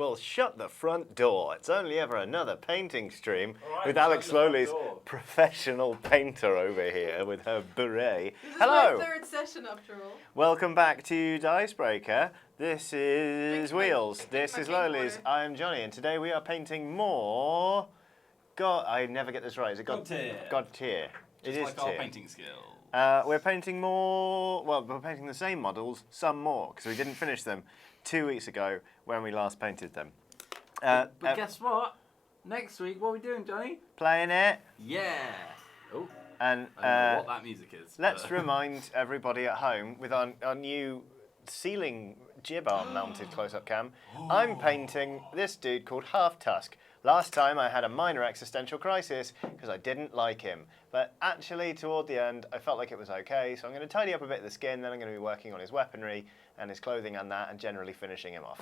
Well, shut the front door. It's only ever another painting stream Right, with shut Alex the front Lolies, door. professional painter over here with her beret. This is Hello. my third session after all. Welcome back to Dicebreaker. This is Drink my- Wheels. drink This my is pink Lolies. water. I'm Johnny, and today we are painting more. I never get this right. Is it Godtear. Godtear. It Just is like our tier. painting skill. We're painting more. Well, we're painting the same models, some more, because we didn't finish them 2 weeks ago when we last painted them. But guess what? Next week, what are we doing, Johnny? Playing it, Yeah. Oh, and I don't know what that music is. let's but- remind everybody at home with our new ceiling jib arm mounted close-up cam. I'm painting this dude called Half Tusk. Last time I had a minor existential crisis because I didn't like him. But actually, toward the end, I felt like it was okay. So I'm going to tidy up a bit of the skin, then I'm going to be working on his weaponry and his clothing and that, and generally finishing him off.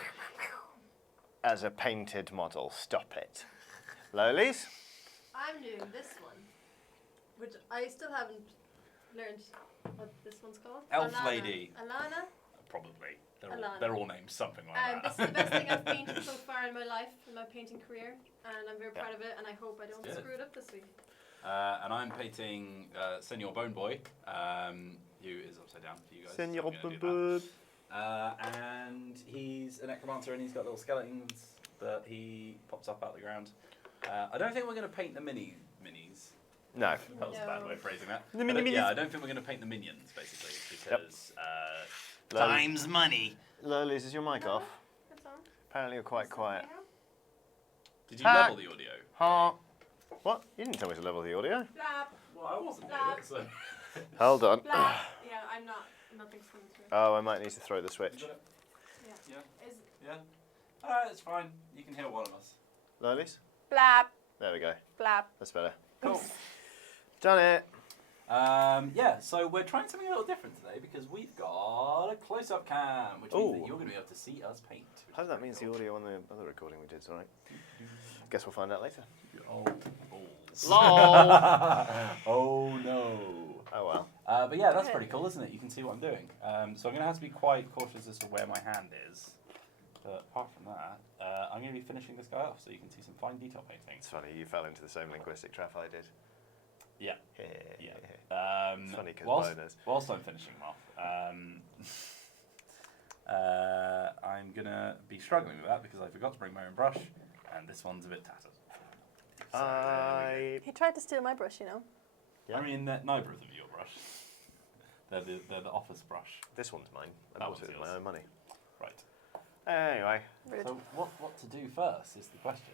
As a painted model. Stop it. Lolies? I'm doing this one, which I still haven't learned what this one's called. Elf Alana. lady. Alana. Probably. Alana. They're all named something like This that. is the best thing I've painted so far in my life, in my painting career, and I'm very Yeah. proud of it, and I hope I don't It's good. screw it up this week. And I'm painting Senor Bone Boy, who is upside down for you guys. Senor I'm gonna do Bubba. that. And he's a necromancer, and he's got little skeletons that he pops up out of the ground. I don't think we're going to paint the minis. No. That was a bad way of phrasing that. The mini-minis. Yeah, I don't think we're going to paint the minions, basically, because Lol- time's money. Lolies, is your mic off? That's on. Apparently you're quite quiet. Did you Ah. level the audio? Huh? What? You didn't tell me to level the audio. Blab, Well, I wasn't doing it, so... Hold on. blab. Yeah, I'm not. Nothing's coming through. Oh, I might need to throw the You switch. got it? Yeah. Yeah. Is Yeah. It's fine. You can hear one of us. Lolies? blab, There we go. blab. That's better. Cool. Done it. Yeah, so we're trying something a little different today because we've got a close-up cam, which means that Ooh. you're going to be able to see us paint. I hope that means the audio on the other recording we did is alright. Guess we'll find out later. Oh, balls. LOL. Oh, no. Oh well. But yeah, that's pretty cool, isn't it? You can see what I'm doing. So I'm going to have to be quite cautious as to where my hand is. But apart from that, I'm going to be finishing this guy off so you can see some fine detail painting. It's funny, you fell into the same linguistic trap I did. Yeah. Yeah. It's funny 'cause whilst, boners. whilst I'm finishing him off, I'm going to be struggling with that because I forgot to bring my own brush, and this one's a bit tattered. So, He tried to steal my brush, you know. Yeah. I mean, neither of them are your brush. They're the office brush. This one's mine. I That bought one's it with yours. my own money. Right. Anyway. Rude. So what to do first is the question.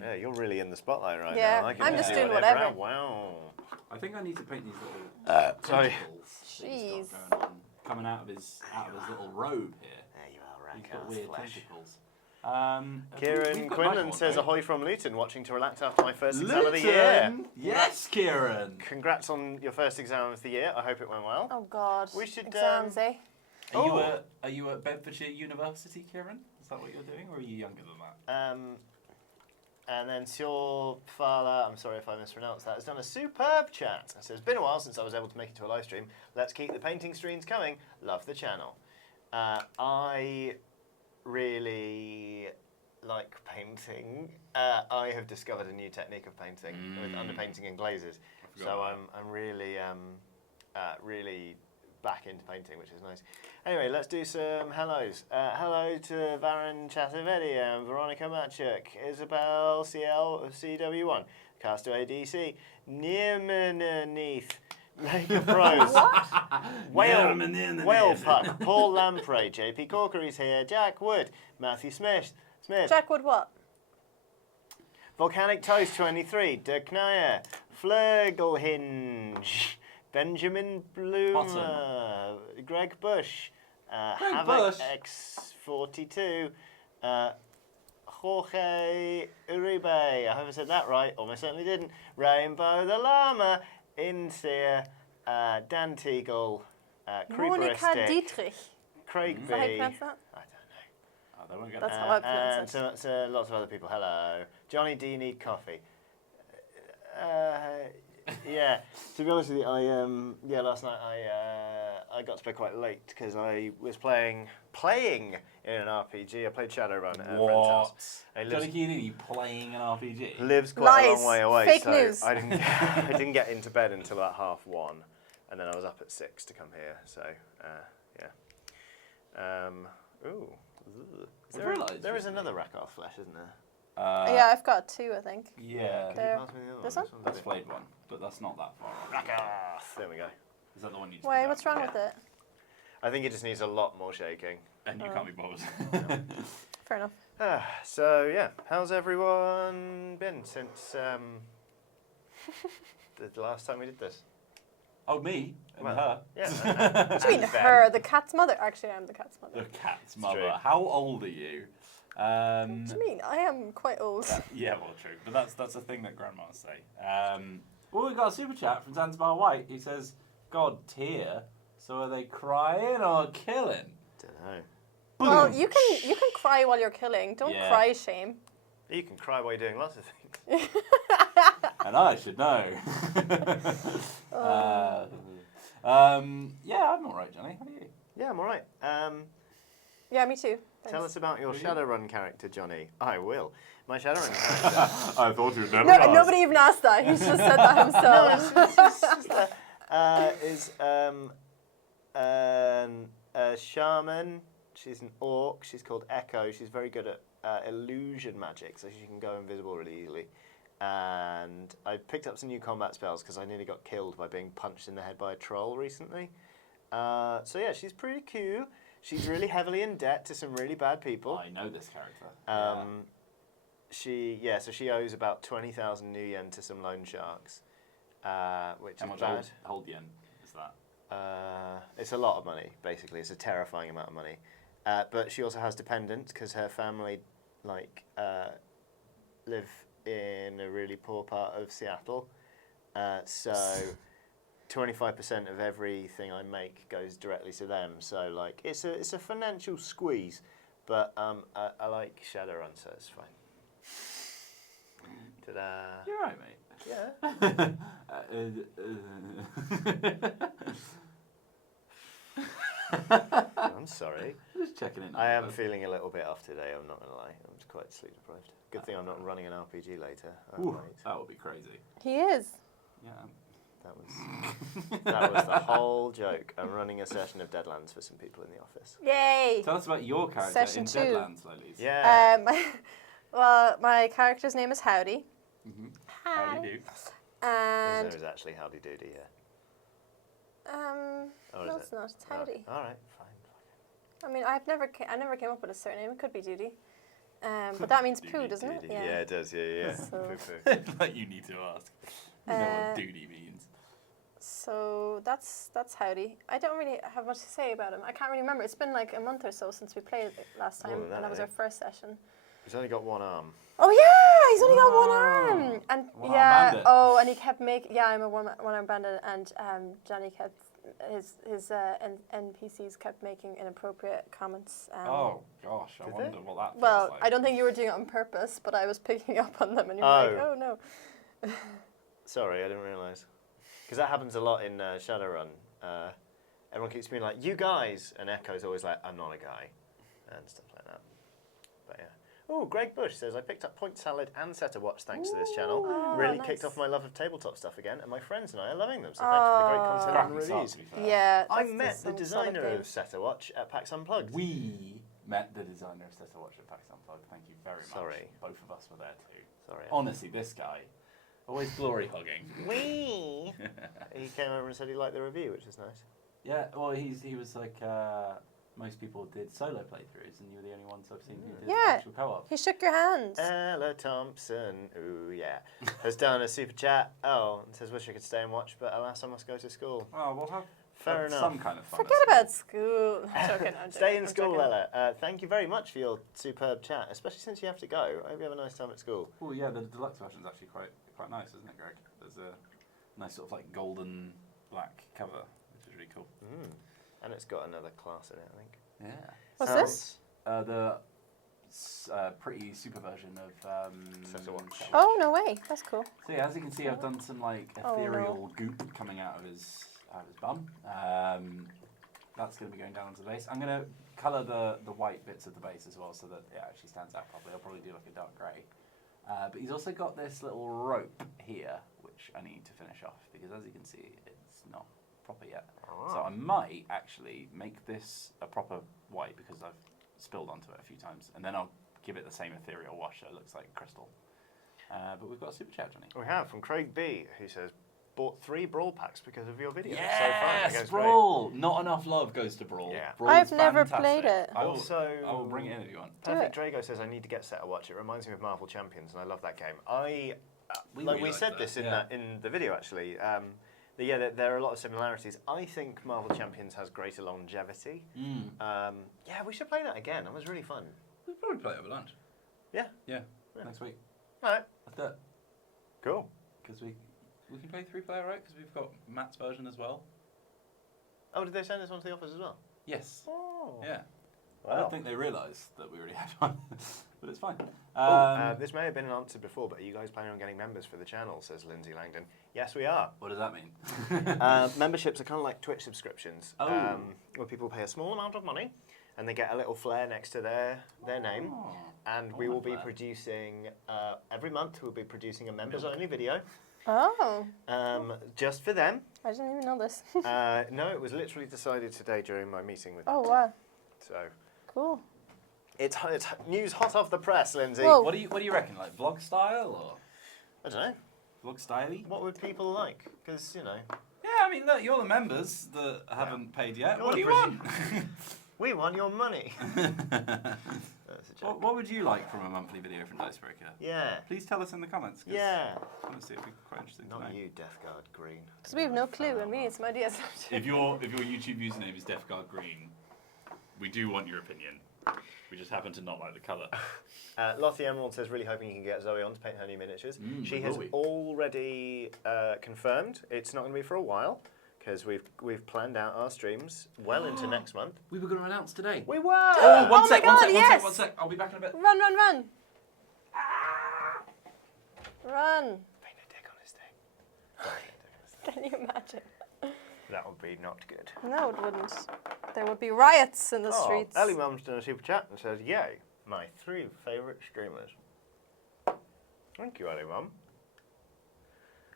Yeah, you're really in the spotlight right Yeah, now. I can I'm just do doing whatever. whatever. Wow. I think I need to paint these little sorry. tentacles that he's Jeez. got going on, coming out of his little robe here. There you are, He's got Rackhouse weird flesh. tentacles. Kieran we've got Quinlan nice says ones, ahoy from Luton, watching to relax after my first exam of the year. Luton! Yes, Kieran. Congrats on your first exam of the year. I hope it went well. Oh God. We should, Exams, eh? Are you at Bedfordshire University, Kieran? Is that what you're doing, or are you younger than that? And then Syor Fala, I'm sorry if I mispronounced that, has done a superb chat. It says, been a while since I was able to make it to a live stream. Let's keep the painting streams coming. Love the channel. I really like painting. I have discovered a new technique of painting with underpainting and glazes. So I'm really, really back into painting, which is nice. Anyway, let's do some hellos. Hello to Varan Chaturvedi and Veronica Matchuk, Isabel CW1, Castaway DC, Nearmaneath, Lake of Pros, Whale Puck, Paul Lamprey, JP Corkery's here, Jack Wood, Matthew Smith, Jack Wood, what? Volcanic Toast 23, Dirk Knayer, Flurgelhinge, Benjamin Bloomer, Greg Bush, Havoc Bush. X42, Jorge Uribe, I hope I said that right, almost certainly didn't, Rainbow the Llama, Inseer, Dan Teagle, Monica Creeperistic, Dietrich. Craig Is B. that how you pronounce that? I don't know. Oh, they won't get That's it. how I pronounce And it. so lots of other people. Hello, Johnny. Do you need coffee? Yeah. To be honest with you, last night I I got to bed quite late because I was playing in an RPG. I played Shadowrun at a friend's house. Johnny Keenan playing an RPG? Lives quite a long Lies. way away, Fake so news. I didn't get into bed until about 1:30, and then I was up at 6 to come here. So yeah. Ooh. There is another Rakarth flesh, isn't there? Yeah, I've got 2, I think. Yeah. Can you pass me the other This one? one? That's a flayed one, but that's not that far off. Rakarth. There we go. Is that the one you just Wait, put what's down? wrong with it? I think it just needs a lot more shaking. And you can't be bothered. Fair enough. So yeah, how's everyone been since the last time we did this? Oh, me and Well, her. Yeah. What do you mean her? The cat's mother? Actually, I'm the cat's mother. The cat's It's mother. true. How old are you? What do you mean? I am quite old. Yeah, well, true. But that's a thing that grandmas say. Well, we got a super chat from Zanzibar White. He says, "Godtear. So are they crying or killing?" Don't know. Well, you can cry while you're killing. Don't Yeah. cry shame. You can cry while you're doing lots of things. And I should know. Yeah, I'm all right, Johnny. How are you? Yeah, I'm all right. Yeah, me too. Tell Thanks. us about your Will you? Shadowrun character, Johnny. I will. My Shadowrun character. I thought you'd never No, nobody even asked that. He's just said that himself. Is a shaman. She's an orc. She's called Echo. She's very good at illusion magic, so she can go invisible really easily. And I picked up some new combat spells because I nearly got killed by being punched in the head by a troll recently. So yeah, she's pretty cute. She's really heavily in debt to some really bad people. I know this character. So she owes about 20,000 new yen to some loan sharks, which How is much bad. old yen is that? It's a lot of money, basically. It's a terrifying amount of money. But she also has dependents because her family, live in a really poor part of Seattle. So 25% of everything I make goes directly to them. So it's a financial squeeze. But I like Shadowrun, so it's fine. Ta-da! You're right, mate. Yeah. I'm sorry. Just checking in. I am feeling a little bit off today, I'm not going to lie. I'm just quite sleep deprived. Good thing I'm not running an RPG later. Oh, Ooh, wait. that would be crazy. He is. Yeah. That was the whole joke. I'm running a session of Deadlands for some people in the office. Yay. Tell us about your character Session in 2. Deadlands, Lolies. Yeah. Well, my character's name is Howdy. Mm-hmm. Hi. How do you do? And There is actually Howdy Doody here. Or no, is it's it? not. It's Howdy. All right, fine. I mean, I never came up with a surname. It could be Doody. But that means poo, Doody, doesn't it? Yeah, it does. Yeah. So- Poo-poo. Like you need to ask. You know what duty means. So that's Howdy. I don't really have much to say about him. I can't really remember. It's been like a month or so since we played it last More time, than that, and that was I our think. first session. He's only got one arm. Oh yeah, he's only got one Oh. arm. And One-arm yeah, bandit. oh, and he kept making. Yeah, I'm a one-arm bandit, and Johnny kept his NPCs kept making inappropriate comments. Oh gosh, I Did wonder they? what that feels Well, like. I don't think you were doing it on purpose, but I was picking up on them, and you were like, Oh. oh no. Sorry, I didn't realise. Because that happens a lot in Shadowrun. Everyone keeps being like, "You guys," and Echo's always like, "I'm not a guy," and stuff like that. But yeah. Oh, Greg Bush says, I picked up Point Salad and Set a Watch thanks to this channel. Oh, Really nice. kicked off my love of tabletop stuff again, and my friends and I are loving them. So thanks for the great content and Crappy start, reviews. to be fair. Yeah. I that's met the some solid designer game. of Set a Watch at PAX Unplugged. We met the designer of Set a Watch at PAX Unplugged. Thank you very much. Sorry. Both of us were there too. Sorry. Honestly, this guy, always glory hogging. Wee! He came over and said he liked the review, which was nice. Yeah, well, he was like most people did solo playthroughs, and you were the only ones I've seen who did Yeah. actual co-op. He shook your hand. Ella Thompson, ooh yeah, has done a super chat. Oh, and says, wish I could stay and watch, but alas, I must go to school. Oh, we'll have Fair enough. some kind of fun. Forget about school. I'm joking. I'm Stay joking, in I'm school, joking. Ella. Thank you very much for your superb chat, especially since you have to go. I hope you have a nice time at school. Oh yeah, the deluxe version's actually quite nice, isn't it, Greg? There's a nice sort of like golden black cover, which is really cool. And it's got another class in it, I think. Yeah. What's this? The pretty super version of Set a Watch. Oh, no way. That's cool. So yeah, as you can see, I've done some like Oh, no. ethereal goop coming out of his bum. That's going to be going down onto the base. I'm going to colour the white bits of the base as well so that it actually stands out properly. I'll probably do like a dark grey. But he's also got this little rope here, which I need to finish off because as you can see, it's not proper yet. Oh. So I might actually make this a proper white because I've spilled onto it a few times. And then I'll give it the same ethereal wash so it looks like crystal. But we've got a super chat, Johnny. We have from Craig B, who says, bought 3 Brawl packs because of your video. Yes, so fun. Against Brawl! Not enough love goes to Brawl. Yeah. Brawl I've is never fantastic. played it. I will Also, bring it in if you want. Perfect Drago says, I need to get set a watch. It reminds me of Marvel Champions, and I love that game. We we really said like this that, in the video, actually. There are a lot of similarities. I think Marvel Champions has greater longevity. Yeah, we should play that again. That was really fun. We'll probably play it over lunch. Yeah. Yeah, next week. All right. Let's do it. Cool. Because we can play 3-player, right? Because we've got Matt's version as well. Oh, did they send this one to the office as well? Yes. Oh. Yeah. Wow. I don't think they realised that we already had one, but it's fine. This may have been answered before, but are you guys planning on getting members for the channel, says Lindsay Langdon. Yes, we are. What does that mean? Memberships are kind of like Twitch subscriptions, where people pay a small amount of money, and they get a little flare next to their name. And we will be producing, every month we'll be producing a members-only video. Oh. Just for them. I didn't even know this. No, it was literally decided today during my meeting with Oh, them. wow. So Cool. it's news hot off the press, Lindsay. Whoa. What do you reckon? Like vlog style or I don't know. vlog styley? What would people like? Because, you know. Yeah, I mean, look, you're the members that haven't paid yet. You're What do the you want? We want your money. That's a joke. What would you like from a monthly video from Dicebreaker? Yeah. Please tell us in the comments. 'Cause Yeah. Honestly, it'd be quite interesting to know. Not you, Death Guard Green. Because we have no clue, and me, it's my ideas. If your YouTube username is DeathGuard Green, we do want your opinion. We just happen to not like the colour. Lottie Emerald says, really hoping you can get Zoe on to paint her new miniatures. She we has will. already confirmed it's not going to be for a while, because we've planned out our streams well into next month. We were going to announce today. We were! Oh, my God, yes! one sec. I'll be back in a bit. Run, run, run! Run! Paint a dick on his thing. Can you imagine? That would be not good. No, it wouldn't. There would be riots in the streets. Ellie Mum's done a super chat and says, yay, my 3 favourite streamers. Thank you, Ellie Mum.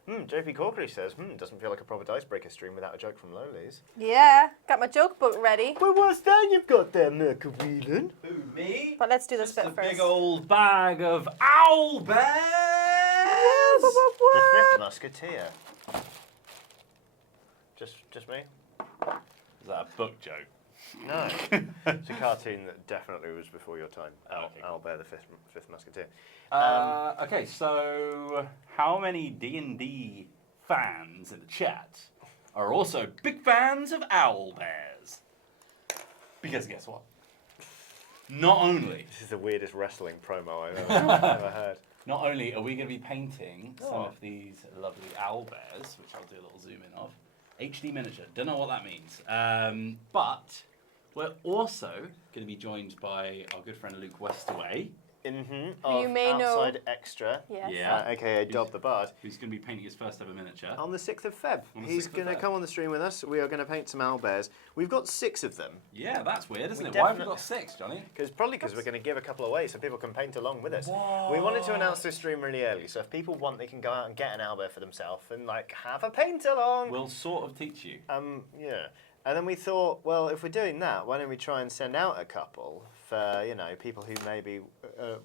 JP Corkery says, doesn't feel like a proper Dicebreaker stream without a joke from Lolies. Yeah, got my joke book ready. Well, what's that you've got there, Mercawheelan? Who, me? But let's do this Just bit a first. big old bag of owl bears! The Fifth Musketeer. Just me? Is that a book joke? No. It's a cartoon that definitely was before your time. Albert the Fifth Musketeer. Okay, so how many D&D fans in the chat are also big fans of owl bears? Because guess what? Not only This is the weirdest wrestling promo I've ever heard. Not only are we going to be painting some Oh. of these lovely owl bears, which I'll do a little zoom in of, HD miniature, don't know what that means, but we're also going to be joined by our good friend Luke Westaway, Of you may know- Outside Extra, Yes. Yeah. aka Dob the Bard. who's going to be painting his first ever miniature. On the 6th of Feb. On the He's 6th of going to Feb. come on the stream with us. We are going to paint some owlbears. We've got 6 of them. Yeah, that's weird, isn't We it? Why have we definitely- got 6, Johnny? Because we're going to give a couple away so people can paint along with us. Whoa. We wanted to announce this stream really early, so if people want, they can go out and get an owlbear for themselves and like have a paint along. We'll sort of teach you. Yeah. And then we thought, well, if we're doing that, why don't we try and send out a couple for, people who maybe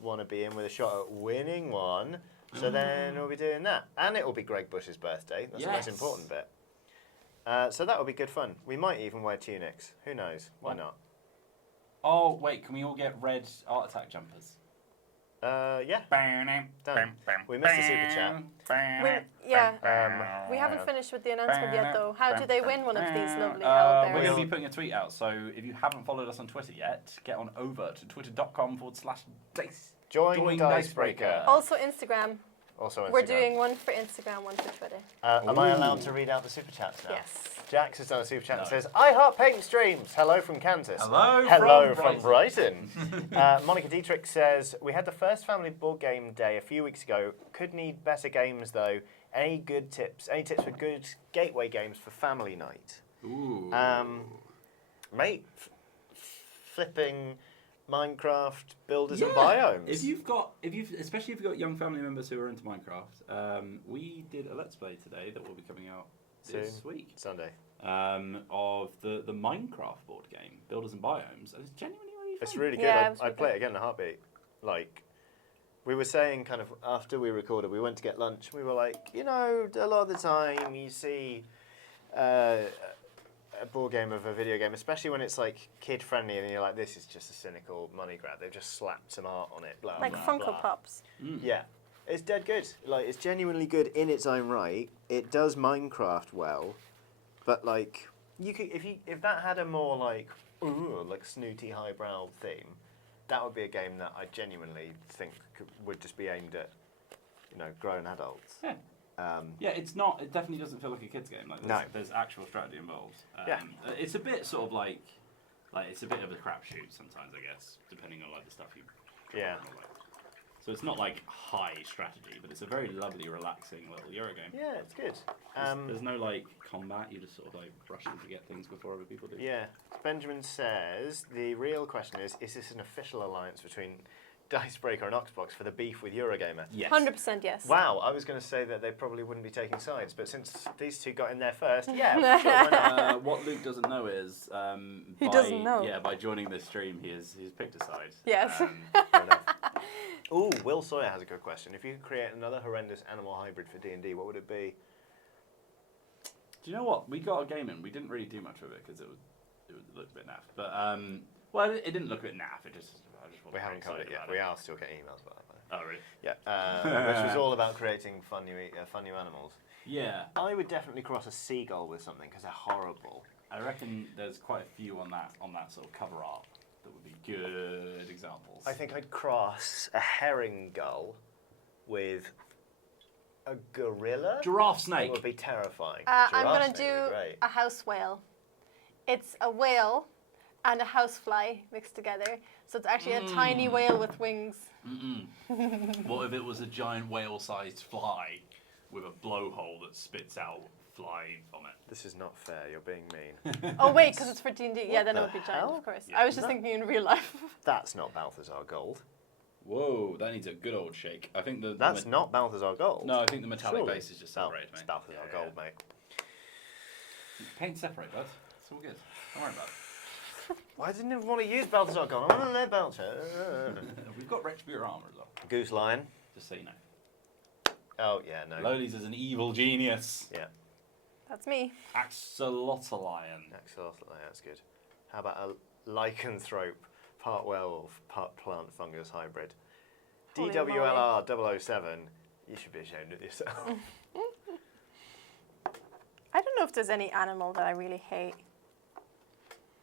want to be in with a shot at winning one. So then we'll be doing that. And it will be Greg Bush's birthday. That's the most Yes. important bit. So that will be good fun. We might even wear tunics. Who knows? Why not? Oh, wait, can we all get red Art Attack jumpers? Yeah. Done. We missed the super chat. We haven't finished with the announcement yet, though. How do they win one of these lovely We're owlbears? going to be putting a tweet out, so if you haven't followed us on Twitter yet, get on over to twitter.com/dice. Join Dicebreaker. Also Instagram. Also Instagram. We're doing one for Instagram, one for Twitter. Am I allowed to read out the super chats now? Yes. Jax has done a super chat and No. says, I heart paint streams. Hello from Kansas. Hello from Brighton. Monica Dietrich says, we had the first family board game day a few weeks ago. Could need better games though. Any good tips? Any tips for good gateway games for family night? Ooh. Mate, flipping Minecraft builders and biomes. Especially if you've got young family members who are into Minecraft, we did a Let's Play today that will be coming out this week. Sunday. Of the Minecraft board game, Builders and Biomes. And it's genuinely really fun. It's really good. Yeah, I'd play it again in a heartbeat. Like, we were saying kind of after we recorded, we went to get lunch. We were like, you know, a lot of the time you see a board game of a video game, especially when it's like kid friendly, and you're like, this is just a cynical money grab. They've just slapped some art on it. Blah, Like blah, Funko blah. Pops. Yeah, it's dead good. Like, it's genuinely good in its own right. It does Minecraft well, but like you could if that had a more like snooty highbrow theme, that would be a game that I genuinely think would just be aimed at, you know, grown adults. Yeah. Yeah, it's not. It definitely doesn't feel like a kids' game. Like there's actual strategy involved. Yeah. It's a bit sort of like it's a bit of a crapshoot sometimes, I guess, depending on like the stuff you. Yeah. So it's not like high strategy, but it's a very lovely, relaxing little Euro game. Yeah, it's good. There's no like combat. You just sort of like rush in to get things before other people do. Yeah. Benjamin says the real question is this an official alliance between Dicebreaker and Oxbox for the beef with Eurogamer? Yes. 100% yes. Wow, I was going to say that they probably wouldn't be taking sides, but since these two got in there first, yeah, sure, why not? What Luke doesn't know is doesn't know. Yeah, by joining this stream, he's picked a side. Yes. Fair enough. Ooh, Will Sawyer has a good question. If you could create another horrendous animal hybrid for D&D, what would it be? Do you know what? We got a game in. We didn't really do much of it because it looked a bit naff. But well, it didn't look a bit naff. I just wasn't We haven't covered it yet. excited We about are still getting emails about that. Oh really? Yeah, which was all about creating fun new animals. Yeah. I would definitely cross a seagull with something because they're horrible. I reckon there's quite a few on that sort of cover art that would be good examples. I think I'd cross a herring gull with a gorilla. Giraffe That snake. would be terrifying. I'm Giraffe going to snake would be do great. a house whale. It's a whale and a housefly mixed together. So it's actually a tiny whale with wings. What if it was a giant whale-sized fly with a blowhole that spits out fly vomit? This is not fair. You're being mean. Oh wait, because it's for D&D. Yeah, then it the would be giant, hell? of course. Yeah. I was just thinking in real life. That's not Balthazar Gold. Whoa, that needs a good old shake. I think That's not Balthazar Gold. No, I think the metallic Surely. base is just Oh, separated, it's mate. Balthazar Yeah, Gold, yeah. mate. Paint separate, bud. It's all good. Don't worry about it. Why didn't you want to use Balthazar Gold? I want to know Balthazar. We've got Rex Buer armor as well, Goose Lion. just so you know. Oh, yeah, no. Lolies is an evil genius. Yeah, That's me. Axolotlion. excellent. That's good. How about a lycanthrope, part werewolf, part plant fungus hybrid? Holy DWLR 007. You should be ashamed of yourself. I don't know if there's any animal that I really hate.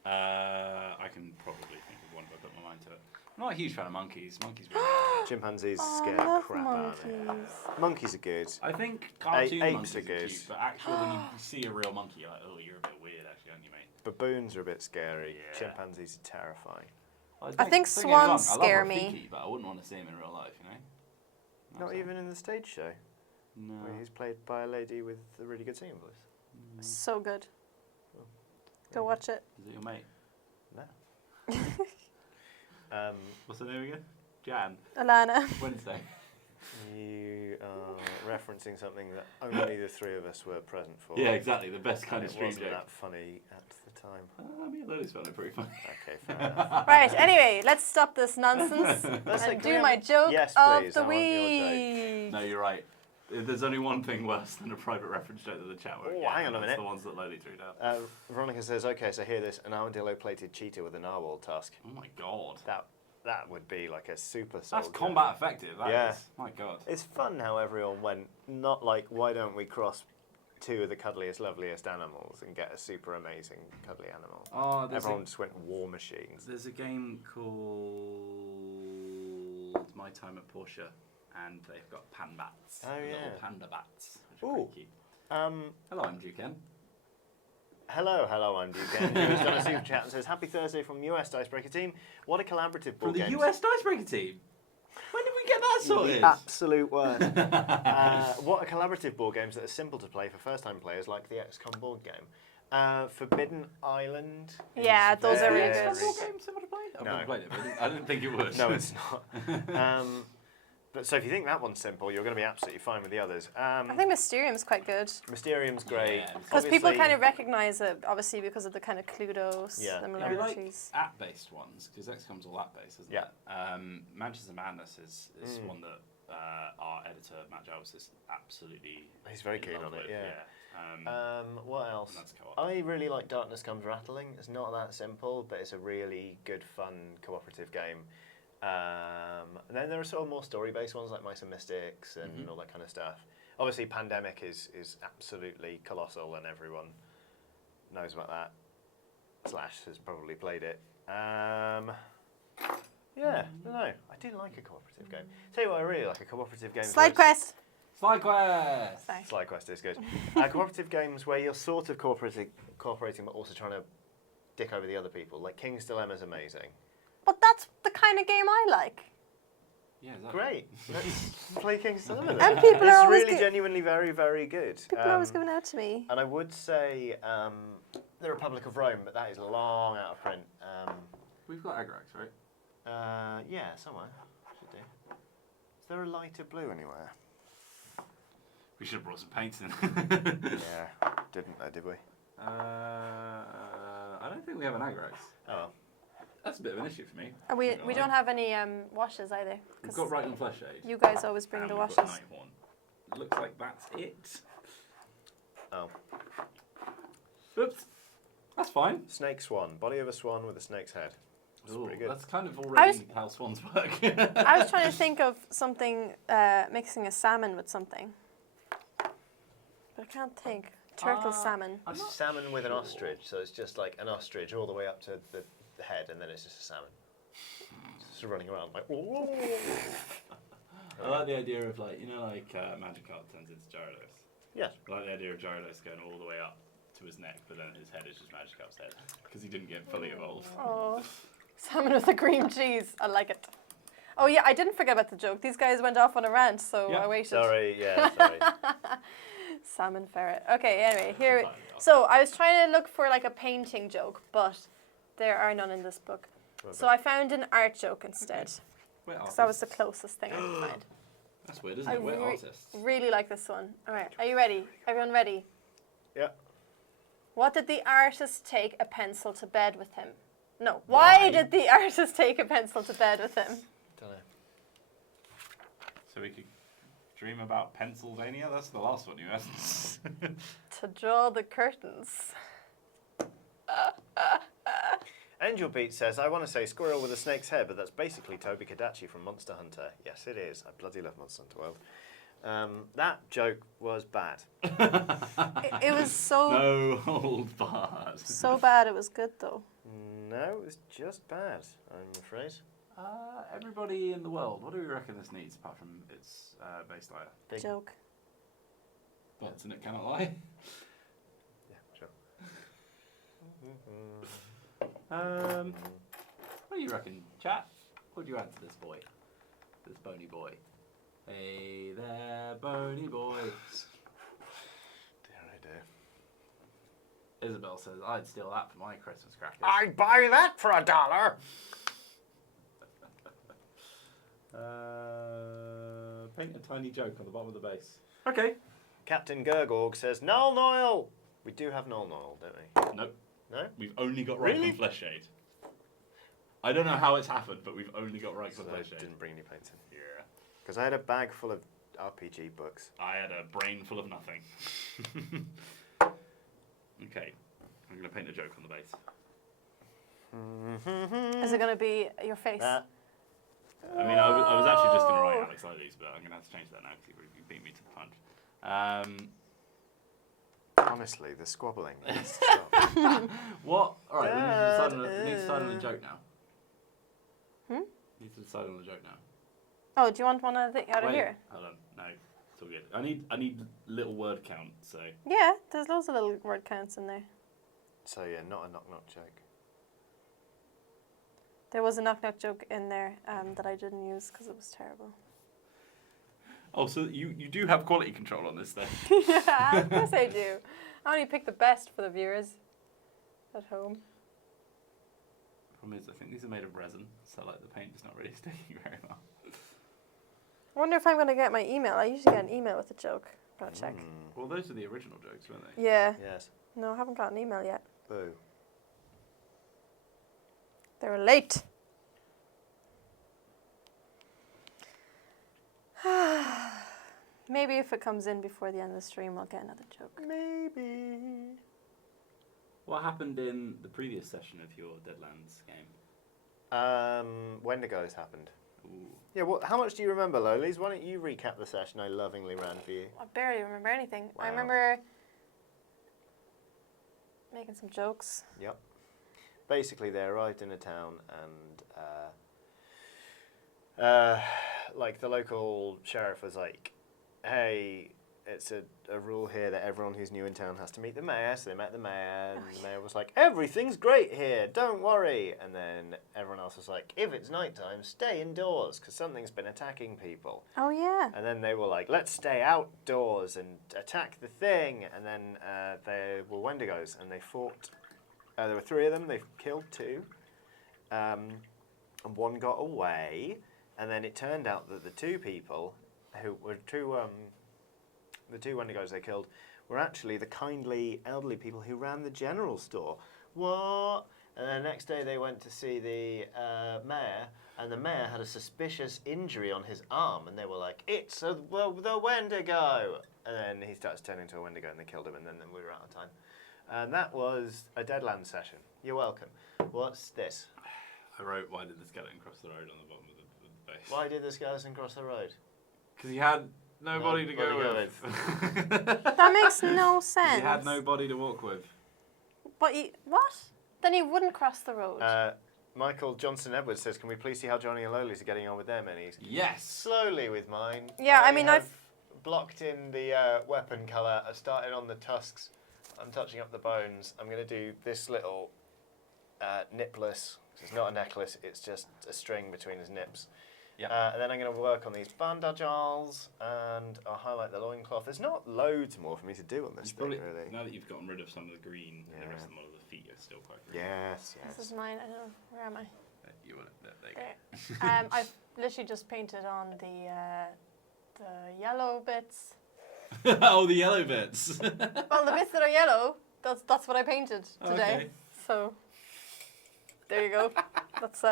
I can probably think of one if I put my mind to it. I'm not a huge fan of monkeys. Monkeys really Chimpanzees Oh, scare I the love crap out of me. monkeys. Monkeys are good. I think cartoon apes monkeys are are good. cute, but actually when you see a real monkey, you're like, oh, you're a bit weird actually, aren't you, mate? Baboons are a bit scary. Yeah. Chimpanzees are terrifying. Well, I think don't get me wrong, swans I love scare Rafiki, me. but I wouldn't want to see him in real life, you know? Not That's even in the stage show, all. No. where he's played by a lady with a really good singing voice. So good. Oh, Go watch it. Is it your mate? No. What's her name again? Jan. Alana. Wednesday. You are referencing something that only the three of us were present for. Yeah, exactly. The best kind And of it stream wasn't joke. that funny at the time. Me and Lolies found it pretty funny. Okay, fair enough. Right, anyway, let's stop this nonsense Let's say, and can we do have my a- joke Yes, of please, the I want your week. No, you're right. There's only one thing worse than a private reference joke that the chat won't Oh, get, hang on and a that's minute. the ones that Loli threw down. Veronica says, okay, so hear this, an armadillo-plated cheetah with a narwhal tusk. Oh my god. That would be like a super That's soldier. combat effective, that Yeah. is. My god. It's fun how everyone went, not like, why don't we cross two of the cuddliest, loveliest animals and get a super amazing cuddly animal? Oh, Everyone just went war machines. there's a game called My Time at Porsche, and they've got pan bats. Oh, Little yeah. panda bats, which are Ooh. pretty cute. Hello, Hello, I'm Duken. I'm Duken, who has done a super chat and says, happy Thursday from US Dicebreaker team. What a collaborative From board the game. US Dicebreaker team. When did we get that sorted? The absolute worst. What a collaborative board games that are simple to play for first-time players, like the XCOM board game. Forbidden Island. Yeah, is those are really very- good. Is that a game similar to play? I've No. never played it, but I didn't think it would. No, it's not. But so if you think that one's simple, you're going to be absolutely fine with the others. I think Mysterium's quite good. Mysterium's great. Yeah, Because people Obviously- kind of recognise it, obviously, because of the kind of Cluedo Yeah. Yeah, we similarities. like app-based ones, because XCOM's all app-based, isn't Yeah. it? Manchester Madness is one that our editor, Matt Jarvis, is absolutely He's very in keen love on it, with, yeah. What else? And that's co-op. I really like Darkness Comes Rattling. It's not that simple, but it's a really good, fun, cooperative game. And then there are sort of more story-based ones like Mice and Mystics and all that kind of stuff. Obviously, Pandemic is absolutely colossal, and everyone knows about that. Slash has probably played it. Yeah, I don't know. I do like a cooperative game. Tell you what, I really like a cooperative game. Slide Quest! Slide Quest! Sorry. Slide Quest is good. Cooperative games where you're sort of cooperating, but also trying to dick over the other people. Like King's Dilemma is amazing. But that's the kind of game I like. Yeah, exactly. Great. Let's play King's Dilemma then. And people are It's always really gi- genuinely very, very good. People are always giving it out to me. And I would say The Republic of Rome, but that is long out of print. We've got Agrax, right? Yeah, somewhere. Should do. Is there a lighter blue anywhere? We should have brought some paints in. Yeah, didn't though, did we? I don't think we have an Agrax. Oh well. That's a bit of an issue for me. And we don't have any washes either. We've 'cause got Right and Flesh Shade. you guys always bring and the we've washes. got Nighthorn. Looks like that's it. Oh. Oops. That's fine. Snake Swan. Body of a swan with a snake's head. That's Ooh, pretty good. That's kind of already was- how swans work. I was trying to think of something, mixing a salmon with something. But I can't think. Turtle salmon. I'm It's not salmon with an sure. ostrich, so it's just like an ostrich all the way up to the head, and then it's just a salmon. Just running around like, "Ooh." I like the idea of like, like Magikarp turns into Gyarados. Yeah. I like the idea of Gyarados going all the way up to his neck, but then his head is just Magikarp's head because he didn't get fully evolved. Oh, salmon with the cream cheese. I like it. Oh yeah, I didn't forget about the joke. These guys went off on a rant, so Yeah. I waited. Sorry, yeah, sorry. Salmon ferret. Okay, anyway, here. So I was trying to look for like a painting joke, but there are none in this book. So I found an art joke instead, Wait, because that was the closest thing I could find. That's weird, isn't I it? We're artists. really like this one. All right, are you ready? Everyone ready? Yeah. What did the artist take a pencil to bed with him? No. Why did the artist take a pencil to bed with him? Don't know. So we could dream about Pennsylvania? That's the last one you asked. To draw the curtains. Angel Beat says, I want to say squirrel with a snake's head, but that's basically Toby Kadachi from Monster Hunter. Yes, it is. I bloody love Monster Hunter World. That joke was bad. It was so No hold bars. so bad. It was good though. No, it was just bad, I'm afraid. Everybody in the world, what do we reckon this needs apart from its base layer? Big. Joke. Butts and it cannot lie. Yeah, sure. What do you reckon, chat? What do you add to this boy? This bony boy. Hey there, bony boy. Dear, oh dear. Isabel says, I'd steal that for my Christmas crackers. I'd buy that for $1. Paint a tiny joke on the bottom of the base. Okay. Captain Gurgorg says, Null Noil! We do have Null Noil, don't we? Nope. No? We've only got Right Really? and Flesh Shade. I don't know how it's happened, but we've only got Right So and I Flesh Shade. didn't bring any paints in. Yeah. Because I had a bag full of RPG books. I had a brain full of nothing. Okay. I'm going to paint a joke on the base. Is it gonna be your face? I mean, I was actually just going to write Alex Lolies, but I'm going to have to change that now because you beat me to the punch. Honestly, the squabbling needs to stop. What? All right, we need to decide on a joke now. Hmm? Need to decide on a joke now. Oh, do you want one out of Wait, here? hold on. No, it's all good. I need little word count. So Yeah, there's loads of little word counts in there. So yeah, not a knock-knock joke. There was a knock-knock joke in there that I didn't use because it was terrible. oh, so you do have quality control on this then? Yeah, of course I do. I only picked the best for the viewers at home. Problem is, I think these are made of resin, so like the paint is not really sticking very well. I wonder if I'm going to get my email. I usually get an email with a joke. Gotta check. Well, those are the original jokes, weren't they? Yeah. Yes. No, I haven't got an email yet. Boo. They were late. Maybe if it comes in before the end of the stream, I'll get another joke. Maybe. What happened in the previous session of your Deadlands game? Wendigos happened. Ooh. Yeah, well, how much do you remember, Lolies? Why don't you recap the session I lovingly ran for you? I barely remember anything. Wow. I remember making some jokes. Yep. Basically, they arrived in a town and, like, the local sheriff was like, hey, it's a rule here that everyone who's new in town has to meet the mayor. So they met the mayor, and the mayor was like, everything's great here, don't worry. And then everyone else was like, if it's nighttime, stay indoors, because something's been attacking people. Oh, yeah. And then they were like, let's stay outdoors and attack the thing. And then they were Wendigos, and they fought. There were 3 of them, they killed 2. And 1 got away. And then it turned out that the 2 people who were the 2 Wendigos they killed were actually the kindly elderly people who ran the general store. What? And then the next day they went to see the mayor, and the mayor had a suspicious injury on his arm, and they were like, it's the Wendigo! And then he started to turn into a Wendigo, and they killed him, and then we were out of time. And that was a Deadlands session. You're welcome. What's this? I wrote, why did the skeleton cross the road on the bottom of the base? Why did the skeleton cross the road? Because he had nobody to go with. That makes no sense. He had nobody to walk with. But what? Then he wouldn't cross the road. Michael Johnson Edwards says, can we please see how Johnny and Lolies are getting on with their minis? Yes! Slowly with mine. Yeah, I mean, have I've blocked in the weapon colour. I started on the tusks. I'm touching up the bones. I'm going to do this little nipless. It's not a necklace, it's just a string between his nips. Yeah. And then I'm going to work on these bandages, and I'll highlight the loincloth. There's not loads more for me to do on this thing, really. Now that you've gotten rid of some of the green, and the rest of the model of the feet are still quite green. Yes. This is mine. I don't know. Where am I? You want it? There you There. I've literally just painted on the yellow bits. go. Oh, the yellow bits. Well, the bits that are yellow, that's what I painted today. Okay. So, there you go. That's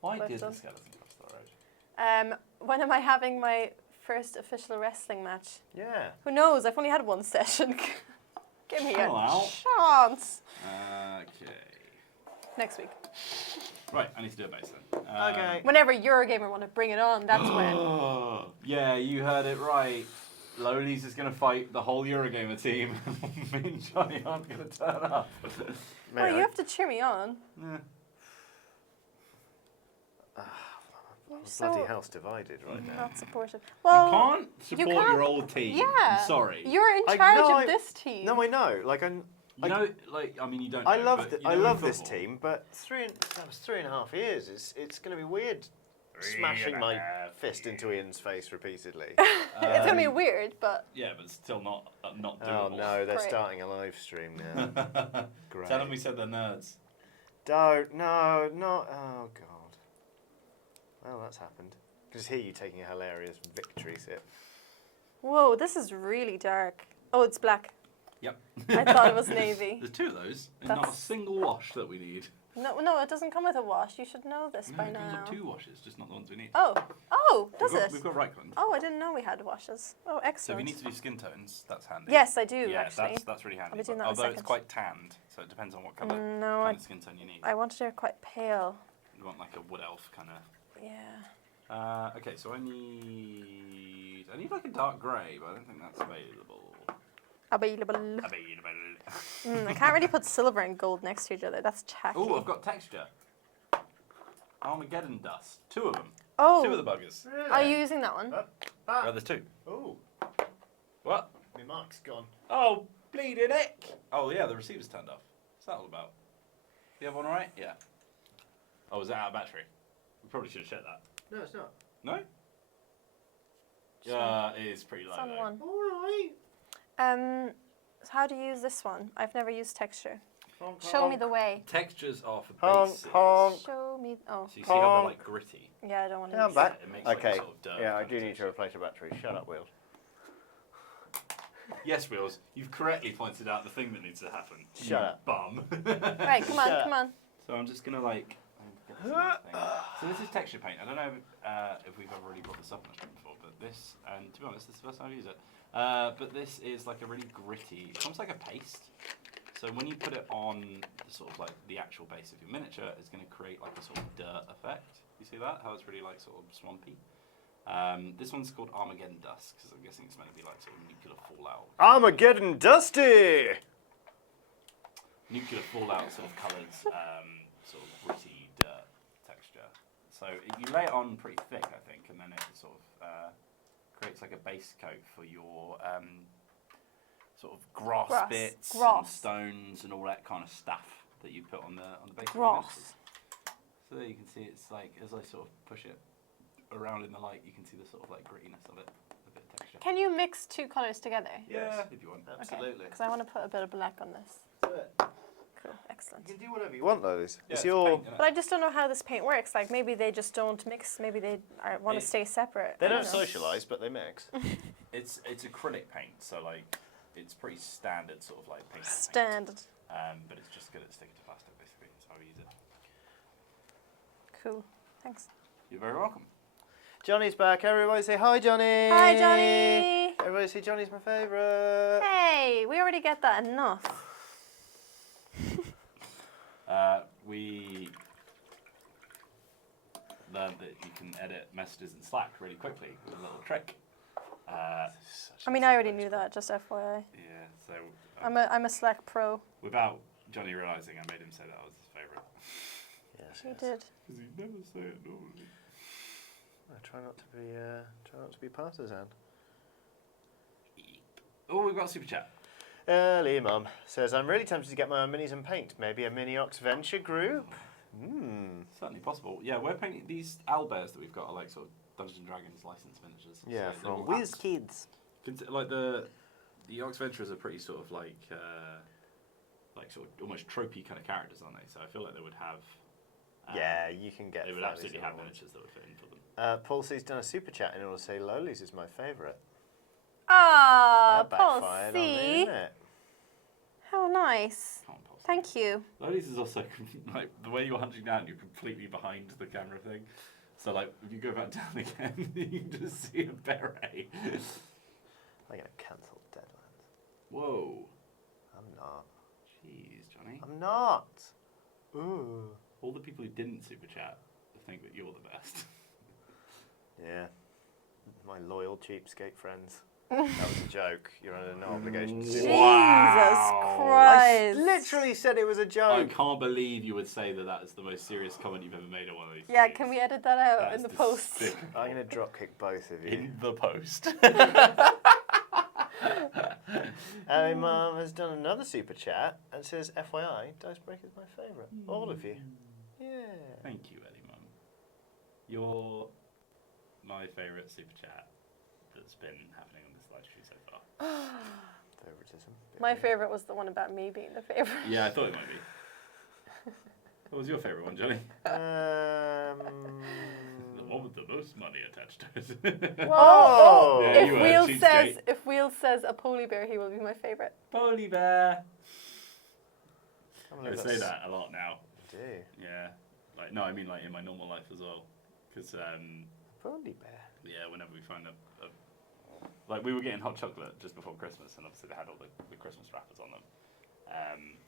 Why Left did on. the skeleton cross the road? when am I having my first official wrestling match? Yeah. Who knows? I've only had 1 session. Give me Chill a out. chance. Okay. Next week. Right, I need to do a base then. Okay. Whenever Eurogamer want to bring it on, that's when. Yeah, you heard it right. Lolies is going to fight the whole Eurogamer team. Me and Johnny aren't going to turn up. May Oh, I? you have to cheer me on. Yeah. Bloody house divided right now. Not supportive. Well, You can't support can't- your old team. yeah. I'm sorry. You're in I- charge no, of I- this team. No, I know. Like You know, like, I mean, you don't. I know, love but you I know in love this football- team, but that was 3.5 years. It's going to be weird smashing my 3.5 fist into Ian's face repeatedly. It's gonna be weird, but Yeah, but still not Oh doable. no, they're Great. starting a live stream now. Great. Tell them we said they're nerds. Don't, no, not. Oh god. Well, that's happened. Just hear you taking a hilarious victory sip. whoa, this is really dark. Oh, it's black. Yep. I thought it was navy. There's 2 of those, and not a That's- single wash that we need. No, it doesn't come with a wash. You should know this No, by it comes now. with 2 washes, just not the ones we need. Oh, does we've got, it? We've got Reichland. Oh, I didn't know we had washes. Oh, So if excellent. you need to do skin tones, that's handy. Yes, I do Yeah, actually. that's really handy. I'll be doing but that in a although it's second. quite tanned, so it depends on what colour No, kind of skin tone you need. I wanted it quite pale. You want like a wood elf kind of. Yeah. Okay, so I need like a dark grey, but I don't think that's available. Available. Available. I can't really put silver and gold next to each other. That's tacky. Oh, I've got texture. Armageddon dust. 2 of them. Oh, 2 of the buggers. are you using that one? Oh, there's 2. Oh, What? my mark's gone. Oh, bleeding ick. Oh yeah, the receiver's turned off. What's that all about? The other one alright? Yeah. Oh, is that out of battery? We probably should have checked that. No, it's not. No? Yeah, it is pretty low. It's on though. one. All right. how do you use this one? I've never used texture. Honk, Show me honk. the way. Textures are for Honk, bases. honk. Show me. Oh, So you see how they're Honk. like gritty? yeah, I don't want to. Yeah, I'm back. It makes like Okay. a sort of dirt Yeah, I kind do of need to texture. replace a battery. Shut up, Wheels. Yes, Wheels, you've correctly pointed out the thing that needs to happen. Shut you up. Bum. Right, come on, Shut come on. So I'm just gonna like. Get this little thing. So this is texture paint. I don't know if we've ever really brought this up on the stream before, but this, and to be honest, this is the first time I've used it. But this is like a really gritty. It's almost like a paste. So when you put it on the sort of like the actual base of your miniature, it's going to create like a sort of dirt effect. You see that? How it's really like sort of swampy. This one's called Armageddon Dust because I'm guessing it's meant to be like sort of nuclear fallout. Armageddon Dusty! Nuclear fallout sort of colours, sort of gritty dirt texture. So you lay it on pretty thick, I think, and then it sort of creates like a base coat for your sort of grass bits, and stones, and all that kind of stuff that you put on the base. Grass. So there you can see it's like as I sort of push it around in the light, you can see the sort of like grittiness of it, a bit of texture. Can you mix two colours together? Yeah, if you want. Absolutely. Because I want to put a bit of black on this. Do it. Cool, excellent. You can do whatever you want, Lolies. Yeah, It's it's your. paint, innit? But I just don't know how this paint works. Like maybe they just don't mix. Maybe they want to stay separate. They I don't know. socialise, but they mix. It's acrylic paint, so like it's pretty standard sort of like paint. Standard. But it's just good at sticking to plastic, basically. That's how we use it. Cool. Thanks. You're very welcome. Johnny's back. Everybody say hi, Johnny. Hi, Johnny. Everybody say Johnny's my favourite. Hey, we already get that enough. We learned that you can edit messages in Slack really quickly with a little trick. I mean, I already knew that. Just FYI. Yeah, so I'm a Slack pro. without Johnny realising, I made him say that I was his favourite. Yes, He yes. did. Because he'd never say it normally. I try not to be partisan. Oh, we've got a super chat. Early Mum says, I'm really tempted to get my own minis and paint. Maybe a mini ox venture group? Certainly possible. Yeah, we're painting these owlbears that we've got are like sort of Dungeons and Dragons licensed miniatures. Yeah, So they're from all Whiz Kids. Like the Ox Venturers are pretty sort of like sort of almost tropey kind of characters, aren't they? So I feel like they would have. Yeah, you can get. They would fairly absolutely similar have ones. miniatures that would fit into them. Paul C's done a super chat in order to say Lolies is my favourite. Ah, That Paul backfired on me, C. didn't it? How nice. Come on, Paul. Thank you. Lolies is also like the way you're hunching down, you're completely behind the camera thing. So like if you go back down again, you can just see a beret. I'm going to cancel Deadlands. Whoa. I'm not. Jeez, Johnny. I'm not. Ooh. All the people who didn't super chat think that you're the best. Yeah. My loyal cheapskate friends. That was a joke. You're under no obligation to do Jesus that. I Christ. literally said it was a I joke. can't believe you would say that that is the most serious comment you've ever made on one of these. Yeah, streams. can we edit that out That in is the post? despicable. I'm going to dropkick both of you. In the post. Our mum has done another super chat and says, FYI, Dicebreaker is my favourite. All of you. Yeah. Thank you, Eddie Mum. You're my favourite super chat that's been happening on this live stream so far. Favoritism. My favourite was the one about me being the favourite. Yeah, I thought it might be. What was your favourite one, Johnny? The one with the most money attached to it. Whoa! Yeah, you are a cheapskate. If Wheel says a polar bear, he will be my favourite. Poly bear. can't I believe say that's- that a lot now. I do. Yeah. Like no, I mean like in my normal life as well. Because Boney bear. yeah, whenever we find a like we were getting hot chocolate just before Christmas, and obviously they had all the Christmas wrappers on them,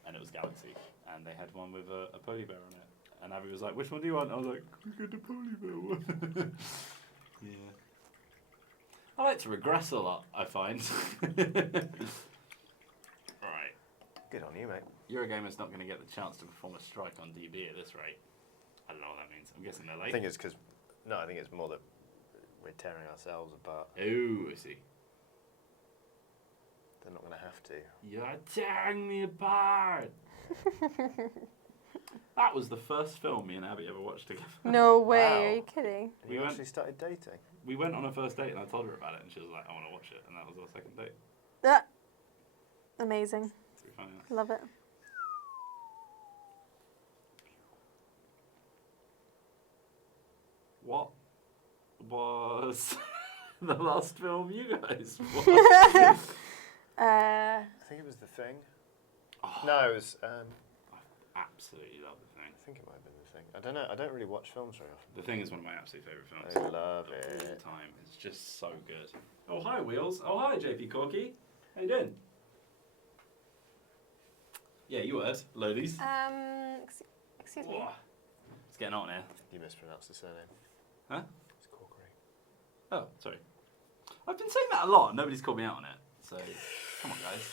and it was Galaxy, and they had one with a poly bear on it, and Abby was like, "Which one do you want?" I was like, "We get the poly bear one." Yeah. I like to regress a lot. I find. Right. Good on you, mate. Eurogamer's not going to get the chance to perform a strike on DB at this rate. I don't know what that means. I'm guessing they're I late. think it's because... No, I think it's more that we're tearing ourselves apart. Oh, I see. They're not going to have to. You're tearing me apart. That was the first film me and Abby ever watched together. No way, Wow. are you kidding? And We you went- actually started dating? We went on a first date and I told her about it and she was like, I want to watch it. And that was our second date. Amazing. It's really funny. Love it. What was the last film you guys watched? I think it was The Thing. Oh, No, it was. I absolutely love The Thing. I think it might have been The Thing. I don't know. I don't really watch films very often. The Thing is one of my absolute favourite films. I love of all it. time. It's just so good. Oh, hi, Wheels. Oh, hi, JP Corky. How you doing? Yeah, you heard. Lolies. Excuse me. Whoa. It's getting on here. You mispronounced the surname. Huh? It's Corkery. Oh, sorry. I've been saying that a lot. Nobody's called me out on it. So, come on, guys.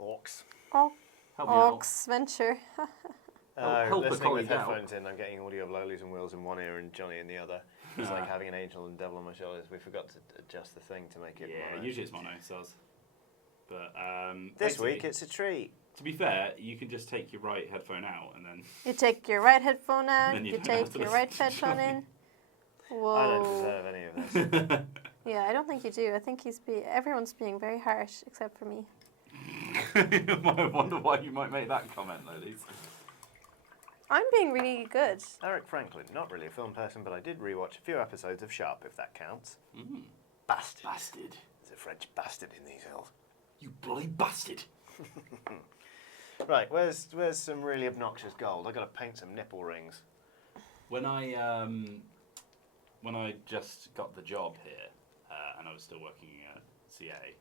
Orcs. Oh, Help me out. Orcs Venture. help a Listening with colleague out. headphones in, I'm getting audio of Lolies and Wheels in one ear and Johnny in the other. It's like having an angel and devil on my shoulders. We forgot to adjust the thing to make it mono. Usually it's mono, so. But This basically, week it's a treat. to be fair, you can just take your right headphone out and then. You take your right headphone out, Then you you don't have take to your listen right to headphone Johnny. in. Whoa. I don't deserve any of this. Yeah, I don't think you do. I think everyone's being very harsh except for me. I wonder why you might make that comment, Lolies. I'm being really good. Eric Franklin, not really a film person, but I did rewatch a few episodes of Sharp, if that counts. Mm. Bastard. Bastard. There's a French bastard in these hills. You bloody bastard. Right, where's some really obnoxious gold? I've got to paint some nipple rings. When I just got the job here, and I was still working at CA.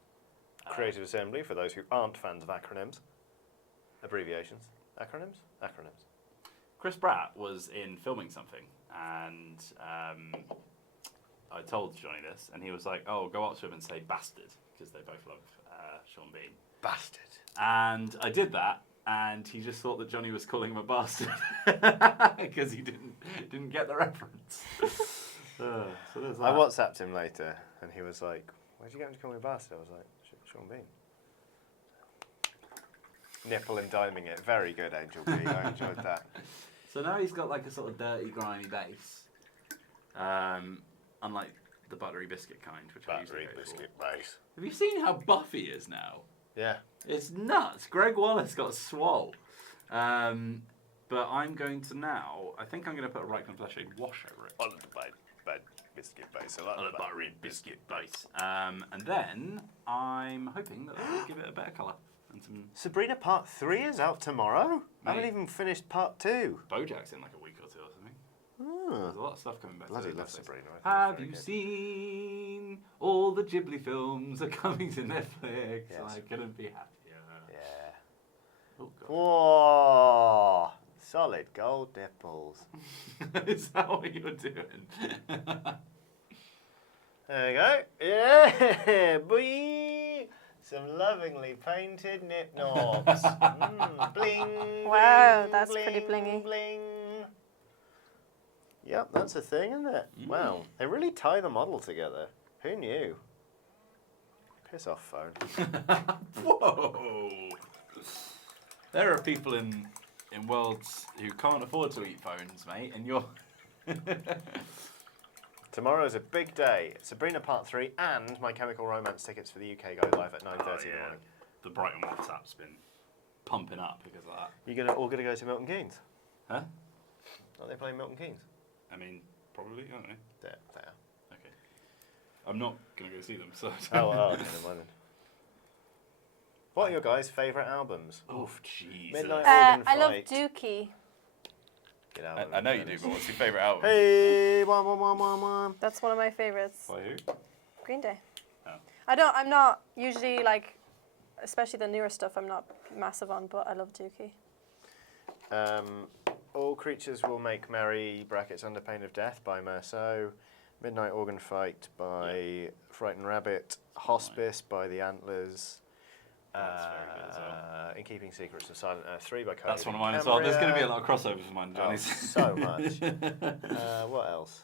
Creative Assembly, for those who aren't fans of acronyms. Abbreviations. Acronyms? Acronyms. Chris Pratt was in filming something, and I told Johnny this, and he was like, "Oh, go up to him and say bastard," because they both love Sean Bean. Bastard. And I did that, and he just thought that Johnny was calling him a bastard because he didn't get the reference. So there's that. I WhatsApped him later, and he was like, "Where'd you get him to call me a bastard?" I was like, "Sean Bean." Nipple and diming it. Very good, Angel B. I enjoyed that. So now he's got like a sort of dirty, grimy base, unlike the buttery biscuit kind, which I usually Buttery go biscuit for. base. Have you seen how buff he is now? Yeah. It's nuts. Greg Wallace got swole. But I'm going to now, I think I'm going to put a right fleshy wash over it. On the bad biscuit base. I like On the a buttery biscuit base. And then I'm hoping that will give it a better colour. And some Sabrina Part 3 is out tomorrow? I haven't Mate. even finished Part 2. Bojack's in like a week or two or something. Oh. There's a lot of stuff coming back. Bloody to love Netflix. Sabrina. I think Have it's very you good. seen all the Ghibli films are coming to Netflix? Yes. I couldn't be happier. Yeah. Oh, God. Whoa! Solid gold nipples. Is that what you're doing? There we go. Yeah, boy. Some lovingly painted nip knobs. Bling. Wow, bling, that's bling, pretty blingy. Bling. Yep, that's a thing, isn't it? Wow, they really tie the model together. Who knew? Piss off, phone. Whoa! There are people in worlds who can't afford to eat phones, mate, and you're... Tomorrow's a big day. Sabrina Part 3 and My Chemical Romance tickets for the UK go live at 9:30 in the morning. The Brighton WhatsApp's been pumping up because of that. You all gonna go to Milton Keynes? Huh? Are they playing Milton Keynes? I mean, probably, I don't know. They are. Okay. I'm not going to go see them, so... Oh, okay, never mind then. What are your guys' favourite albums? Oh, Jesus. Midnight Organ I love Fight. Dookie. Get out I know you do, but what's your favourite album? Hey, one. That's one of my favorites. By who? Green Day. Oh. I'm not usually like, especially the newer stuff, I'm not massive on, but I love Dookie. All Creatures Will Make Merry, brackets Under Pain of Death by Merceau. Midnight Organ Fight by Frightened Rabbit. Hospice by The Antlers. That's very good as well. In Keeping Secrets of Silent Earth 3 by Cody. That's one of mine as well. There's going to be a lot of crossovers of mine, Oh, Johnny. so much. What else?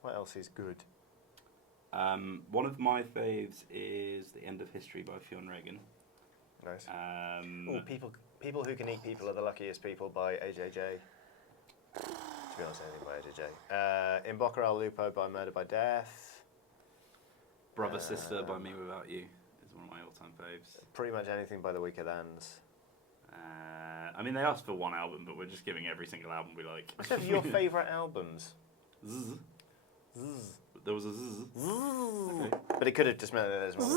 What else is good? One of my faves is The End of History by Fionn Regan. Nice. People Who Can Eat People Are the Luckiest People by AJJ. To be honest, anything by AJJ. In Bocca al Lupo by Murder by Death. Brother Sister by Me Without You is one of my all-time faves. Pretty much anything by the Weekend Ends. I mean, they asked for one album, but we're just giving every single album we like. What's of your favourite albums? Zzz. Zzz. There was a zzz. Okay. But it could have just meant that there's more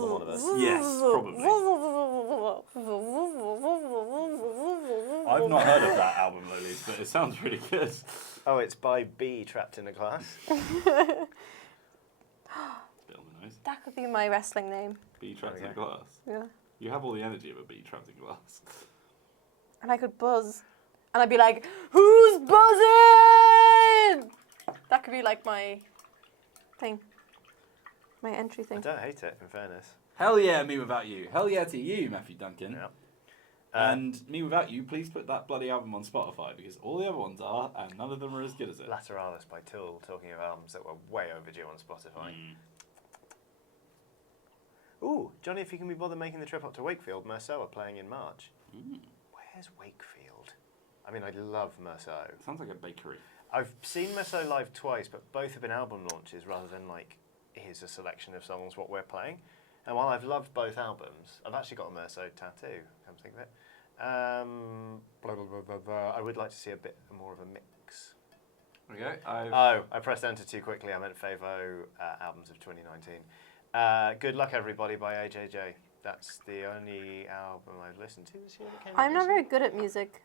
than one of us. Yes, probably. I've not heard of that album, Lolies, but it sounds really good. Oh, it's by Bee Trapped in a Glass. Bit on the nose. That could be my wrestling name. Bee trapped in a glass. Yeah. You have all the energy of a bee trapped in glass. And I could buzz. And I'd be like, who's buzzing? That could be like my thing. My entry I thing. don't hate it, in fairness. Hell yeah, Me Without You. Hell yeah to you, Matthew Duncan. Yeah. And Me Without You, please put that bloody album on Spotify, because all the other ones are, and none of them are as good as it. Lateralis by Tool, talking of albums that were way overdue on Spotify. Ooh, Johnny, if you can be bothered making the trip up to Wakefield, Merceau are playing in March. Where's Wakefield? I mean, I love Merceau. Sounds like a bakery. I've seen Merceau live twice, but both have been album launches rather than like, here's a selection of songs, what we're playing. And while I've loved both albums, I've actually got a Merceau tattoo, come to think of it. Blah, blah, blah, blah, blah. I would like to see a bit more of a mix. Okay, I pressed enter too quickly. I meant Favo albums of 2019. Good Luck Everybody by AJJ. That's the only album I've listened to this year that came out I'm not very recently. good at music.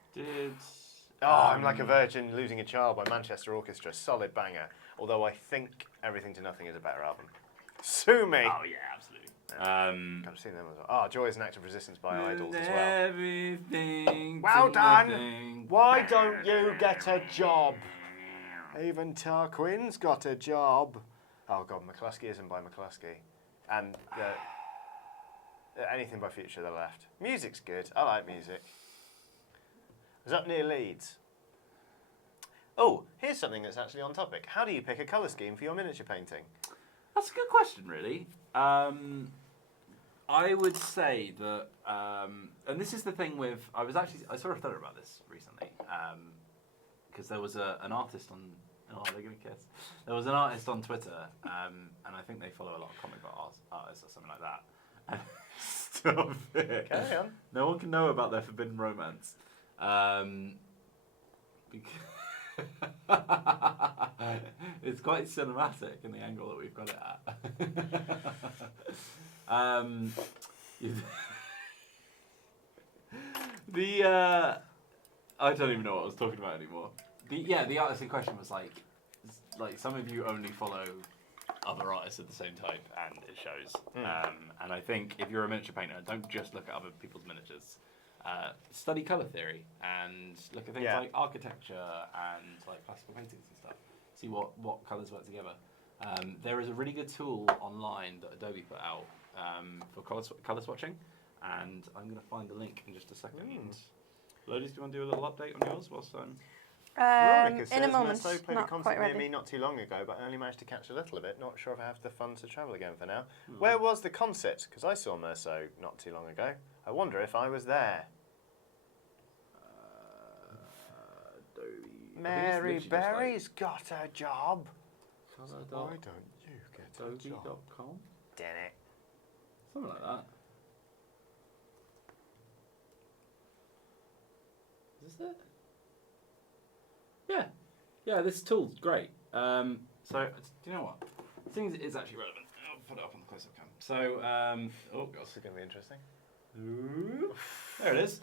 I'm Like a Virgin, Losing a Child by Manchester Orchestra. Solid banger. Although I think Everything to Nothing is a better album. Sue me! Oh, yeah, absolutely. I've seen them as well. Joy is an Act of Resistance by Idols as well. Everything Well to done! nothing. Why don't you get a job? Even Tarquin's got a job. Oh God, McCluskey isn't by McCluskey. And anything by Future the Left. Music's good. I like music. I was up near Leeds. Oh, here's something that's actually on topic. How do you pick a colour scheme for your miniature painting? That's a good question, really. I would say that, and this is the thing with, I sort of thought about this recently, because there was an artist on, they're going to kiss. There was an artist on Twitter, and I think they follow a lot of comic book artists or something like that. And stop it. Carry on. No one can know about their forbidden romance. It's quite cinematic in the angle that we've got it at. I don't even know what I was talking about anymore. The artist in question was like some of you only follow other artists of the same type, and it shows. And I think if you're a miniature painter, don't just look at other people's miniatures. Study colour theory and look at things like architecture and like classical paintings and stuff. See what colours work together. There is a really good tool online that Adobe put out for colour swatching, and I'm going to find the link in just a second. Lodies, do you want to do a little update on yours whilst I'm... In a moment. I played a Not concert quite near ready. me not too long ago, but I only managed to catch a little of it. Not sure if I have the funds to travel again for now. Where was the concert? Because I saw Merceau not too long ago. I wonder if I was there. Mary Berry's got a job. Why don't you get a job? Adobe.com? Damn it. Something like that. Is this it? Yeah, this tool's great. So, do you know what? The thing is actually relevant. I'll put it up on the close-up cam. So, oh god, This is going to be interesting. there it is.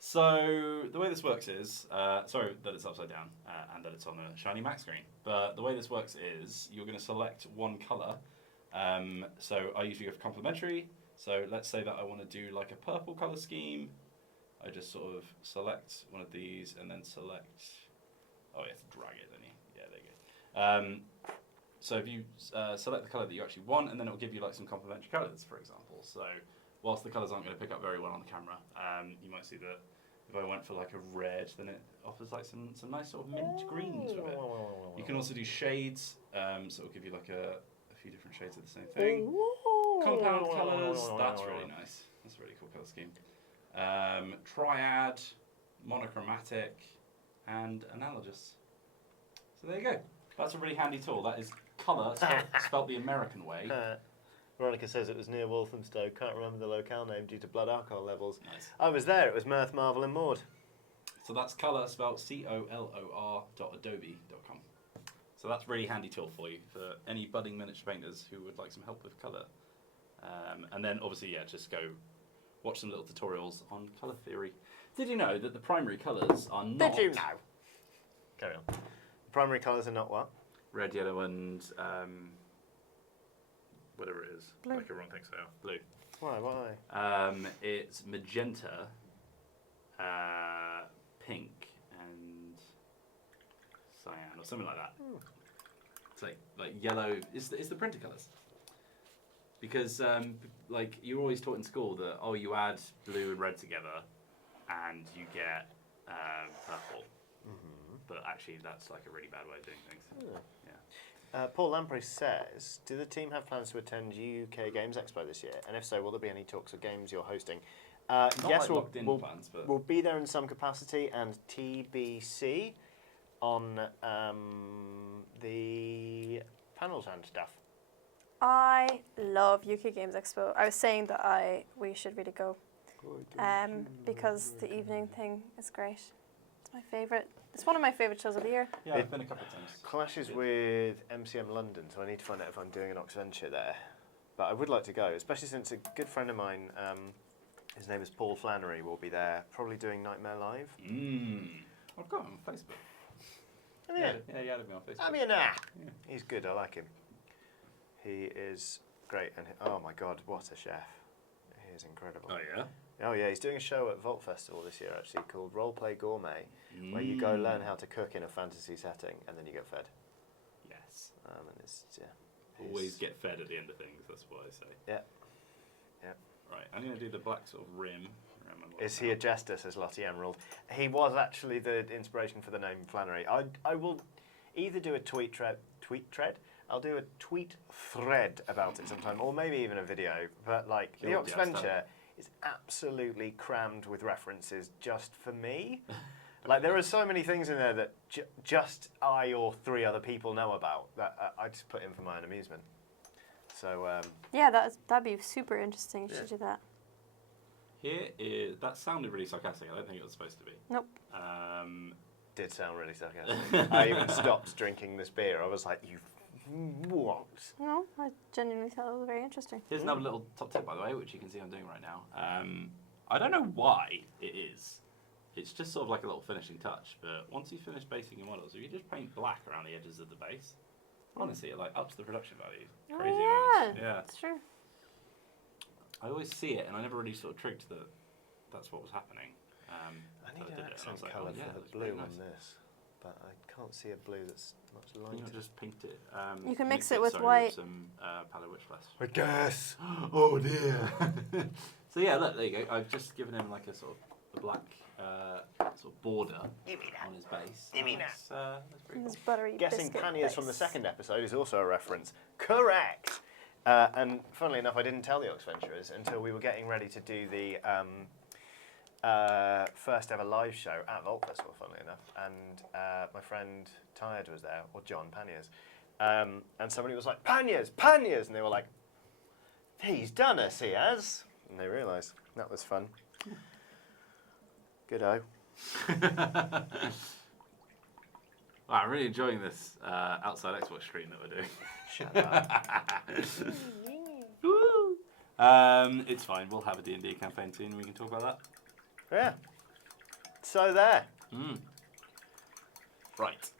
So, the way this works is, sorry that it's upside down and that it's on a shiny Mac screen, but the way this works is you're going to select one colour. So, I usually go for complementary. So, let's say that I want to do like a purple colour scheme. I just sort of select one of these and then select... Oh, you have to drag it, don't you? Yeah, there you go. So if you select the colour that you actually want, and then it will give you like some complementary colours, for example. So whilst the colours aren't going to pick up very well on the camera, you might see that if I went for like a red, then it offers like some nice sort of mint greens with it. You can also do shades, so it'll give you like a few different shades of the same thing. Compound colours, that's really nice. That's a really cool colour scheme. Triad, monochromatic, and analogous. So there you go. That's a really handy tool. That is colour spelt the American way. Veronica says it was near Walthamstow. Can't remember the locale name due to blood alcohol levels. Nice. I was there. It was Mirth, Marvel, and Maud. So that's colour spelled color.adobe.com. So that's a really handy tool for you for any budding miniature painters who would like some help with colour. And then obviously, yeah, just go watch some little tutorials on colour theory. Did you know that the primary colours are not... Did you know? Carry on. Primary colours are not what? Red, yellow, and whatever it is. Blue. Like everyone thinks they are. Blue. Why? It's magenta, pink, and cyan, or something like that. It's like yellow. It's the printer colours. Because like you're always taught in school that you add blue and red together, and you get purple. But actually, that's like a really bad way of doing things. Yeah. Paul Lamprey says, do the team have plans to attend UK Games Expo this year? And if so, will there be any talks or games you're hosting? Not yes, like locked in plans, but we'll be there in some capacity, and TBC on the panels and stuff. I love UK Games Expo. I was saying that we should really go because the evening thing is great. It's my favourite. It's one of my favourite shows of the year. yeah, I've been a couple of times. Clashes with MCM London, so I need to find out if I'm doing an Oxventure there. But I would like to go, especially since a good friend of mine, his name is Paul Flannery, will be there, probably doing Nightmare Live. I've got him on Facebook. Oh, yeah. Yeah, he added me on Facebook. I mean, Yeah. he's good, I like him. He is great, and oh my god, what a chef. He is incredible. Oh, yeah? Oh yeah, he's doing a show at Vault Festival this year actually called Roleplay Gourmet, where you go learn how to cook in a fantasy setting and then you get fed. Yes. And it's Always get fed at the end of things, that's what I say. Yeah. Yeah. Right, I'm going to do the black sort of rim. around my Is he a jester, says Lottie Emerald. He was actually the inspiration for the name Flannery. I will either do a tweet thread. I'll do a tweet thread about it sometime, or maybe even a video. But like the Sure, Oxventure is absolutely crammed with references just for me. Like there are so many things in there that just I or 3 other people know about that I just put in for my own amusement. So Yeah, that'd be super interesting. You should do that. Here is... That sounded really sarcastic. I don't think it was supposed to be. Nope. did sound really sarcastic. I even stopped drinking this beer. I was like, you what? No, I genuinely thought it was very interesting. Here's another little top tip, by the way, which you can see I'm doing right now. I don't know why it is. It's just sort of like a little finishing touch, but once you finish basing your models, if you just paint black around the edges of the base, honestly, it like ups the production value. Crazy amounts. Yeah. That's true. I always see it, and I never really sort of trigged that that's what was happening. I need so an did it, and I accent was like, colour oh, yeah, for that's the really blue nice. on this, but I can't see a blue that's much Can lighter. you not just paint it? You can mix it with sorry, white. With some Palo Witch Flesh. I guess. Oh dear. So yeah, look, there you go. I've just given him like a sort of a black sort of border on his base. Give me that. That's pretty This cool. buttery Guessing biscuit panniers from the base. second episode is also a reference. Correct. And funnily enough, I didn't tell the Oxventurers until we were getting ready to do the first ever live show at Vault Festival, funnily enough. And my friend Tired was there, or John Panniers. And somebody was like, Panniers, Panniers! And they were like, he's done us, he has. And they realised. That was fun. Good-o. Wow, I'm really enjoying this outside Xbox stream that we're doing. Shut up. Woo! It's fine. We'll have a D&D campaign soon. We can talk about that. Yeah. So there. Right.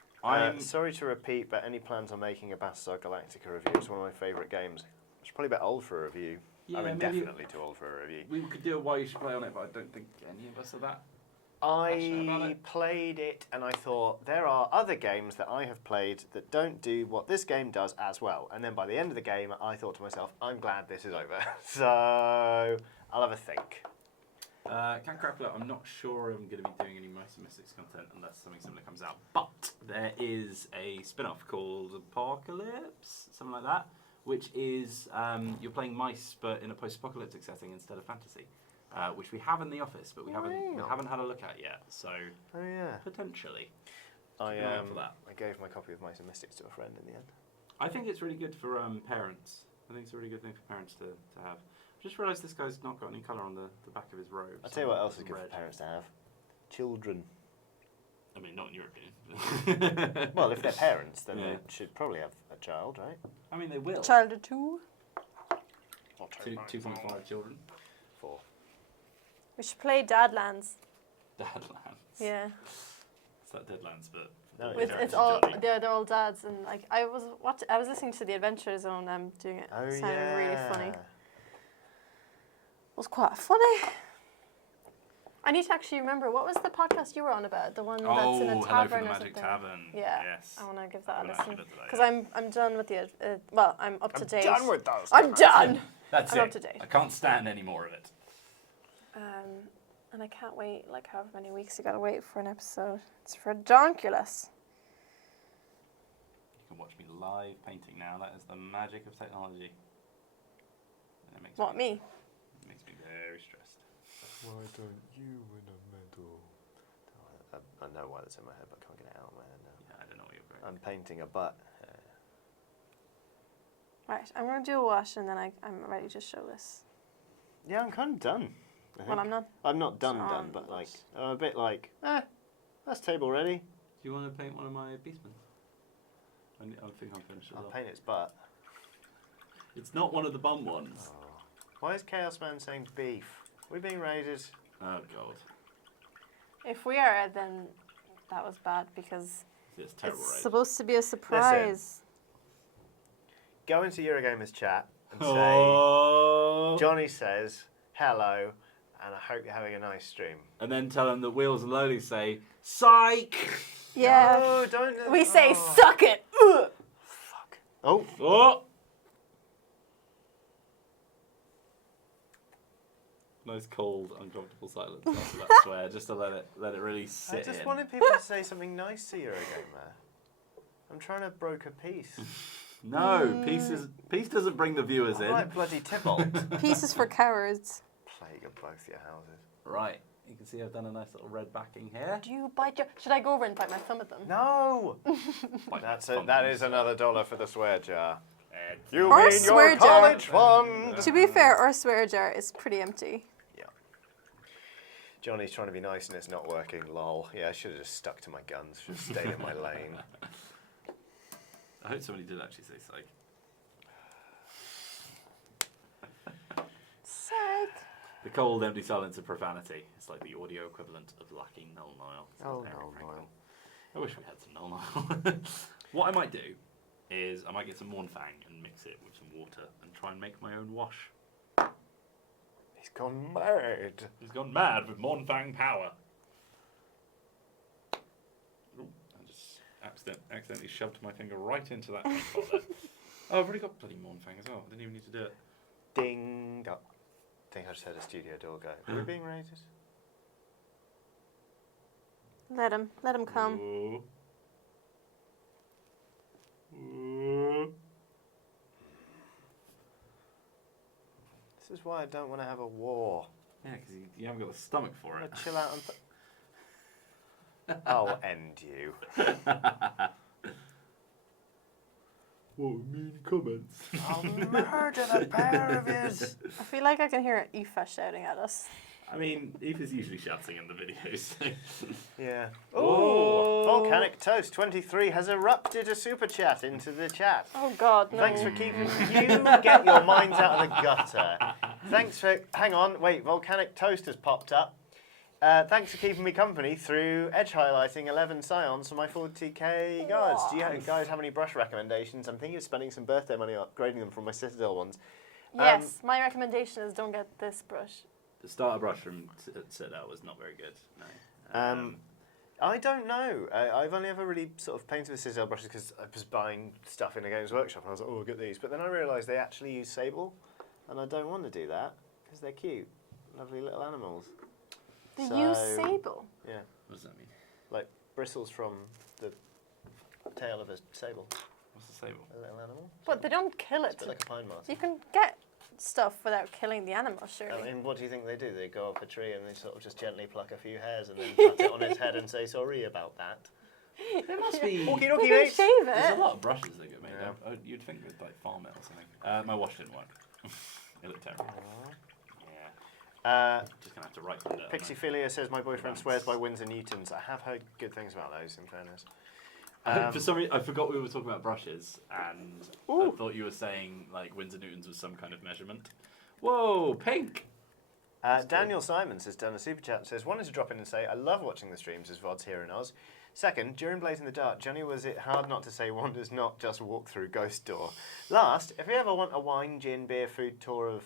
Sorry to repeat, but any plans on making a Battlestar Galactica review? It's one of my favourite games. It's probably a bit old for a review. Yeah, I mean, maybe- definitely too old for a review. We could do a why you should play on it, but I don't think any of us are that. passionate about I it. played it and I thought, there are other games that I have played that don't do what this game does as well. And then by the end of the game, I thought to myself, I'm glad this is over. So I'll have a think. Can't crap it up. I'm not sure I'm going to be doing any Mice and Mystics content unless something similar comes out. But there is a spin-off called Apocalypse, something like that, which is you're playing mice but in a post-apocalyptic setting instead of fantasy, which we have in the office, but we haven't had a look at yet. So Oh yeah. potentially, I Keep an eye out for that. I gave my copy of Mice and Mystics to a friend in the end. I think it's really good for parents I think it's a really good thing for parents to have. I just realised this guy's not got any colour on the back of his robe. I'll tell you what else is good for parents to have. Children. I mean, not in your opinion. Well, if they're parents, then they should probably have a child, right? I mean, they will. Child or two. 2.5 children. 4. We should play Dadlands. Dadlands. Yeah. It's like Deadlands, but No, It's all they're all dads, and like I was listening to the Adventure Zone doing it. Oh, It sounded really funny. yeah. It was quite funny. I need to actually remember, what was the podcast you were on about? The one that's in a Hello tavern from the or Magic something. Tavern. Yeah. Yes. I want to give that a Haven't actually listen been to that because yet. I'm done with the well, I'm up to date. Done with those. I'm done. That's I'm it. up to date. I can't stand any more of it. And I can't wait like however many weeks you gotta wait for an episode. It's ridiculous. You can watch me live painting now. That is the magic of technology. And it makes What, me? It makes me very stressed. Why don't you win a medal? I know why that's in my head, but I can't get it out of my head now. Yeah, I don't know what you're going. I'm painting a butt. Right, I'm gonna do a wash and then I'm ready to show this. Yeah, I'm kind of done. Well, I'm not. I'm not done, but like I'm a bit like, that's table ready. Do you want to paint one of my beastmen? I think I'm finished as I'll well. paint its butt. It's not one of the bum ones. Oh. Why is Chaos Man saying beef? We're being raided. Oh god. If we are, then that was bad because It's terrible it's raid. supposed to be a surprise. Go into Eurogamer's chat and say, Oh. Johnny says, hello, and I hope you're having a nice stream. And then tell them that Wheels and Lolies say, psych! Yeah. No, don't. We say, oh. suck it. Ugh. Fuck. Oh. Oh! Nice cold, uncomfortable silence after that swear, just to let it really sit I just in. wanted people to say something nice to Eurogamer. I'm trying to broker peace. No, peace doesn't bring the viewers I'm in. like bloody Tybalt. Pieces for cowards. Plague of both your houses. Right, you can see I've done a nice little red backing here. Do you bite your... Should I go over and bite my thumb at them? No! Like That's it. thumbs. That is another $1 for the swear jar. You Or mean swear your jar. college fund? To be fair, our swear jar is pretty empty. Yeah. Johnny's trying to be nice and it's not working. Lol. Yeah, I should have just stuck to my guns. Should have stayed in my lane. I hope somebody did actually say psych. Psych. The cold, empty silence of profanity. It's like the audio equivalent of lacking null nile. Oh, Very no, frankly. no. I wish we had some null nile. What I might do is I might get some Mornfang and mix it with some water and try and make my own wash. He's gone mad. He's gone mad with Mornfang power. Ooh, I just accidentally shoved my finger right into that paint pot there. Oh, I've already got bloody Mornfang as well. I didn't even need to do it. Ding. Oh, I think I just heard a studio door go. Are we being raided? Let him come. Ooh. Ooh. This is why I don't want to have a war. Yeah, because you haven't got the stomach for I it. want to chill out and... I'll end you. What mean comments? I'll murder the pair of yous. I feel like I can hear Aoife shouting at us. I mean, Aoife's usually shouting in the videos. So. Yeah. Oh. Ooh, Volcanic Toast 23 has erupted a super chat into the chat. Oh God, no. Thanks for keeping you get your minds out of the gutter. Thanks for hang on, wait, Volcanic Toast has popped up. Thanks for keeping me company through edge highlighting 11 scions for my 40k guards. Do you guys have any brush recommendations? I'm thinking of spending some birthday money upgrading them from my Citadel ones. Yes, my recommendation is don't get this brush. The starter brush from Citadel was not very good. No. I don't know. I've only ever really sort of painted with Citadel brushes because I was buying stuff in a Games Workshop and I was like, oh, I'll get these. But then I realised they actually use sable and I don't want to do that because they're cute. Lovely little animals. They use sable. Yeah. What does that mean? Like bristles from the tail of a sable. What's the sable? A little animal. But they don't kill It's it. a bit like a pine marten. You can get stuff without killing the animal, I surely. mean, what do you think they do? They go up a tree and they sort of just gently pluck a few hairs and then pat it on its head and say sorry about that. There must be. Okie You're dokie, gonna mates. shave There's a it. lot of brushes that get made. Yeah. Oh, you'd think with like farm it or something. My wash didn't work. It looked terrible. Yeah. Just gonna have to write under. Pixie says my boyfriend swears by Windsor Newtons. I have heard good things about those, in fairness. For some reason, I forgot we were talking about brushes, and I thought you were saying like Windsor Newtons was some kind of measurement. Whoa, pink! Daniel Simons has done a super chat. Says, wanted to drop in and say, I love watching the streams as VODs here in Oz. Second, during Blaze in the Dark, Johnny, was it hard not to say one does not just walk through Ghost Door? Last, if you ever want a wine, gin, beer, food tour of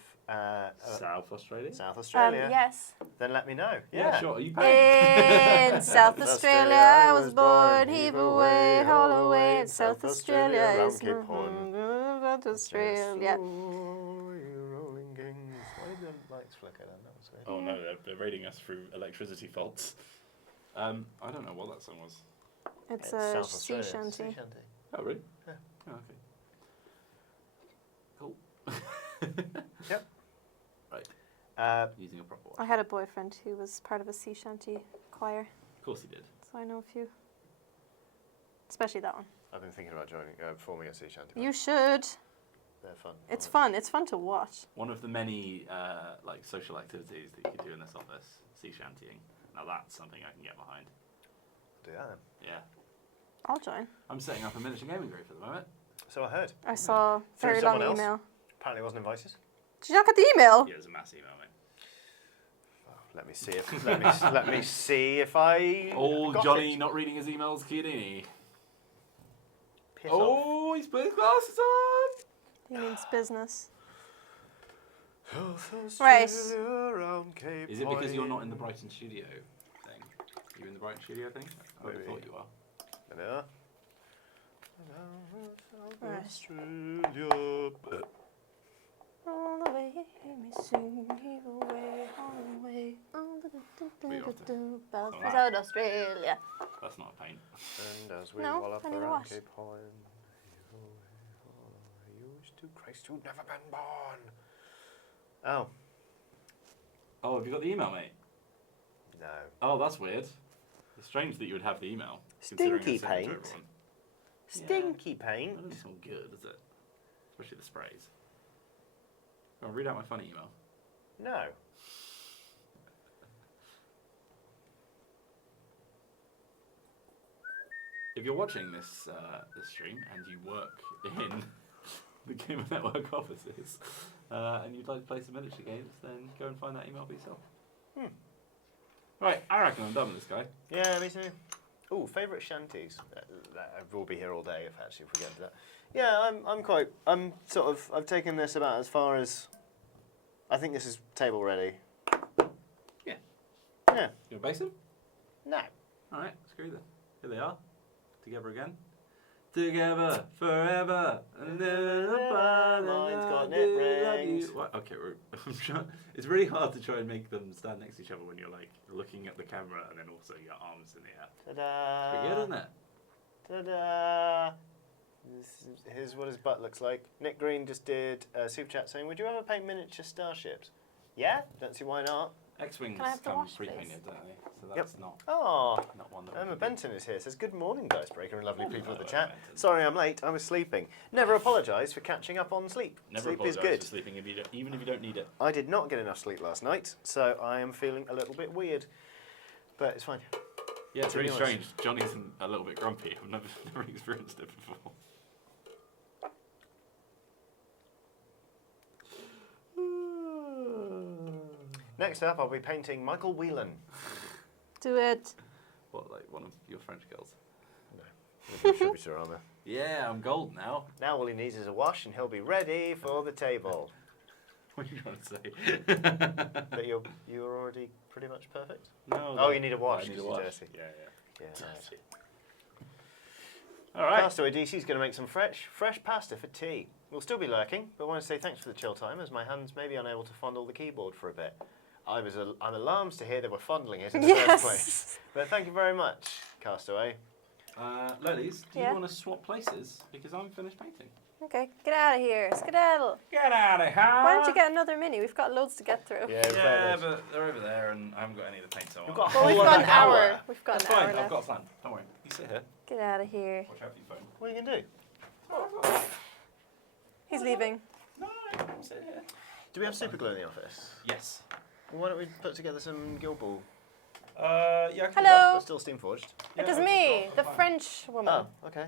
South Australia. South Australia, Yes. then let me know. Yeah, sure. Are you paying? In South Australia, I was born. Heave away, haul away. In South Australia is Cape Horn. South Australia. Rolling kings. Why did the lights flicker then? That was weird. Oh no, they're raiding us through electricity faults. I don't know what that song was. It's South a Australia. sea shanty. Oh really? Yeah. Oh, okay. Cool. Yep. Right. Using a proper watch. I had a boyfriend who was part of a sea shanty choir, Of course he did. so I know a few. Especially that one. I've been thinking about joining, performing at sea shanty. You should. They're fun. It's fun. It's fun to watch. One of the many like social activities that you could do in this office, sea shantying. Now that's something I can get behind. Do that then. Yeah. I'll join. I'm setting up a miniature gaming group at the moment. So I heard. I saw a Through very long someone else? email. Apparently wasn't invited. Did you not get the email? Yeah, there's a mass email, mate. Let me see if let me see if I. Oh, got Johnny it. not reading his emails, Chiodini. Piss off. Oh, he's put his glasses on. He means business. South Right. Australia, around Cape Is it because you're not in the Horn. Brighton studio thing? Are you in the Brighton studio thing? I would have Maybe. thought you are. Yeah. Right. Australia. All the way, me sing, heave away, all the way, all the We off to- South Oh, South Australia. That's not a pain. And as we No, wallop I need a around wash. Cape Horn, used to Christ who'd never been born. Oh, Oh, have you got the email, mate? no. Oh, that's weird. It's strange that you would have the email. considering Stinky I sent it to paint. everyone. Stinky That paint. doesn't smell good, does it? Especially the sprays. I'll read out my funny email. No. If you're watching this this stream and you work in the Gamer Network offices and you'd like to play some miniature games, then go and find that email for yourself. Right, I reckon I'm done with this guy. Yeah, me too. Ooh, favourite shanties. We'll be here all day if we get to that. Yeah, I've taken this about as far as, I think this is table ready. Yeah. Yeah. You want to base them? No. Alright, screw them. Here they are. Together again. Together forever. Mine's got knit rings. What? Okay, I'm trying. It's really hard to try and make them stand next to each other when you're like looking at the camera and then also your arms in the air. Ta-da. Pretty good, isn't it? Ta-da. Here's what his butt looks like. Nick Green just did a super chat saying, would you ever paint miniature starships? Yeah, don't see why not. X-Wings Can I have the come wash, please? pre-painted, don't they? So that's not Oh, one that we Emma can do. Benton is here. Says, good morning, Dicebreaker and lovely people of the Hello, chat. Benton. Sorry I'm late. I was sleeping. Never apologise for catching up on sleep. Never Sleep is apologise good. for sleeping even if you don't need it. I did not get enough sleep last night, so I am feeling a little bit weird. But it's fine. Yeah, it's To be really honest. strange. Johnny's a little bit grumpy. I've never experienced it before. Next up, I'll be painting Michael Whelan. Do it. What, like one of your French girls? With contributor armour. Yeah, I'm gold now. Now all he needs is a wash and he'll be ready for the table. What are you trying to say? But you're already pretty much perfect? No. Oh, you need a wash I need 'cause a you're wash. dirty. Yeah. Yeah. Dirty. All right. Castaway DC's going to make some fresh pasta for tea. We'll still be lurking, but I want to say thanks for the chill time, as my hands may be unable to fondle the keyboard for a bit. I'm alarmed to hear they were fondling it in the first place. Yes. But thank you very much, Castaway. Lolies, do Yeah? you want to swap places? Because I'm finished painting. Okay, get out of here. Skedaddle. Get out of here! Why don't you get another mini? We've got loads to get through. Yeah, Yeah, but they're over there and I haven't got any of the paints I want. You've got a Well, whole we've got other an hour. hour. We've got That's an hour fine, left. I've got a plan. Don't worry. You sit here. Get out of here. Watch out for your phone. What are you going to do? He's leaving. No, sit here. Do we have super glue in the office? Yes. Well, why don't we put together some Guild Ball? Yeah, I can do that. Hello. They're still steam forged. It is Yeah, me, I'm the fine. French woman. Oh, okay.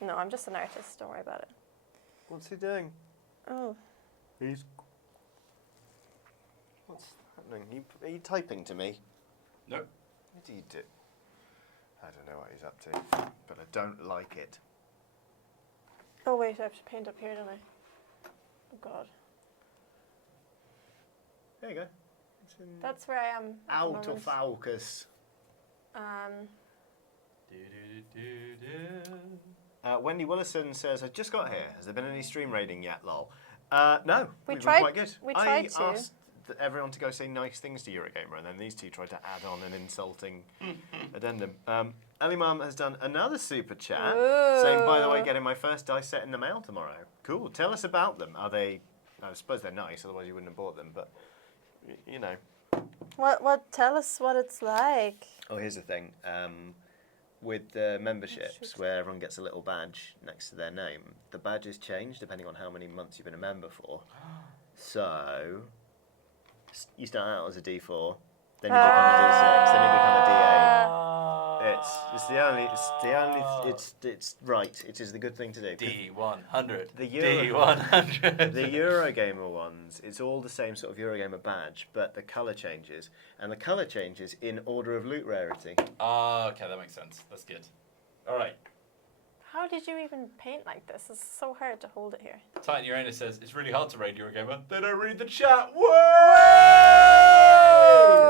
No, I'm just an artist. Don't worry about it. What's he doing? Oh. He's. What's happening? Are you typing to me? Nope. What do you do? I don't know what he's up to, but I don't like it. Oh wait, I have to paint up here, don't I? Oh god. There you go. It's in That's where I am. At the out moment. of focus. Wendy Willison says, I just got here. Has there been any stream raiding yet, lol? No, We we've tried- been quite good. we I tried to. asked everyone to go say nice things to Eurogamer, and then these two tried to add on an insulting addendum. Ellie Mum has done another super chat, saying, by the way, Ooh. getting my first dice set in the mail tomorrow. Cool. Tell us about them. Are they... I suppose they're nice, otherwise you wouldn't have bought them, but, you know. What? Tell us what it's like. Oh, here's the thing. With the memberships, shoot. where everyone gets a little badge next to their name, the badges change depending on how many months you've been a member for. So, you start out as a D4, then you become a D6, then you become a D8. It's right. It is the good thing to do. D100. The Euro- D100. The Eurogamer ones, it's all the same sort of Eurogamer badge, but the colour changes. And the colour changes in order of loot rarity. Okay, that makes sense. That's good. All right. How did you even paint like this? It's so hard to hold it here. Titan Uranus says, it's really hard to raid Eurogamer. They don't read the chat. Whoa!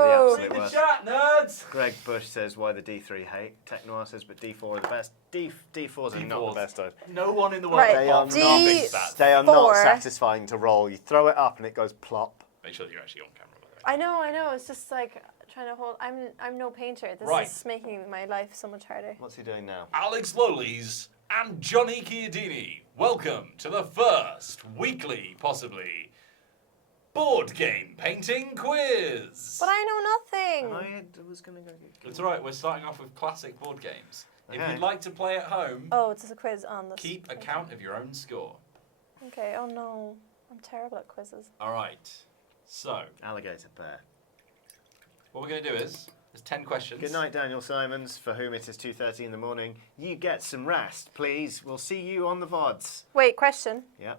The absolute Read the worst. chat, nerds! Greg Bush says, why the D3 hate? Tech Noir says, but D4 are the best. D4s are not D4s. the best dice. No one in the world Right, They are apart from not, you D- thinks that. they are not Four. satisfying to roll. You throw it up and it goes plop. Make sure that you're actually on camera, by the way. I know. It's just like trying to hold. I'm no painter. This Right. is making my life so much harder. What's he doing now? Alex Lolies and Johnny Chiodini, welcome to the first weekly, possibly, board game painting quiz. But I know nothing. I was going to go get... It's alright, we're starting off with classic board games. If Okay. you'd like to play at home, Oh, it's just a quiz on this. keep account of your own score. Okay. Oh no, I'm terrible at quizzes. Alright, so Alligator bear. what we're going to do is, there's 10 questions. Good night, Daniel Simons, for whom it is 2:30 in the morning. You get some rest, please. We'll see you on the VODs. Wait, question. Yeah.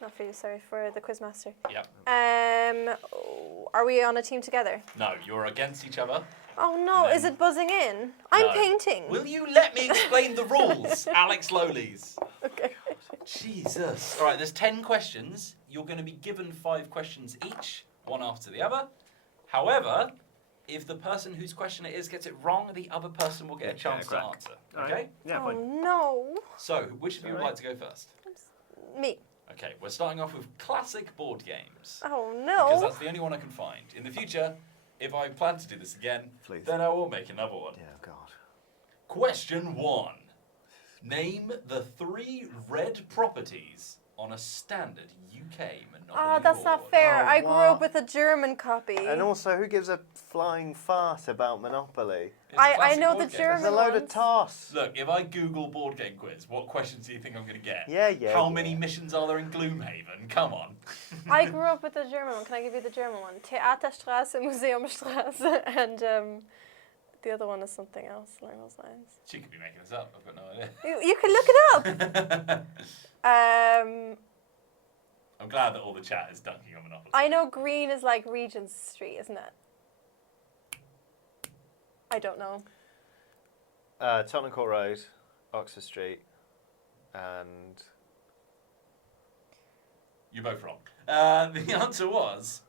Not for you, sorry, for the quizmaster. Yep. Are we on a team together? No, you're against each other. Oh no, And is then- it buzzing in? I'm No. painting. Will you let me explain the rules, Alex Lolies? Okay. Jesus. All right, there's 10 questions. You're going to be given 5 questions each, one after the other. However, if the person whose question it is gets it wrong, the other person will get a chance to crack. answer. All Okay? right. Yeah, Oh fine. no. So, which of you would Alright. like to go first? Me. Okay, we're starting off with classic board games. Oh Because no. that's the only one I can find. In the future, if I plan to do this again, Please. then I will make another one. Yeah, God. Question 1. Name the 3 red properties on a standard UK Monopoly Oh, that's not board. fair. Oh, I grew what? up with a German copy. And also, who gives a flying fart about Monopoly? It's I classic know board the games. German- There's a load of ones. toss. Look, if I Google board game quiz, what questions do you think I'm going to get? Yeah. How many missions are there in Gloomhaven? Come on. I grew up with the German one. Can I give you the German one? Theaterstraße, Museumstraße, and the other one is something else along those lines. She could be making this up. I've got no idea. You can look it up. I'm glad that all the chat is dunking on Monopoly. I know green is like Regent Street, isn't it? I don't know. Tottenham Court Road, Oxford Street, and... You're both wrong. The answer was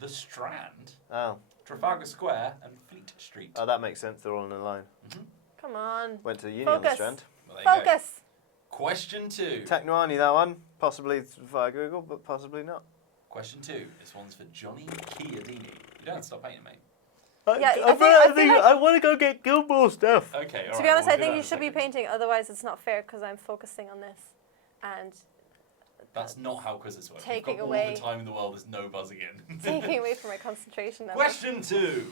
the Strand, Oh. Trafalgar Square, and Fleet Street. Oh, that makes sense. They're all in a line. Come on. Went to the uni on the Focus. Strand. Well, there you go. Focus. Question 2. Technoani, that one. Possibly via Google, but possibly not. Question 2. This one's for Johnny Chiodini. You don't have to stop painting, mate. Yeah, I feel like- I want to go get Guild Ball stuff. Okay, all To right, be honest, we'll I do think that you in a should be second. painting. Otherwise, it's not fair because I'm focusing on this, and That's not how quizzes work. Taking You've got away- all the time in the world, there's no buzzing in. Taking away from my concentration. Now. Question 2.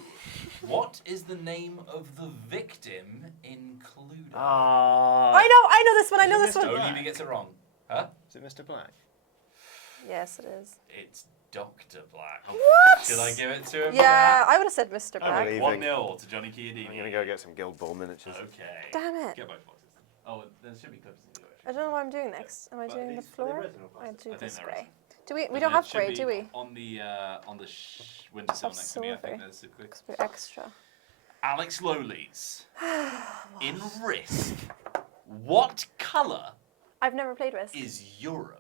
What is the name of the victim in Cluedo? I know this one. I know this one. Only if he gets it wrong. Huh? Is it Mr. Black? Yes, it is. It's Dr. Black. What? Should I give it to him? Yeah, I would have said Mr. I Black. believe- 1-0 to Johnny Chiodini. I'm going to go get some Guild Ball miniatures. Okay. Damn it. Get both boxes. Oh, there should be clips in the I don't know what I'm doing next. Am I But doing the these- are they floor? resin or I plastic? do I think this they're grey. resin. Do we? We But don't there have should grey, be do we? On the windowsill Of next to me, I think silver. there's a clip. Because we're extra. Alex Lolies. In Risk, what colour I've never played Risk. is Europe?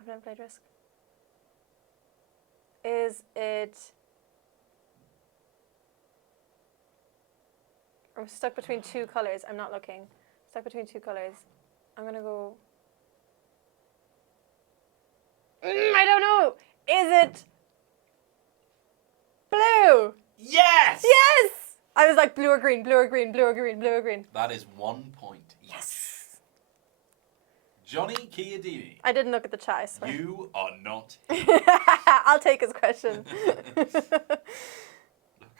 I've never played Risk. Is it? I'm stuck between two colours. I'm not looking. Stuck between two colours. I'm gonna go. I don't know. Is it blue? Yes! Yes! I was like blue or green, blue or green, blue or green, blue or green. That is 1 point. Yes. Johnny Chiodini, I didn't look at the chat, I swear. you are not. I'll take his question. Oh God,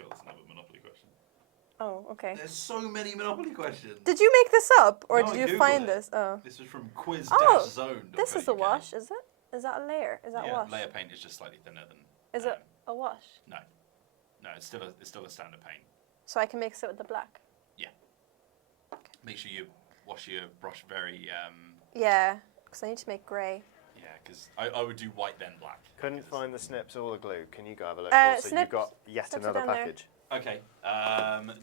that's another Monopoly question. Oh, okay. There's so many Monopoly questions. Did you make this up, or No, did I you Googled find it. this? Oh. This was from quiz Oh, zone. This is a wash, is it? Is that a layer? Is that Yeah, a wash? layer paint is just slightly thinner than. Is it a wash? No, it's still a standard paint. So I can mix it with the black? Make sure you wash your brush very. Yeah, because I need to make grey. Yeah, because I would do white then black. Couldn't because- find the snips or the glue. Can you go have a look? Uh, Also, snips- you've got yet snips are another down there. package. Okay,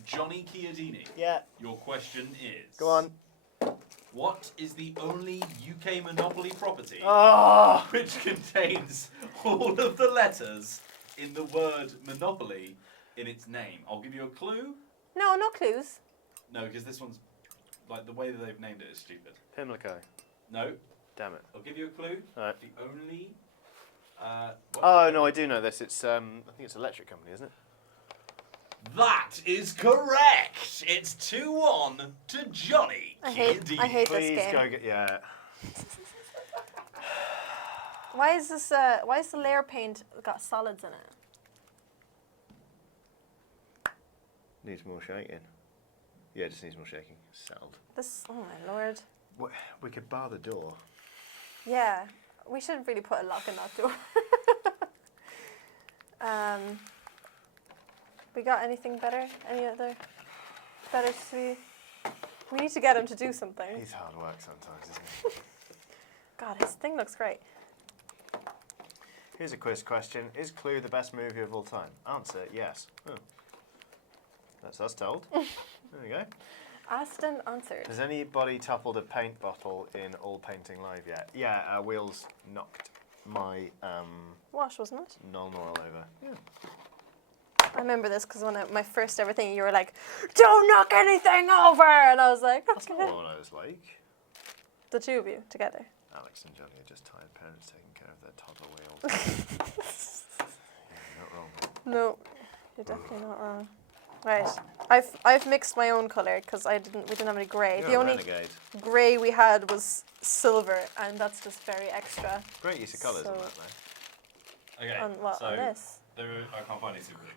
Johnny Chiodini, Yeah. your question is. Go on. What is the only UK Monopoly property Oh! which contains all of the letters in the word Monopoly in its name? I'll give you a clue. No, no clues. No, because this one's like the way that they've named it is stupid. Pimlico. No, Damn it. I'll give you a clue. Alright. The only. What? Oh no, I do know this. It's I think it's an electric company, isn't it? That is correct. It's 2-1 to Johnny. I hate this Please game. go get Why is this? Why is the layer paint got solids in it? Needs more shaking. Yeah, it just needs more shaking. Settled. This. Oh my lord. We could bar the door. Yeah, we should really put a lock in that door. We got anything better? Any other better to? We need to get him to do something. He's hard work sometimes, isn't he? God, his thing looks great. Here's a quiz question. Is Clue the best movie of all time? Answer, yes. Oh. That's us told. There we go. Asked and answered. Has anybody toppled a paint bottle in All Painting Live yet? Yeah, Wheels knocked my Wash, wasn't it? Null Oil over. Yeah. I remember this because my first ever thing, you were like, "Don't knock anything over," and I was like, That's not "Okay." what I was like. The two of you together. Alex and Johnny are just tired parents taking care of their toddler Wheels. Yeah, not wrong. No, you're definitely not wrong. Right, I've mixed my own color because we didn't have any grey. You're The a only renegade. grey we had was silver, and that's just very extra. Great use of colours on So- that, though. Okay. On what? So On this? I can't find any super glue.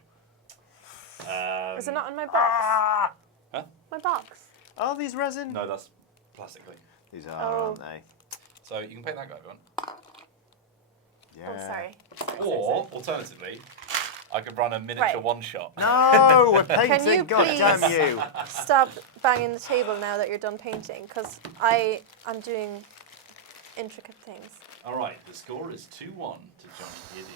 Is it not in my box? Huh? My box. Are these resin? No, that's plastic glue. These are, Oh. aren't they? So you can paint that guy if you want. Yeah. Oh, sorry. Or, alternatively, I could run a miniature Right. one-shot. No, we're Can painting. you God damn please- you! Stop banging the table now that you're done painting, because I'm doing intricate things. All right, the score is 2-1 to Johnny Giddy.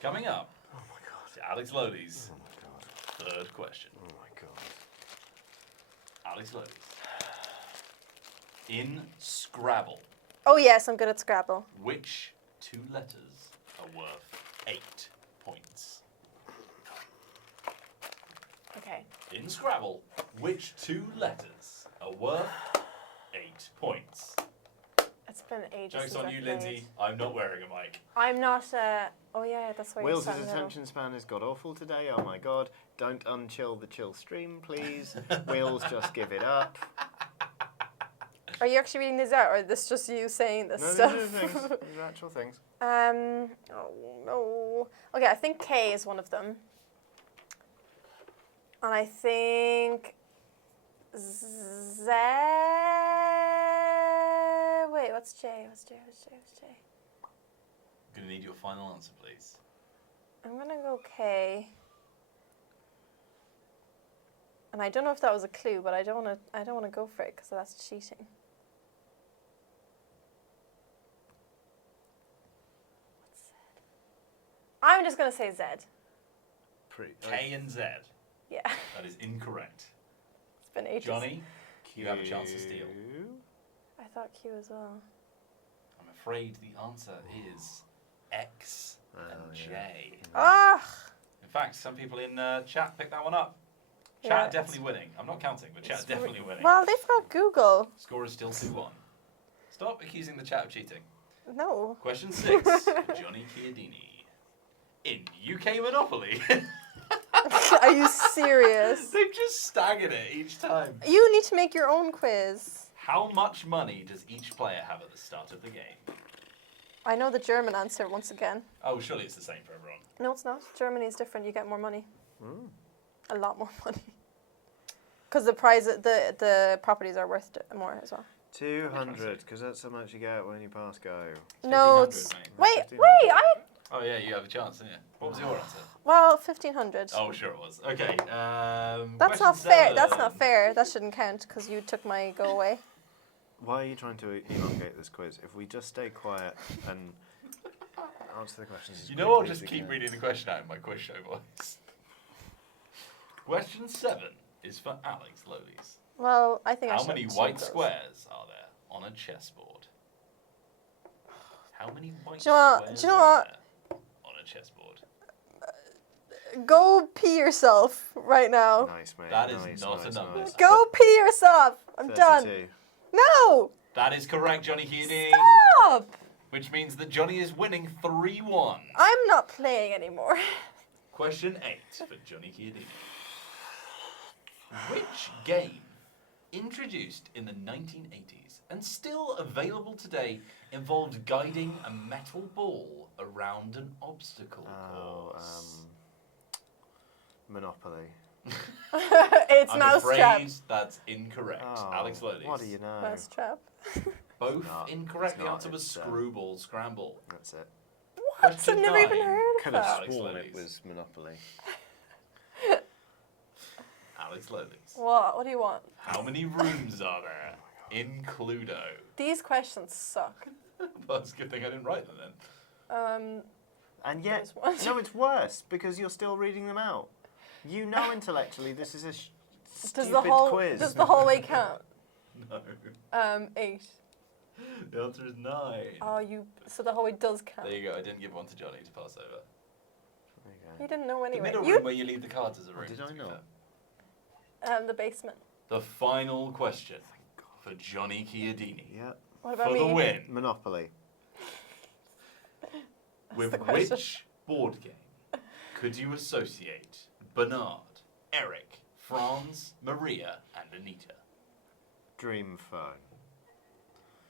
Coming up, Oh my god. to Alex Lolies' Oh my god. third question. Oh my god. Alex Lolies. In Scrabble, Oh yes, I'm good at Scrabble. which two letters are worth 8 points? Okay. In Scrabble, which two letters are worth 8 points? It's been ages Joke's since on I've you, played. Lindsay. I'm not wearing a mic. I'm not. Oh yeah, that's why you're Wheels' sat in the middle. attention span has got awful today. Oh my god. Don't unchill the chill stream, please. Wheels, just give it up. Are you actually reading these out, or is this just you saying this No, stuff? these are things. These are actual things. Oh no. Okay, I think K is one of them. And I think Z. Wait, what's J? What's J? I'm going to need your final answer, please. I'm gonna go K. And I don't know if that was a clue, but I don't wanna go for it because that's cheating. What's Z? I'm just gonna say Z. K and Z. Yeah. That is incorrect. It's been ages. Johnny, you have a chance to steal. I thought Q as well. I'm afraid the answer is X and J. Ah! In fact, some people in chat picked that one up. Chat Yeah, are definitely winning. I'm not counting, but chat are definitely winning. Well, they've got Google. Score is still 2-1. Stop accusing the chat of cheating. No. Question 6. Johnny Chiodini. In UK Monopoly. Are you serious? They've just staggered it each time. You need to make your own quiz. How much money does each player have at the start of the game? I know the German answer once again. Oh, surely it's the same for everyone. No, it's not. Germany is different. You get more money. A lot more money. Because the properties are worth more as well. 200, because that's how much you get when you pass go. No, 1500, it's... mate. Wait, 1500. Oh yeah, you have a chance, didn't you? What was your answer? Well, 1,500. Oh, sure it was. Okay. That's question not fair. 7. That's not fair. That shouldn't count because you took my go away. Why are you trying to elongate this quiz? If we just stay quiet and answer the questions. as You know, I'll quickly as just we keep can. reading the question out in my quiz show voice. Question 7 is for Alex Lolies. Well, I think I How should many cheat white those. squares are there on a chessboard? How many white Do you know what? squares Do you know are what? there on a chessboard? Go pee yourself right now. Nice, mate. That is nice, not a nice, number. nice. Go pee yourself. I'm done. 32. No. That is correct, Johnny Chiodini. Stop. Which means that Johnny is winning 3-1. I'm not playing anymore. Question 8 for Johnny Chiodini. Which game, introduced in the 1980s and still available today, involved guiding a metal ball around an obstacle course? Monopoly. It's I'm Mousetrap. afraid that's incorrect. Oh, Alex Lolies. what do you know? Mousetrap. Both not. incorrect. It's The not. answer was It's, Screwball Scramble. That's it. What? Question I've never even 9. heard of Could have that. Alex sworn Lolies. it was Monopoly. Alex Lolies. What? What do you want? How many rooms are there in Cluedo? These questions suck. Well, it's a good thing I didn't write them then. And yet, There's one. no, it's worse because you're still reading them out. You know intellectually this is a stupid quiz. Does the whole way count? No. 8. The answer is 9. Oh, so the whole way does count. There you go. I didn't give one to Johnny to pass over. You didn't know The anyway. middle room where you leave the cards as a room. did to I be not? fair. The basement. The final question for Johnny Chiodini. Yeah. What about For me? the win. Monopoly. With the question. which board game could you associate Bernard, Eric, Franz, Maria, and Anita? Dream phone.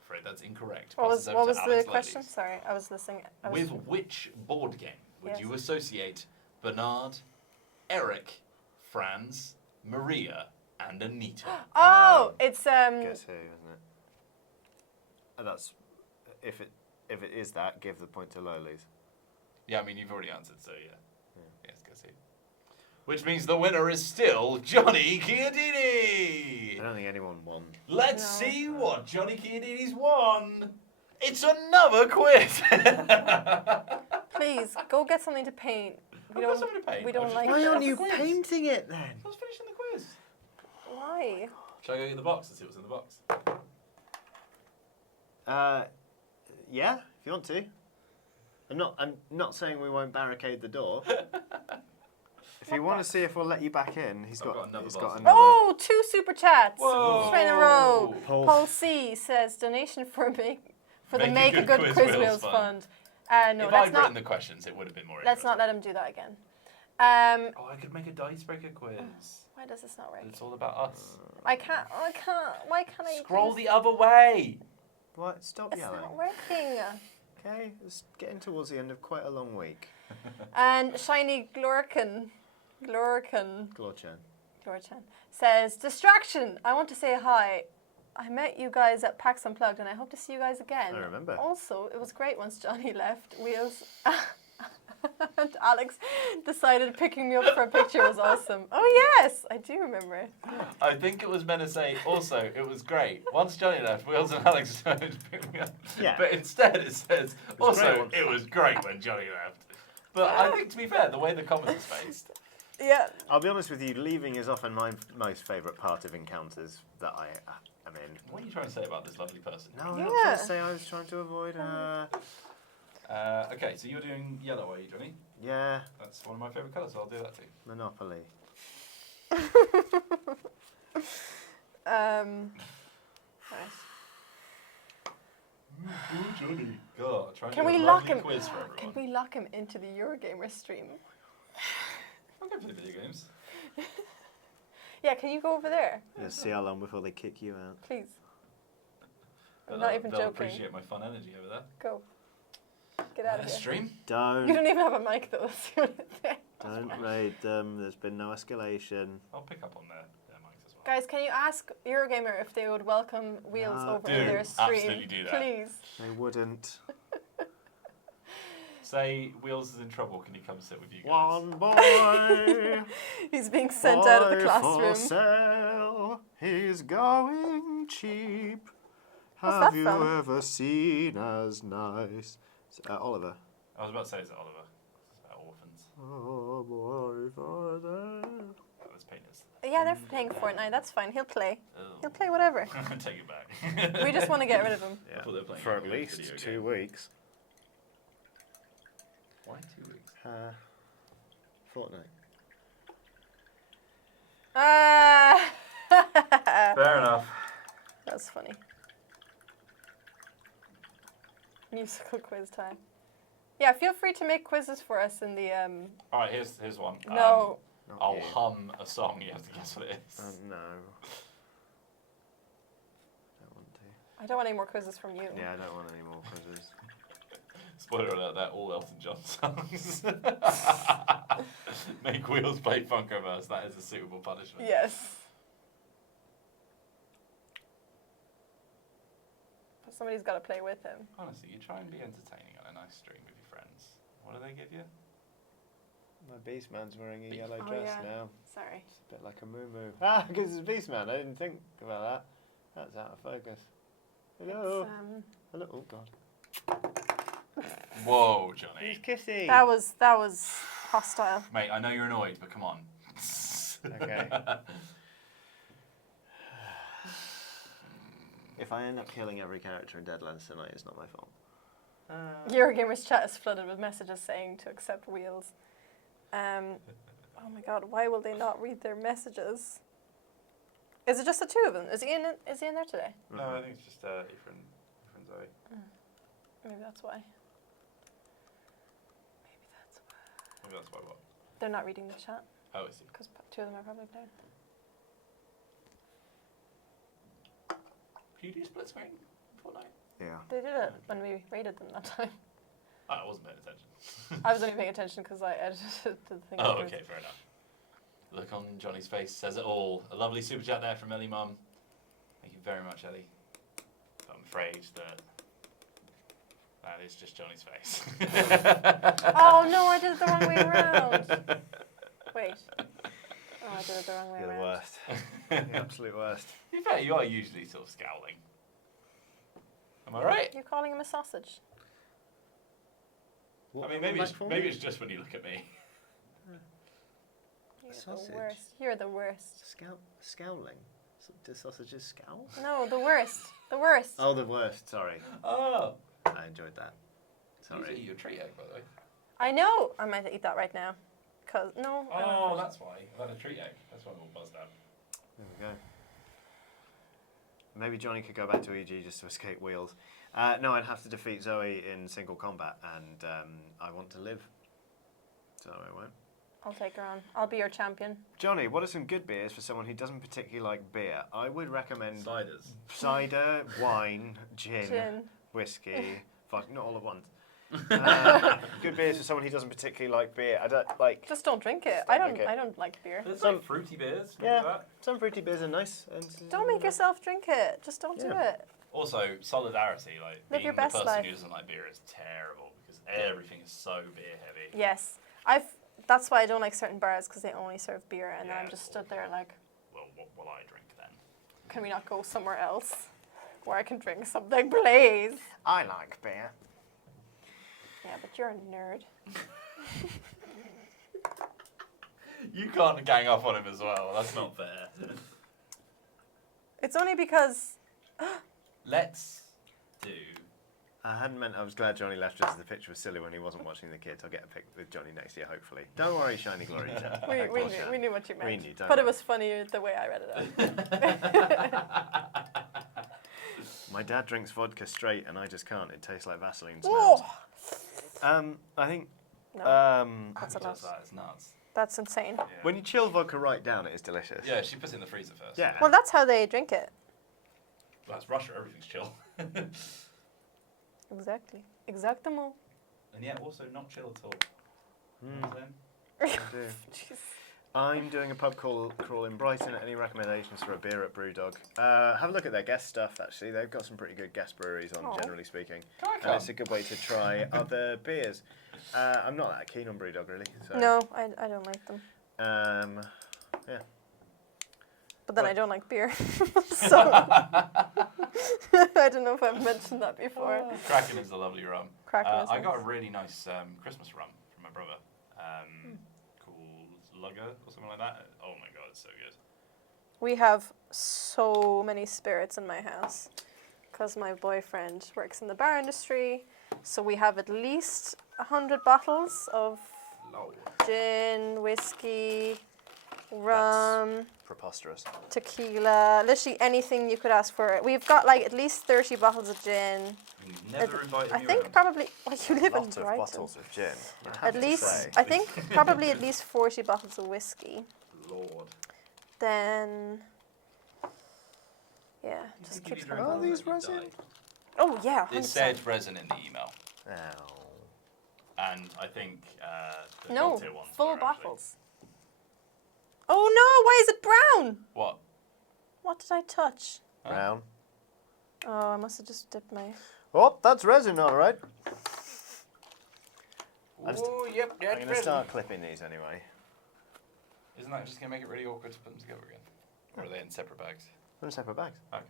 Afraid that's incorrect. What Passes was over to the Alex question? Lolies. Sorry, I was listening. With which board game would Yes. you associate Bernard, Eric, Franz, Maria, and Anita? Oh, it's Guess who, isn't it? That's if it is that, give the point to Lolies. Yeah, I mean, you've already answered, so yeah. Yes, guess who. Which means the winner is still Johnny I Chiodini! don't think anyone won. Let's No. see what Johnny Chiodini's won! It's another quiz! Please go get something to paint. I've got something to paint. We I don't was just like finishing this. off the quiz. painting it then? I was finishing the quiz. Why? Shall I go get the box and see what's in the box? Yeah, if you want to. I'm not saying we won't barricade the door. If you want to see if we'll let you back in, he's I've got got another he's box. got another. Oh, 2 super chats. Whoa. Straight in a row. Paul. C says donation for the Make Make a Good Quiz Wheels Fund. Fund. No, if let's I'd not. written the questions, it would have been more Let's not interesting. let him do that again. Oh, I could make a Dicebreaker quiz. Why does this not work? It's all about us. I can't. Why can't I? Scroll the other way. What? Stop It's yelling. not working. Okay, it's getting towards the end of quite a long week. And shiny Glorcan Glorchan. says, distraction. I want to say hi. I met you guys at PAX Unplugged and I hope to see you guys again. I remember. Also, it was great once Johnny left. Wheels and Alex decided picking me up for a picture was awesome. Oh yes, I do remember it. I think it was meant to say, also, it was great. Once Johnny left, Wheels and Alex decided to pick me up. Yeah. But instead it says, was great also, once- it was great when Johnny left. But I think, to be fair, the way the comment is spaced. Yeah. I'll be honest with you, leaving is often my most favourite part of encounters that I am in. What are you trying to say about this lovely person? No, I'm Yeah. not trying to say I was trying to avoid her. Okay, so you're doing yellow, are you, Johnny? Yeah, That's one of my favourite colours, so I'll do that too. Monopoly. Right. Ooh, Johnny. God, try and Can do a we lock lovely him? quiz for Can everyone. we lock him into the Eurogamer stream? I'll go play video games. Yeah, can you go over there, Yeah, see how long before they kick you out. please? I'm not even They'll joking. appreciate my fun energy over there. Go. Get out of here. Stream? You Don't don't even have a mic though. So you're there. don't raid them. There's been no escalation. I'll pick up on their mics as well. Guys, can you ask Eurogamer if they would welcome Wheels No. over Do, in their stream? absolutely do that. Please. They wouldn't. Say Wheels is in trouble, can he come sit with you guys? One boy. He's being sent out of the boy classroom. For sale. He's going cheap. What's Have that you from? ever seen as nice? Oliver. I was about to say, is it Oliver? It's about orphans. Oh boy, for sale. That was painters. Yeah, they're playing Fortnite. That's fine. He'll play. Oh. He'll play whatever. Take it back. We just want to get rid of him. I thought they were playing For a at good least video 2 game. weeks. Why 2 weeks? Fortnite. Fair enough. That's funny. Musical quiz time. Yeah, feel free to make quizzes for us in the Alright, here's one. No. Not I'll you. hum a song, you have to guess what it is. No. Don't want to. I don't want any more quizzes from you. Yeah, I don't want any more quizzes. Spoiler alert, they're all Elton John songs. Make Wheels play Funkoverse, that is a suitable punishment. Yes. But somebody's got to play with him. Honestly, you try and be entertaining on a nice stream with your friends. What do they give you? My Beastman's wearing a yellow Oh, dress yeah. now. Sorry. It's a bit like a moo-moo. Ah, because it's Beastman. I didn't think about that. That's out of focus. Hello. It's, Hello. Oh, God. Whoa, He's Johnny. kissy. that was hostile. Mate, I know you're annoyed, but come on. Okay. If I end up killing every character in Deadlands tonight, it's not my fault. Eurogamer's chat is flooded with messages saying to accept Wheels. Oh my god, why will they not read their messages? Is it just the two of them? Is he in there today? No, I think it's just Ethan Zoe. Maybe that's why. Maybe that's why what? They're not reading the chat Oh, I see. because two of them are probably playing. Do you do split screen in Fortnite? Yeah. They did it when we raided them that time. Oh, I wasn't paying attention. I was only paying attention because I edited the thing. Oh, afterwards. okay, fair enough. Look on Johnny's face says it all. A lovely super chat there from Ellie Mum. Thank you very much, Ellie. But I'm afraid that is just Johnny's face. Oh no, I did it the wrong way around. Wait. Oh, I did it the wrong way You're the around. worst. The absolute worst. To be fair, you are usually sort of scowling. Am I right? You're calling him a sausage. What, I mean, maybe come back for maybe me? it's just when you look at me. You're Sausage? the worst. You're the worst. Scowling? Do sausages scowl? No, the worst. The worst. Oh, the worst. Sorry. Oh. I enjoyed that. Sorry. Sorry. Eat your treat egg, by the way. I know. I might eat that right now. Cause no. I don't Oh, know. that's why. I've had a treat egg. That's why I'm all buzzed out. There we go. Maybe Johnny could go back to EG just to escape Wheels. No, I'd have to defeat Zoe in single combat, and I want to live. So I won't. I'll take her on. I'll be your champion. Johnny, what are some good beers for someone who doesn't particularly like beer? I would recommend cider, wine, gin. Whiskey. Fuck, not all at once. Good beers for someone who doesn't particularly like beer. I don't like. Just don't drink it. Don't drink it. I don't like beer. There's like fruity beers. Yeah, Like that. some fruity beers are nice. And Don't make yourself drink it. Just don't do it. Also, solidarity. Like Live being your the best person life. who doesn't like beer is terrible because everything is so beer heavy. Yes, that's why I don't like certain bars because they only serve beer, and then I'm just stood there like, Well, what will I drink then? can we not go somewhere else where I can drink something, please? I like beer. Yeah, but you're a nerd. You can't gang up on him as well. That's not fair. It's only because Let's do. I hadn't meant. I was glad Johnny left just as the picture was silly when he wasn't watching the kids. I'll get a pic with Johnny next year, hopefully. Don't worry, Shiny Glory. we knew what you meant. We knew, don't but it worry. was funny the way I read it out. My dad drinks vodka straight, and I just can't. It tastes like Vaseline Whoa! smells. I think. No, that's a Who lot. does that? It's nuts. That's insane. Yeah. When you chill vodka right down, it is delicious. Yeah, she puts it in the freezer first. Yeah. Well, that's how they drink it. Well, that's Russia. Everything's chill. Exactly. Exactamo. And yet also not chill at all. Mm, You know what I'm I saying? do. Jeez. I'm doing a pub crawl in Brighton. Any recommendations for a beer at Brewdog? Have a look at their guest stuff, actually. They've got some pretty good guest breweries on, Aw. generally speaking. Can I And come? it's a good way to try other beers. I'm not that keen on Brewdog, really. So, No, I don't like them. Yeah. But then What? I don't like beer. So I don't know if I've mentioned that before. Kraken is a lovely rum. Kraken is I got a nice. really nice Christmas rum from my brother called Lugger or something like that. Oh my god, it's so good. We have so many spirits in my house because my boyfriend works in the bar industry. So we have at least 100 bottles of Lol. gin, whiskey, rum, Preposterous. tequila, literally anything you could ask for. We've got like at least 30 bottles of gin. You never invited I me think around. probably, well, you live in Lot of Brighton. bottles of gin. you have At to least, say. I think probably at least 40 bottles of whiskey. Lord. Then, yeah, just Think if keeps you going. drink Are all these of it, you'd resin? die. Oh yeah, 100%. It said resin in the email, Ow. and I think the No, Godtear ones full were actually. bottles. Oh no, why is it brown? What? What did I touch? Huh? Brown. Oh, I must have just dipped my... Oh, that's resin, all right. I'm just- Oh, yep, I'm going to start clipping these anyway. Isn't that just going to make it really awkward to put them together again? Or are they in separate bags? They're in separate bags. Okay.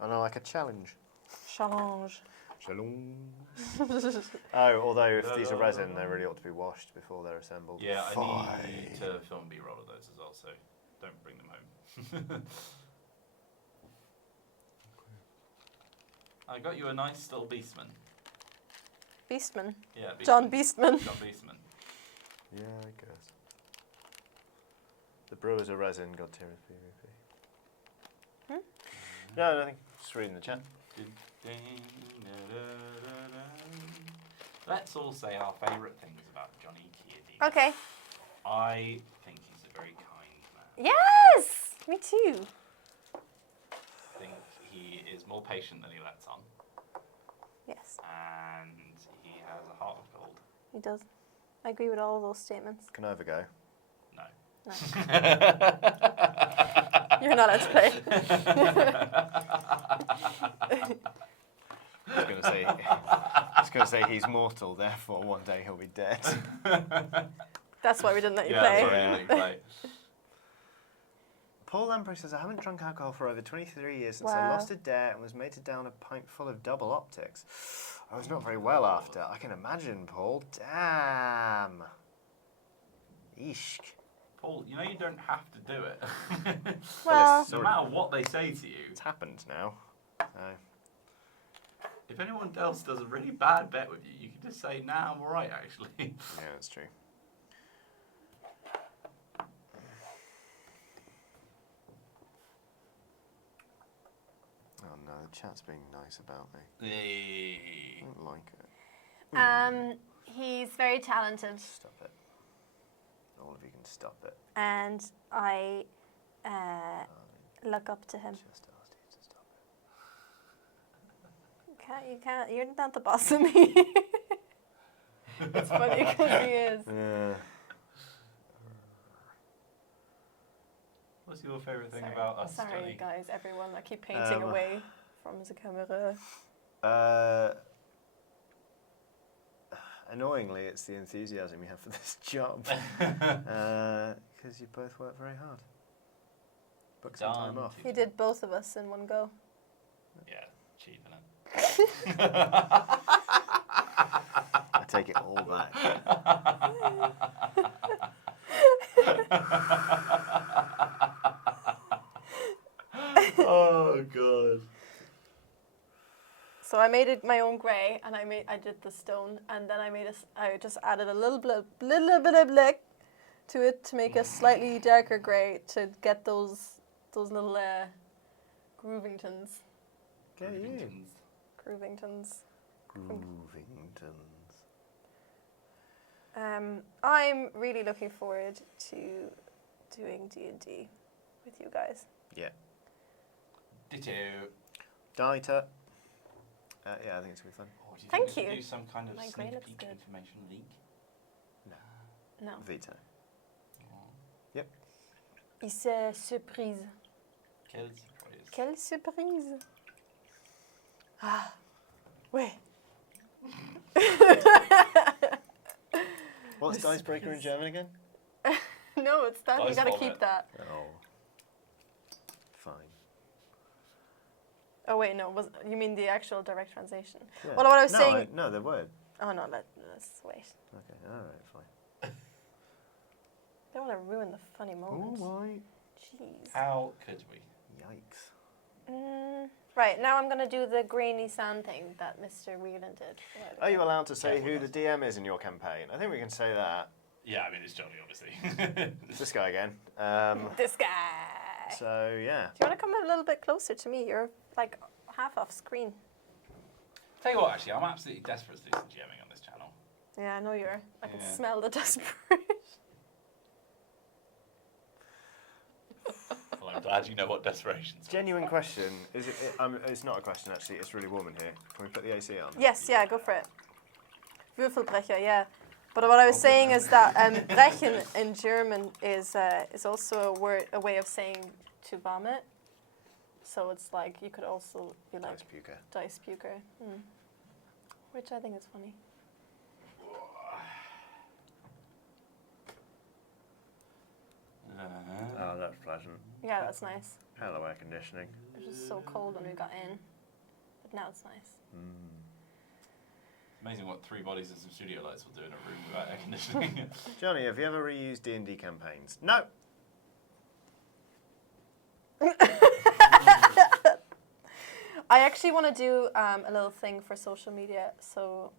I know, like a challenge. Challenge. Challenge. Oh, although if these are resin, they really ought to be washed before they're assembled. Yeah, I Fine. need to film B-roll of those as well, so don't bring them home. I got you a nice little Beastman. Beastman. Yeah, Beastman. John Beastman. John Beastman. Yeah, I guess. The brewers are resin, Godtear is PvP. Hmm? No, nothing. Just reading the chat. Let's all say our favourite things about Johnny Kearney. Okay. I think he's a very kind man. Yes! Me too. I think he is more patient than he lets on, Yes, and he has a heart of gold. he does. I agree with all of those statements. Can I have a go? No. No. You're not allowed to play. I was going to say he's mortal, therefore one day he'll be dead. That's why we didn't let you Yeah, play. sorry, you play. Paul Lamprey says, I haven't drunk alcohol for over 23 years since I Wow. lost a dare and was made to down a pint full of double optics. I was not very well after. I can imagine, Paul. Damn. Eesh. Paul, you know you don't have to do it. Well, it's No already- matter what they say to you, It's happened now. if anyone else does a really bad bet with you, you can just say, nah, I'm alright actually. Yeah, that's true. Oh no, the chat's being nice about me. I don't like it. he's very talented. Stop it. all of you can stop it. And I look up to him. Just asked you to stop it. You can't, you're not the boss of me. It's funny because he is. Yeah. What's your favourite thing about us, Sorry, Johnny? guys, everyone. I keep painting away from the camera. Annoyingly, it's the enthusiasm you have for this job. Because you both work very hard. Book some time off. He did both of us in one go. Yeah, cheap, innit? I take it all back. Oh god. So I made it my own grey, and I did the stone, and then I just added a little bit of black to it to make a slightly darker grey to get those little groovingtons. Okay, you. Groovingtons. Groovingtons. I'm really looking forward to doing D&D with you guys. Yeah. Ditto. Dieter. Yeah, I think it's going to be fun. Oh, do you Thank think we you. should do some kind of My grey sneak looks peek good. information leak? No. Veto. C'est surprise. Quelle surprise. Quelle surprise. Ah, oui. What's Dicebreaker in German again? No, it's that. You Dice gotta vomit. keep that. Oh. Fine. Oh wait, no. You mean the actual direct translation? Yeah. Well, what I was saying. No, the word. Oh no, let's wait. Okay, alright, fine. Don't want to ruin the funny moment. Alright. Jeez. How could we? Yikes. Right, now I'm going to do the grainy sand thing that Mr. Whelan did. Are you allowed to say Yeah, who well, the DM is in your campaign? I think we can say that. Yeah, I mean, it's Johnny, obviously. It's this guy again. This guy. So, yeah. Do you want to come a little bit closer to me? You're like half off screen. Tell you what, actually, I'm absolutely desperate to do some GMing on this channel. Yeah, I know you are. I can Yeah. smell the desperation. Well, I'm glad you know what desperation is. Genuine question. Is it? It's not a question, actually. It's really warm in here. Can we put the AC on? Yes, yeah, go for it. Würfelbrecher, yeah. But what I was saying is that brechen in German is also a way of saying to vomit. So it's like you could also be like Dice puker. dice puker, which I think is funny. Oh, that's pleasant. Yeah, that's nice. Hello, air conditioning. It was just so cold when we got in, but now it's nice. Amazing what 3 bodies and some studio lights will do in a room without air conditioning. Johnny, have you ever reused D&D campaigns? No. I actually want to do a little thing for social media, so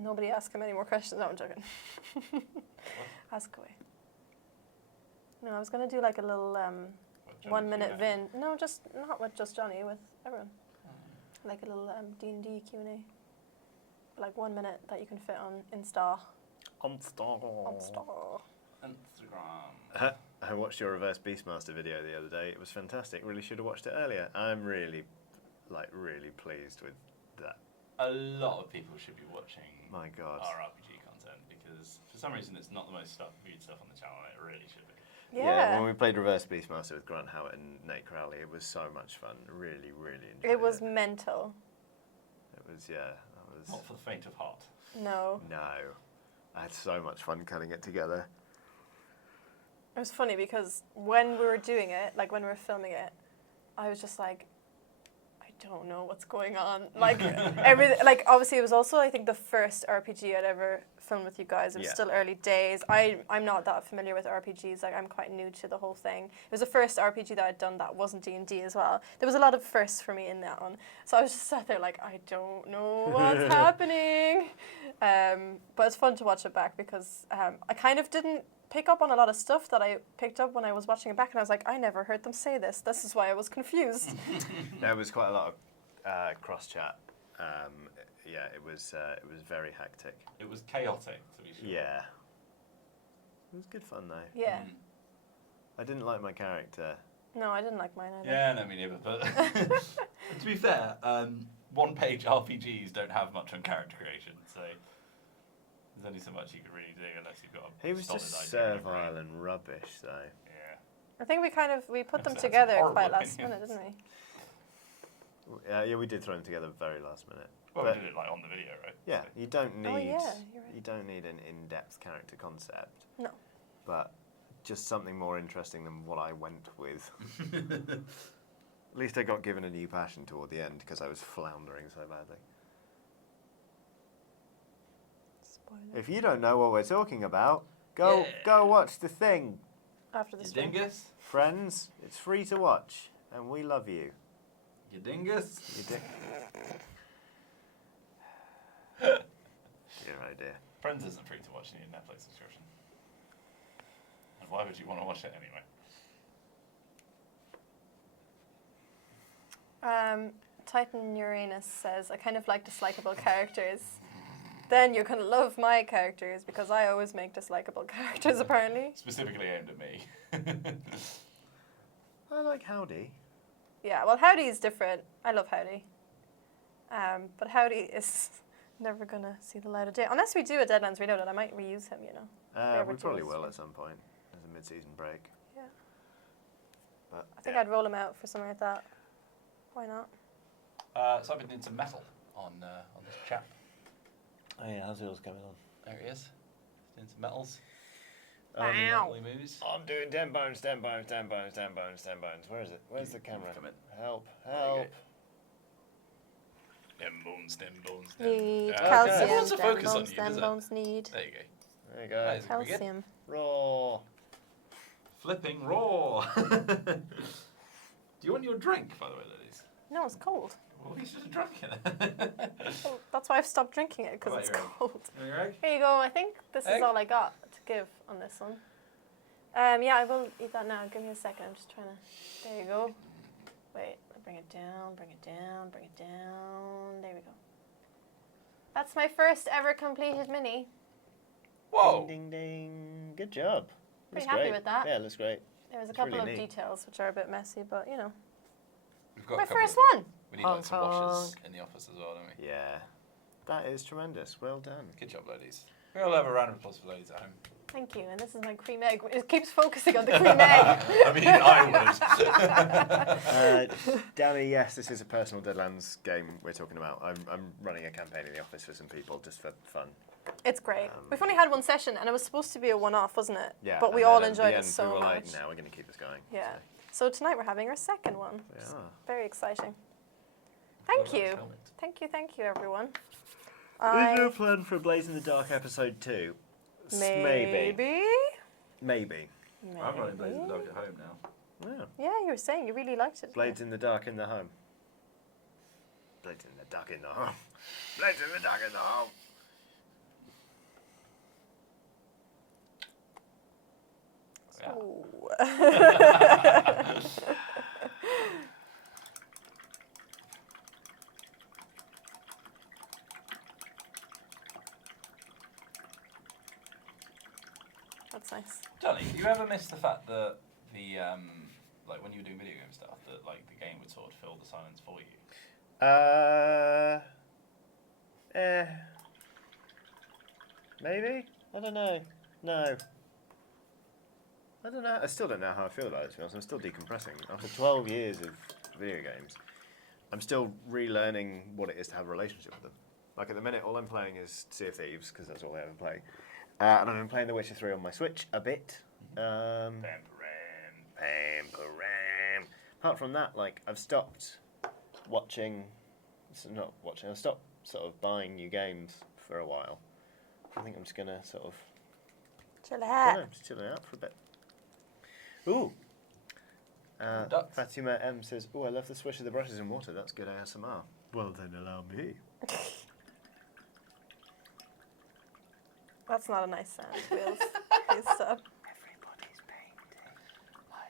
nobody ask him any more questions. No, I'm joking. Ask away. No, I was going to do like a little 1 minute vin. No, just not with just Johnny, with everyone. Like a little D&D Q&A. Like 1 minute that you can fit on Insta. Instagram. Instagram. I watched your Reverse Beastmaster video the other day. It was fantastic. Really should have watched it earlier. I'm really pleased with that. A lot of people should be watching My God. our RPG content because for some reason it's not the most viewed stuff on the channel and it really should be. Yeah. When we played Reverse Beastmaster with Grant Howard and Nate Crowley, it was so much fun. Really, really enjoyed it. It was mental. It was, yeah. That was. Not for the faint of heart. No. No. I had so much fun cutting it together. It was funny because when we were doing it, like when we were filming it, I was just like, I don't know what's going on. Like like obviously it was also I think the first RPG I'd ever filmed with you guys. It was Yeah. still early days. I'm not that familiar with RPGs. Like I'm quite new to the whole thing. It was the first RPG that I'd done that wasn't D&D as well. There was a lot of firsts for me in that one. So I was just sat there like I don't know what's happening. But it's fun to watch it back because I kind of didn't pick up on a lot of stuff that I picked up when I was watching it back, and I was like, I never heard them say this. This is why I was confused. There was quite a lot of cross chat. Yeah, it was very hectic. It was chaotic, to be sure. Yeah. It was good fun, though. Yeah. I didn't like my character. No, I didn't like mine either. Yeah, no, me neither. But to be fair, one-page RPGs don't have much on character creation, so there's only so much you can really do unless you've got a He was solid just idea in your servile brain. and rubbish, though. Yeah. I think we put them That's together horrible quite last opinions. minute, didn't we? Yeah, we did throw them together very last minute. Well, But- we did it like on the video, right? Yeah, you don't need Oh, yeah, you're right. you don't need an in-depth character concept. No. But just something more interesting than what I went with. At least I got given a new passion toward the end because I was floundering so badly. Spoiler. If you don't know what we're talking about, go watch the thing, After You this one. dingus? friends. It's free to watch, and we love you. You dingus? You Dear oh dear. Friends isn't free to watch, you need a Netflix subscription. And why would you want to watch it anyway? Titan Uranus says, I kind of like dislikable characters. Then you're going to love my characters because I always make dislikable characters, apparently. Specifically aimed at me. I like Howdy. Yeah, well, Howdy is different. I love Howdy. But Howdy is never going to see the light of day. Unless we do a Deadlands Reloaded, I might reuse him, you know. We probably choose. will at some point as a mid-season break. Yeah. But I think I'd roll him out for something like that. Why not? So I've been doing some metal on this chap. Oh yeah, how's yours coming on? There he is. Doing some metals. Wow. Metally moves. I'm doing 10 bones, 10 bones, 10 bones, 10 bones, 10 bones. Where is it? Where's the camera? Come in. Help, There you help. Them bones, them bones, Need Okay. calcium. Everyone's a Them focus on bones, you, them isn't it? bones need There you go. There you go. That is pretty good. calcium. Raw. Flipping raw. Do you want your drink, by the way, ladies? No, it's cold. Well, you should have drunk it. Well, that's why I've stopped drinking it, because What it's about your cold. Your egg? Here you go. I think this Egg? is all I got to give on this one. Yeah, I will eat that now. Give me a second. I'm just trying to. There you go. Wait. Bring it down. Bring it down. Bring it down. There we go. That's my first ever completed mini. Whoa. Ding, ding, ding. Good job. Pretty Looks happy great. with that. Yeah, it looks great. There was a It's couple really of neat. details which are a bit messy, but you know. We've got My a couple first of- one. We need like some Honk, washers honk. in the office as well, don't we? Yeah. That is tremendous. Well done. Good job, ladies. We all have a round of applause for ladies at home. Thank you. And this is my cream egg. It keeps focusing on the cream egg. I mean, I would. Danny, yes, this is a personal Deadlands game we're talking about. I'm running a campaign in the office for some people just for fun. It's great. We've only had one session, and it was supposed to be a one-off, wasn't it? Yeah. But we and all then at the enjoyed it end, so we were much. like, no, we're going to keep this going. Yeah. So tonight we're having our second one. which is Yeah. Very exciting. Thank you. Helmet. Thank you, everyone. Is there a plan for Blaze in the Dark episode 2? Maybe. Maybe. I'm running Blaze in the Dark at home now. Yeah. Yeah, you were saying you really liked it. Blades in the Dark in the home. Blades in the Dark in the home. Blades in the Dark in the home. Yeah. Ooh. That's nice. Johnny, do you ever miss the fact that the like when you were doing video game stuff, that like the game would sort of fill the silence for you? Maybe? I don't know. No. I don't know. I still don't know how I feel about it, to be honest. I'm still decompressing. After 12 years of video games, I'm still relearning what it is to have a relationship with them. Like at the minute, all I'm playing is Sea of Thieves, because that's all I ever play. And I've been playing The Witcher 3 on my Switch a bit. Pam. Apart from that, like, I've stopped watching... Not watching, I've stopped sort of buying new games for a while. I think I'm just going to sort of... Chill I don't know, out. just chilling out for a bit. Ooh. Ducks. Fatima M says, "Oh, I love the swish of the brushes in water. That's good ASMR." Well, then allow me. That's not a nice sound, Wheels. Please stop. Everybody's painting. Hi,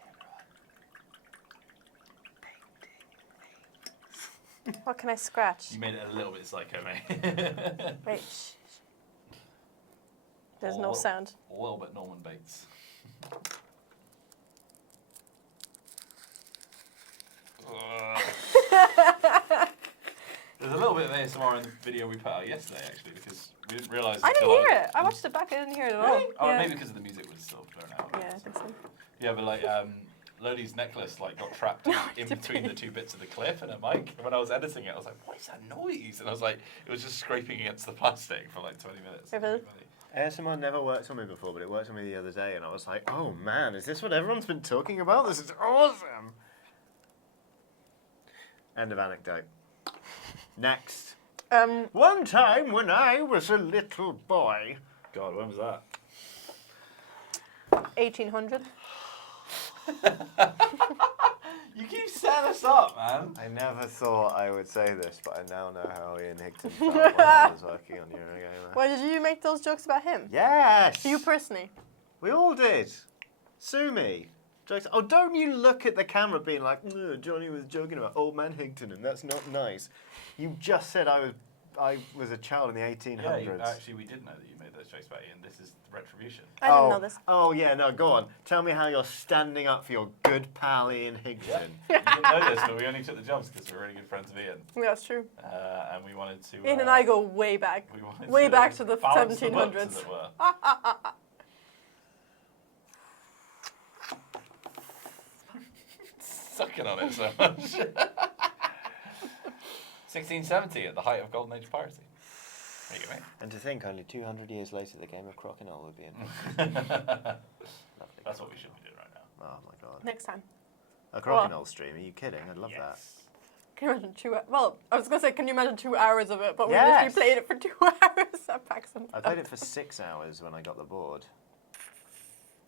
everyone. What can I scratch? You made it a little bit psycho, mate. Wait, shh. There's no sound. A little bit Norman Bates. There's a little bit of ASMR in the video we put out yesterday, actually, because we didn't realise. I didn't hear it. I watched it back. I didn't hear it at all. Really? Oh, yeah. maybe because the music was sort of blown out. Yeah, I think so. Yeah, but like Lolies' necklace like got trapped in between the two bits of the clip and a mic. And when I was editing it, I was like, "What is that noise?" And I was like, "It was just scraping against the plastic for like 20 minutes." Really? ASMR never worked on me before, but it worked on me the other day, and I was like, "Oh man, is this what everyone's been talking about? This is awesome!" End of anecdote. Next. One time when I was a little boy. God, when was that? 1800. You keep setting us up, man. I never thought I would say this, but I now know how Ian Higton felt when I was working on Eurogamer. Why did you make those jokes about him? Yes! You personally? We all did. Sue me. Jokes. Oh, don't you look at the camera being like, Johnny was joking about old man Higton, and that's not nice. You just said I was a child in the 1800s. Yeah, actually, we did know that you made those jokes about Ian. This is retribution. I didn't know this. Oh, yeah, no, go on. Tell me how you're standing up for your good pal Ian Higton. You didn't know this, but we only took the jobs because we're really good friends of Ian. Yeah, that's true. And we wanted to... Ian and I go way back. We wanted Way back to the balance 1700s. books, as it were. Sucking on it so much. 1670, at the height of Golden Age piracy. There you go, mate. And to think, only 200 years later, the game of Crokinole would be in. That's what we should be doing right now. Oh, my God. Next time. A Crokinole stream? Are you kidding? I'd love Yes. Can you imagine 2 hours? Well, I was going to say, can you imagine 2 hours of it? But we Yes. literally played it for 2 hours at Paxton. that. I played it for 6 hours when I got the board.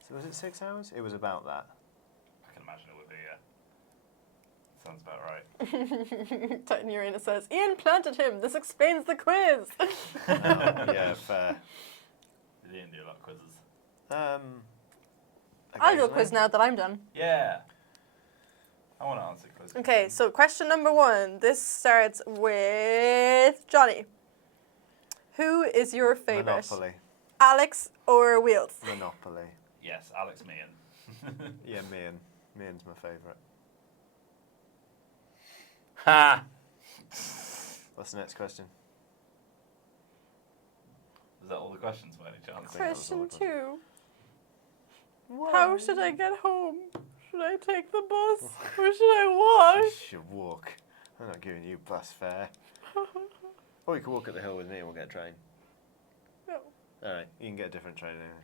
So was it 6 hours? It was about that. I can imagine it would be, yeah. Sounds about right. Titan Uranus says, Ian planted him. This explains the quiz. Yeah, fair. Did Ian do a lot of quizzes? I'll do a quiz now that I'm done. Yeah. I want to answer quizzes. Okay, so question number 1. This starts with Johnny. Who is your favorite? Monopoly. Alex or Wheels? Monopoly. Yes, Alex Meehan. Yeah, Mian. Mian's my favourite. Ha! What's the next question? Is that all the questions by any chance? Question 2. How should I get home? Should I take the bus or should I You walk? should walk. I'm not giving you bus fare. Or you can walk up the hill with me and we'll get a train. No. Alright, you can get a different train anyway.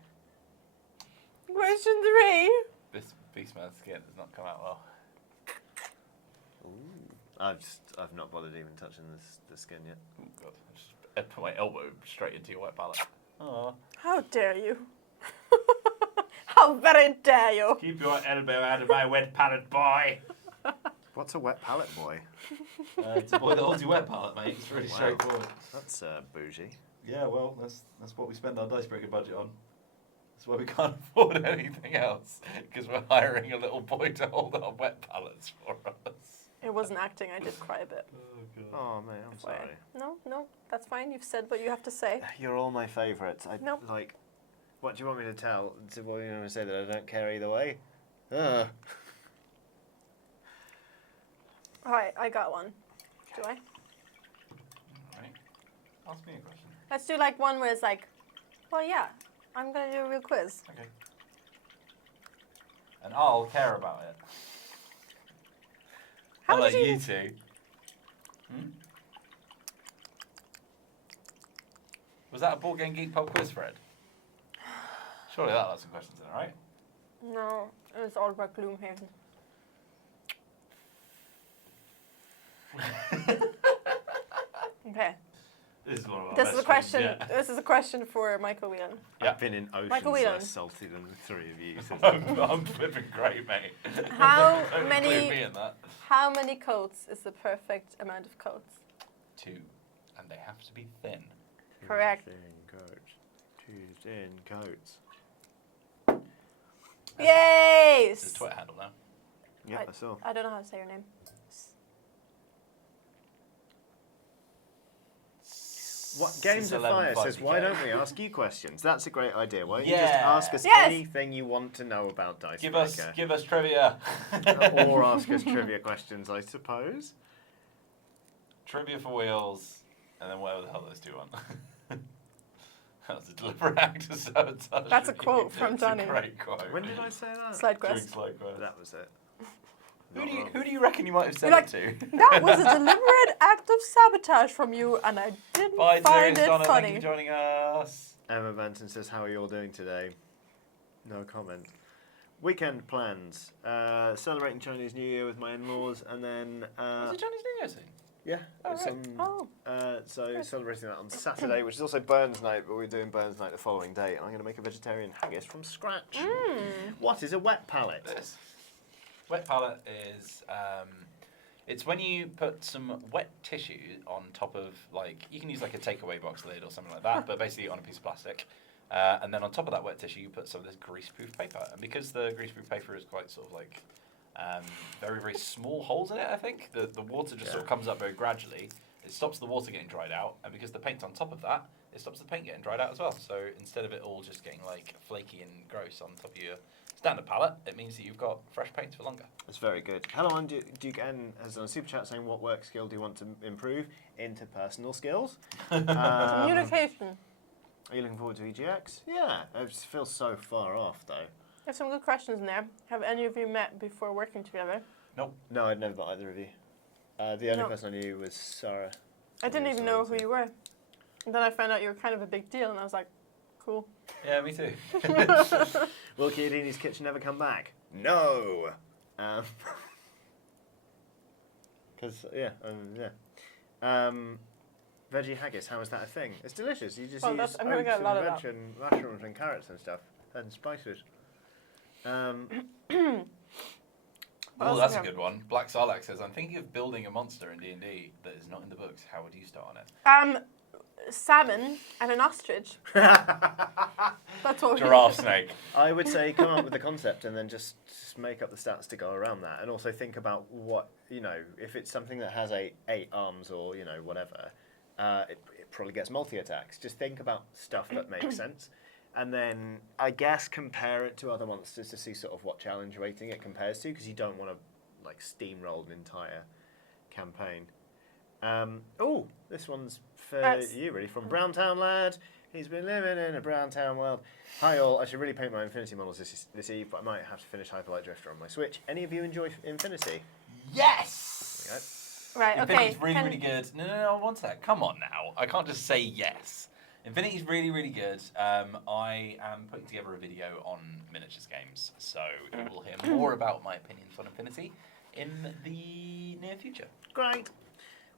Question 3. This Beastman skin has not come out well. Ooh. I've not bothered even touching the skin yet. Oh god, I put my elbow straight into your wet palette. Aww. How dare you? How very dare you? Keep your elbow out of my wet palette, boy. What's a wet palette boy? It's a boy that holds your wet palette, mate. It's really Wow. straightforward. That's bougie. Yeah, well, that's what we spend our Dicebreaker budget on. That's why we can't afford anything else, because we're hiring a little boy to hold our wet palettes for us. It wasn't acting, I did cry a bit. Oh god. Oh man, I'm Why? sorry. No, that's fine. You've said what you have to say. You're all my favourites. Nope. Like, what do you want me to tell? What are you going to say, that I don't care either way? Ugh. Alright, I got one. Do I? Alright. Ask me a question. Let's do like one where it's like, well, yeah, I'm going to do a real quiz. Okay. And I'll care about it. How I'll let did you- you two. Was that a Board Game Geek Pub quiz, Fred? Surely that'll have some questions in it, right? No, it was all about Gloomhaven. Okay. This is one of our This best is a question. friends, yeah. This is a question for Michael Whelan. Yeah. I've been in oceans Michael Whelan. less salty than the three of you. Since I'm flipping great, mate. How Don't include many- me in that. How many coats is the perfect amount of coats? 2, and they have to be thin. Correct. Thin coats. Two thin coats. Yay! It's his Twitter handle now. Yeah, I saw. I don't know how to say your name. What Games of 11, Fire 5 says, why DK. don't we ask you questions? That's a great idea. Why don't you just Yeah. ask us Yes. anything you want to know about Dicepainter? Give us trivia. Or ask us trivia questions, I suppose. Trivia for wheels, and then whatever the hell those two want. That was a deliberate act of sabotage. That's a quote from It's Johnny. a great quote. When did I say that? Slide During quest. Slide Quest. That was it. Who do you reckon you might have said You're it to? That was a deliberate act of sabotage from you, and I didn't Bye, find Darius it Donna. Thank you funny. for joining us. Emma Benton says, how are you all doing today? No comment. Weekend plans. Celebrating Chinese New Year with my in-laws, and then... Is it Johnny's New Year soon? yeah, Oh, it's right. so celebrating that on Saturday, which is also Burns Night, but we're doing Burns Night the following day, and I'm going to make a vegetarian haggis from scratch. What is a wet palette? This. Wet palette is it's when you put some wet tissue on top of, like, you can use like a takeaway box lid or something like that, but basically on a piece of plastic. And then on top of that wet tissue, you put some of this greaseproof paper. And because the greaseproof paper is quite sort of like very, very small holes in it, I think, the water just sort of comes up very gradually. It stops the water getting dried out. And because the paint's on top of that, it stops the paint getting dried out as well. So instead of it all just getting like flaky and gross on top of your standard palette, it means that you've got fresh paints for longer. That's very good. Hello, on Duke N has done a super chat saying, what work skill do you want to improve? Interpersonal skills. Communication. Are you looking forward to EGX? Yeah, it just feels so far off though. There's some good questions in there. Have any of you met before working together? No, I'd never met either of you. The only No. person I knew was Sarah. I didn't even know who you were. And then I found out you were kind of a big deal, and I was like, cool. Yeah, me too. Will Chiodini's Kitchen ever come back? No! Because, veggie haggis, how is that a thing? It's delicious. You just use I'm gonna get a lot of oats that. and mushrooms and carrots and stuff, and spices. What Oh, else that's do a we have? good one. Black Sarlacc says, I'm thinking of building a monster in D&D that is not in the books. How would you start on it? Salmon and an ostrich. That's what we Giraffe snake. I would say come up with the concept and then just make up the stats to go around that, and also think about what, if it's something that has eight arms or whatever, it probably gets multi-attacks. Just think about stuff that makes sense, and then I guess compare it to other monsters to see sort of what challenge rating it compares to, because you don't want to like steamroll an entire campaign. Oh, this one's for you, really, from Browntown Lad. He's been living in a Browntown world. Hi all, I should really paint my Infinity models this eve, but I might have to finish Hyperlight Drifter on my Switch. Any of you enjoy Infinity? Yes! Right, okay. Infinity's really good. No, one sec. Come on now. I can't just say yes. Infinity's really, really good. I am putting together a video on miniatures games, so you will hear more about my opinions on Infinity in the near future. Great.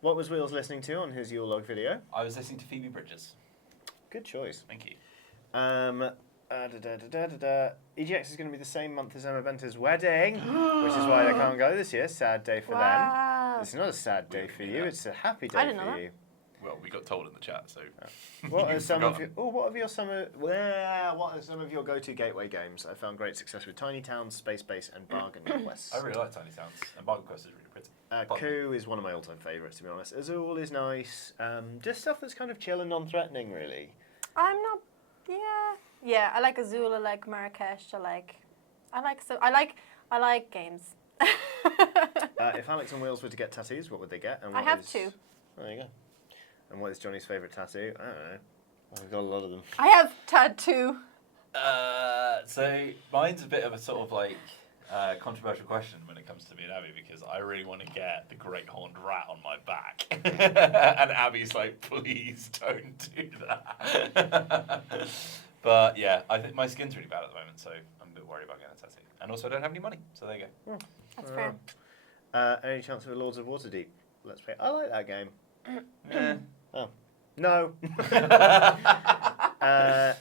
What was Wheels listening to on his Yule log video? I was listening to Phoebe Bridgers. Good choice. Thank you. EGX is going to be the same month as Emma Benter's wedding, which is why they can't go this year. Sad day for them. Wow. It's not a sad day for you, it's a happy day I didn't know for that. you. Well, we got told in the chat, so. What are You've some of forgotten. your, what are some of your go-to gateway games? I found great success with Tiny Towns, Space Base, and Bargain Quest. I really like Tiny Towns, and Bargain Quest is really pretty. Coup is one of my all-time favourites, to be honest. Azul is nice. Just stuff that's kind of chill and non-threatening, really. I'm not. Yeah. I like Azul. I like Marrakesh. I like games. If Alex and Wheels were to get tattoos, what would they get? And I what have is- two. Oh, there you go. And what is Johnny's favourite tattoo? I don't know. I've got a lot of them. I have tattoo. So mine's a bit of a sort of like controversial question when it comes to me and Abby, because I really want to get the great horned rat on my back. And Abby's like, please don't do that. But yeah, I think my skin's really bad at the moment, so I'm a bit worried about getting a tattoo. And also I don't have any money, so there you go. That's fair. Any chance of a Lords of Waterdeep? Let's play. I like that game. Nah. Oh. No.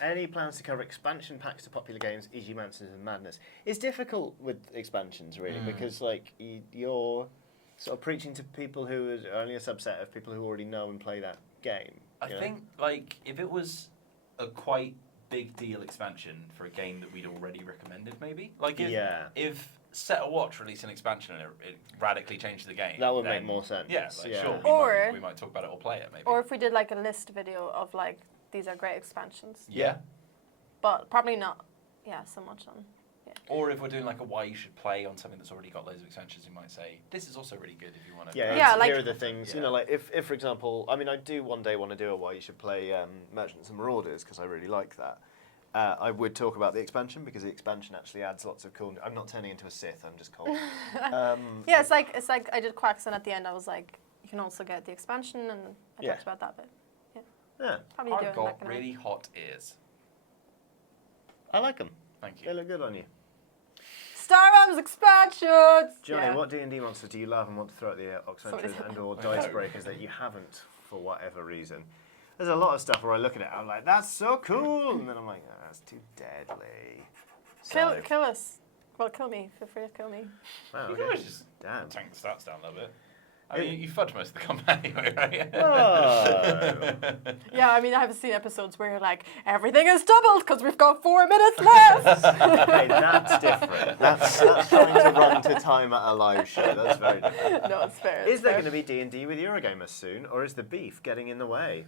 Any plans to cover expansion packs to popular games, e.g. Mansions of Madness? It's difficult with expansions, really, because like you're sort of preaching to people who are only a subset of people who already know and play that game. I think like if it was a quite big deal expansion for a game that we'd already recommended, maybe like if Set a Watch release an expansion and it radically changed the game, That would then, make more sense. Yeah, like, Yeah. sure. Or- we might talk about it or play it maybe. Or if we did like a list video of like these are great expansions, yeah. but probably not. Yeah, so much on. Or if we're doing like a why you should play on something that's already got loads of extensions, you might say this is also really good if you want to. Yeah, Yeah, like- here are the things. You know, like if for example, I mean, I do one day want to do a why you should play Merchants and Marauders because I really like that. I would talk about the expansion because the expansion actually adds lots of cool. I'm not turning into a Sith. I'm just cold. Yeah, it's like I did Quacks, and at the end I was like, you can also get the expansion, and I Yeah. talked about that bit. Yeah, Probably doing I've that got kind of really hot ears. I like them. Thank They you. look good on you. Star Realms expansions. Johnny, Yeah. what D&D monsters do you love and want to throw at the Oxventures Sorry. and/or I Dice know. Breakers that you haven't for whatever reason? There's a lot of stuff where I look at it, I'm like, that's so cool, and then I'm like, oh, that's too deadly. So, Kill us. Well, kill me. Feel free to kill me. wow, You okay. can always just Damn. tank the stats down a little bit. I mean, you fudge most of the combat anyway, right? Whoa. Yeah, I mean, I have seen episodes where you're like, everything is doubled because we've got 4 minutes left. Okay, that's different. That's trying to run to time at a live show. That's very different. No, it's fair. Is there going to be D&D with Eurogamers soon, or is the beef getting in the way?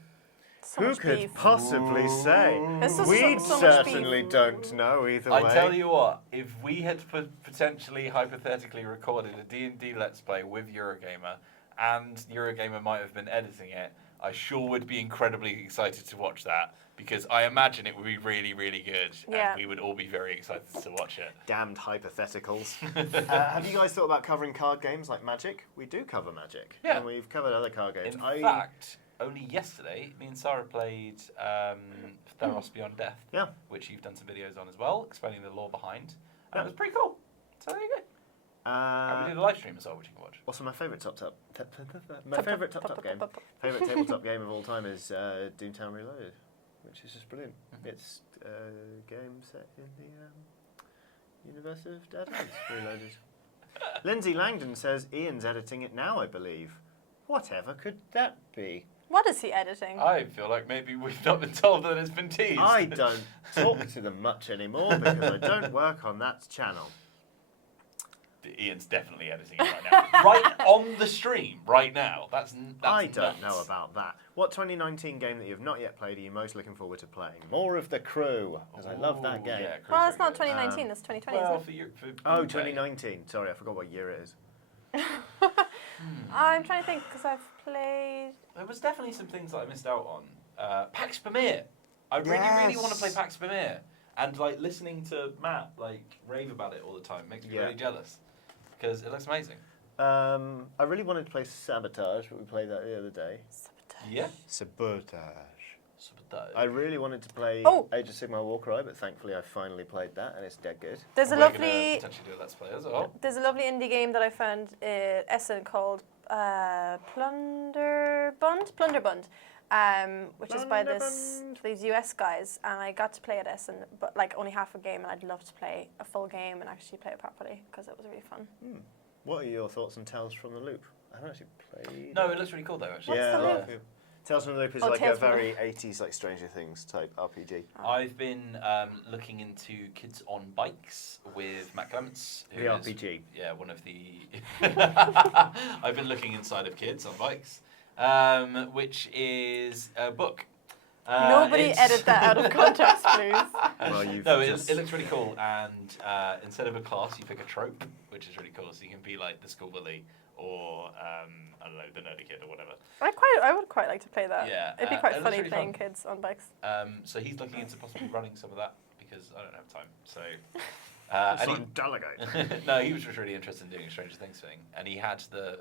so Who much could beef? possibly say? There's just We so much certainly beef. don't know either way. I tell you what, if we had potentially, hypothetically recorded a D&D Let's Play with Eurogamer, and Eurogamer might have been editing it, I sure would be incredibly excited to watch that, because I imagine it would be really, really good, Yeah. and we would all be very excited to watch it. Damned hypotheticals. Have you guys thought about covering card games like Magic? We do cover Magic. Yeah. And we've covered other card games. In fact, only yesterday, me and Sarah played Theros Beyond Death, Yeah. which you've done some videos on as well, explaining the lore behind. And it was pretty cool. So there you go. And we did a live stream as well, which you can watch. Also, my favourite top game, favourite tabletop game of all time is Doomtown Reloaded, which is just brilliant. It's a game set in the universe of Deadlands Reloaded. Lindsay Langdon says Ian's editing it now, I believe. Whatever could that be? What is he editing? I feel like maybe we've not been told that it's been teased. I don't talk to them much anymore because I don't work on that channel. Ian's definitely editing it right now. Right on the stream, right now. That's I don't nuts. know about that. What 2019 game that you've not yet played are you most looking forward to playing? More of The Crew, because I love that Ooh, game. yeah, Well, it's Cruiser not good. 2019, it's 2020, Well, isn't for you, for Oh, you, 2019. Sorry, I forgot what year it is. it? I'm trying to think because I've played. There was definitely some things that I missed out on. Pax Pamir. I really want to play Yes. Pax Pamir. And like listening to Matt like rave about it all the time makes me Yeah. really jealous. Because it looks amazing. I really wanted to play Sabotage, but we played that the other day. Yeah. Sabotage. Sabotage. I really wanted to play Oh. Age of Sigmar Warcry, but thankfully I finally played that, and it's dead good. There's a We're gonna lovely, potentially do a Let's Play as well. there's a lovely indie game that I found in Essen called Plunderbund, which is by these US guys, and I got to play at Essen, but like only half a game, and I'd love to play a full game and actually play it properly because it was really fun. What are your thoughts on Tales from the Loop? I haven't actually played. No, it looks really cool though. Actually. What's yeah, the a lot Loop? of people- Tales from the Loop is Oh, like a Tales from the very 80s, like Stranger Things type RPG. I've been looking into Kids on Bikes with Matt Clements. who The is, RPG. Yeah, one of the. I've been looking inside of Kids on Bikes, which is a book. Nobody it's- edit that out of context, please. Well, you've No, just... it looks really cool, and instead of a class, you pick a trope, which is really cool. So you can be like the school bully, or I don't know, the nerdy kid, or whatever. I would quite like to play that. Yeah, It'd be it quite looks funny really playing fun. kids on bikes. So he's looking into possibly running some of that because I don't have time. So, and he, Son, delegate. no, he was just really interested in doing a Stranger Things thing, and he had the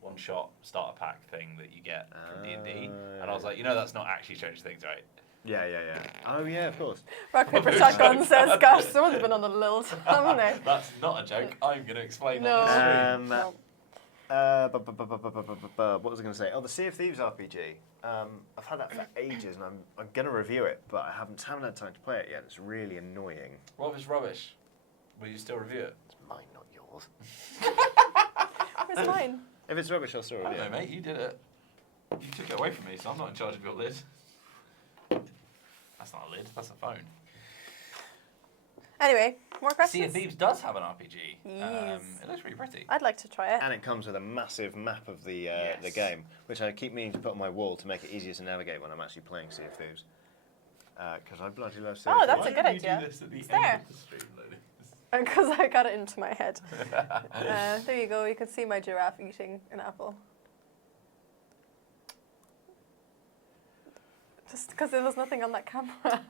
one-shot starter pack thing that you get from D&D, and I was like, that's not actually Stranger Things, right? Yeah. Oh, yeah, of course. Rock, paper, Obviously. shotgun says, gosh, someone's been on the lilt, haven't they? That's not a joke. I'm going to explain No. that on the stream. No. What was I going to say? Oh, the Sea of Thieves RPG. I've had that for ages, and I'm going to review it, but I haven't had time to play it yet. It's really annoying. What if it's rubbish? Will you still review it? It's mine, not yours. Where's mine? If it's rubbish, I'll still I don't review know, it. mate. You did it. You took it away from me, so I'm not in charge of your lid. That's not a lid. That's a phone. Anyway, more Sea questions? of Thieves does have an RPG. Yes. It looks pretty pretty. I'd like to try it. And it comes with a massive map of the Yes. game, which I keep meaning to put on my wall to make it easier to navigate when I'm actually playing Sea of Thieves. Because I bloody love Sea Oh, of that's Thieves. a good Why did you idea. do this at the It's end there. of the stream, Lolies? Because I got it into my head. There you go. You can see my giraffe eating an apple. Just because there was nothing on that camera.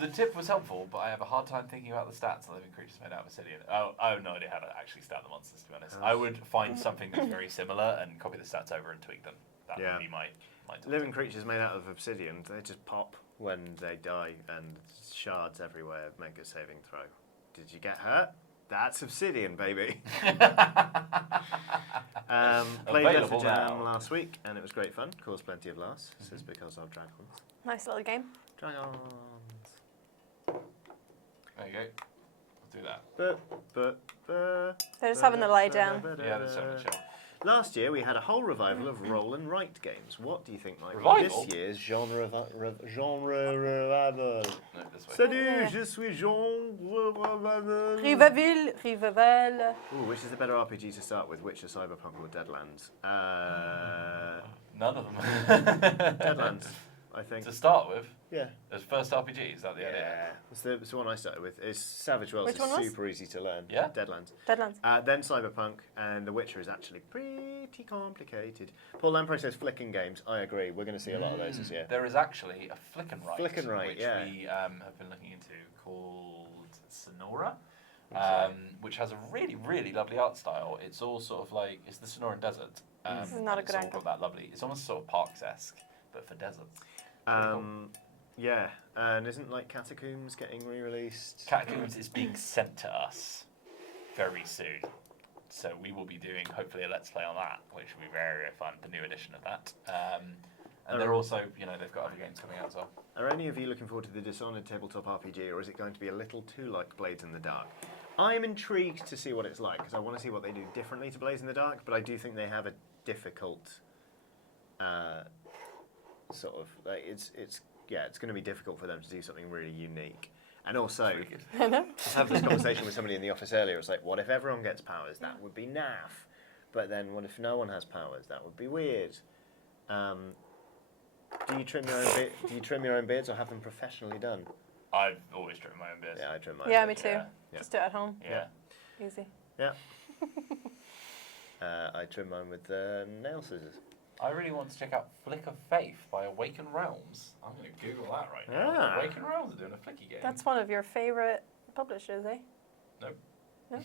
The tip was helpful, but I have a hard time thinking about the stats of living creatures made out of obsidian. Oh, I have no idea how to actually stat the monsters, to be honest. I would find something that's very similar and copy the stats over and tweak them. That Yeah. would be my Living creatures made out of obsidian, they just pop when they die, and shards everywhere make a saving throw. Did you get hurt? That's obsidian, baby. Played Left 4 Available Jam now. last week, and it was great fun. Caused plenty of laughs. This is because of dragons. Nice little game. Dragons. There you go. Let's do that. They're just having a lie down. Yeah, that's so much. Last year we had a whole revival of roll and write games. What do you think might Revival? be this year's genre revival? No, this way. Salut, je suis genre revival. Rivavel. Ooh, which is the better RPG to start with? Witcher, Cyberpunk, or Deadlands? None of them. Deadlands, I think. To start with, Yeah. as first RPG, is that the idea? Yeah. It's the one I started with. It's Savage Worlds. Which one It's was? super easy to learn. Yeah? Deadlands. Deadlands. Then Cyberpunk, and The Witcher is actually pretty complicated. Paul Lamprey says flicking games. I agree. We're going to see a lot of those this year. There is actually a flick and write, Flick and write, which yeah. we have been looking into, called Sonora, Okay. which has a really, really lovely art style. It's all sort of like, it's the Sonoran Desert. This is not a and good it's all angle. got that lovely, it's almost sort of Parks-esque, but for deserts. Pretty cool. Yeah, and isn't like Catacombs getting re-released? Catacombs is being sent to us very soon. So we will be doing, hopefully, a Let's Play on that, which will be very, very fun, the new edition of that. And they're also, they've got other games coming out as well. Are any of you looking forward to the Dishonored tabletop RPG, or is it going to be a little too like Blades in the Dark? I am intrigued to see what it's like, because I want to see what they do differently to Blades in the Dark, but I do think they have a difficult sort of, like, it's going to be difficult for them to do something really unique. And also, I was having this conversation with somebody in the office earlier. It's like, what if everyone gets powers? That would be naff. But then, what if no one has powers? That would be weird. Do you trim your own Do you trim your own beards or have them professionally done? I've always trimmed my own beard. Yeah, I trim mine. Yeah, too. me too. Yeah. Just do it at home. Yeah. Easy. Yeah. I trim mine with nail scissors. I really want to check out Flick of Faith by Awaken Realms. I'm going to Google that right now. Ah. Awaken Realms are doing a flicky game. That's one of your favourite publishers, eh? Nope. No?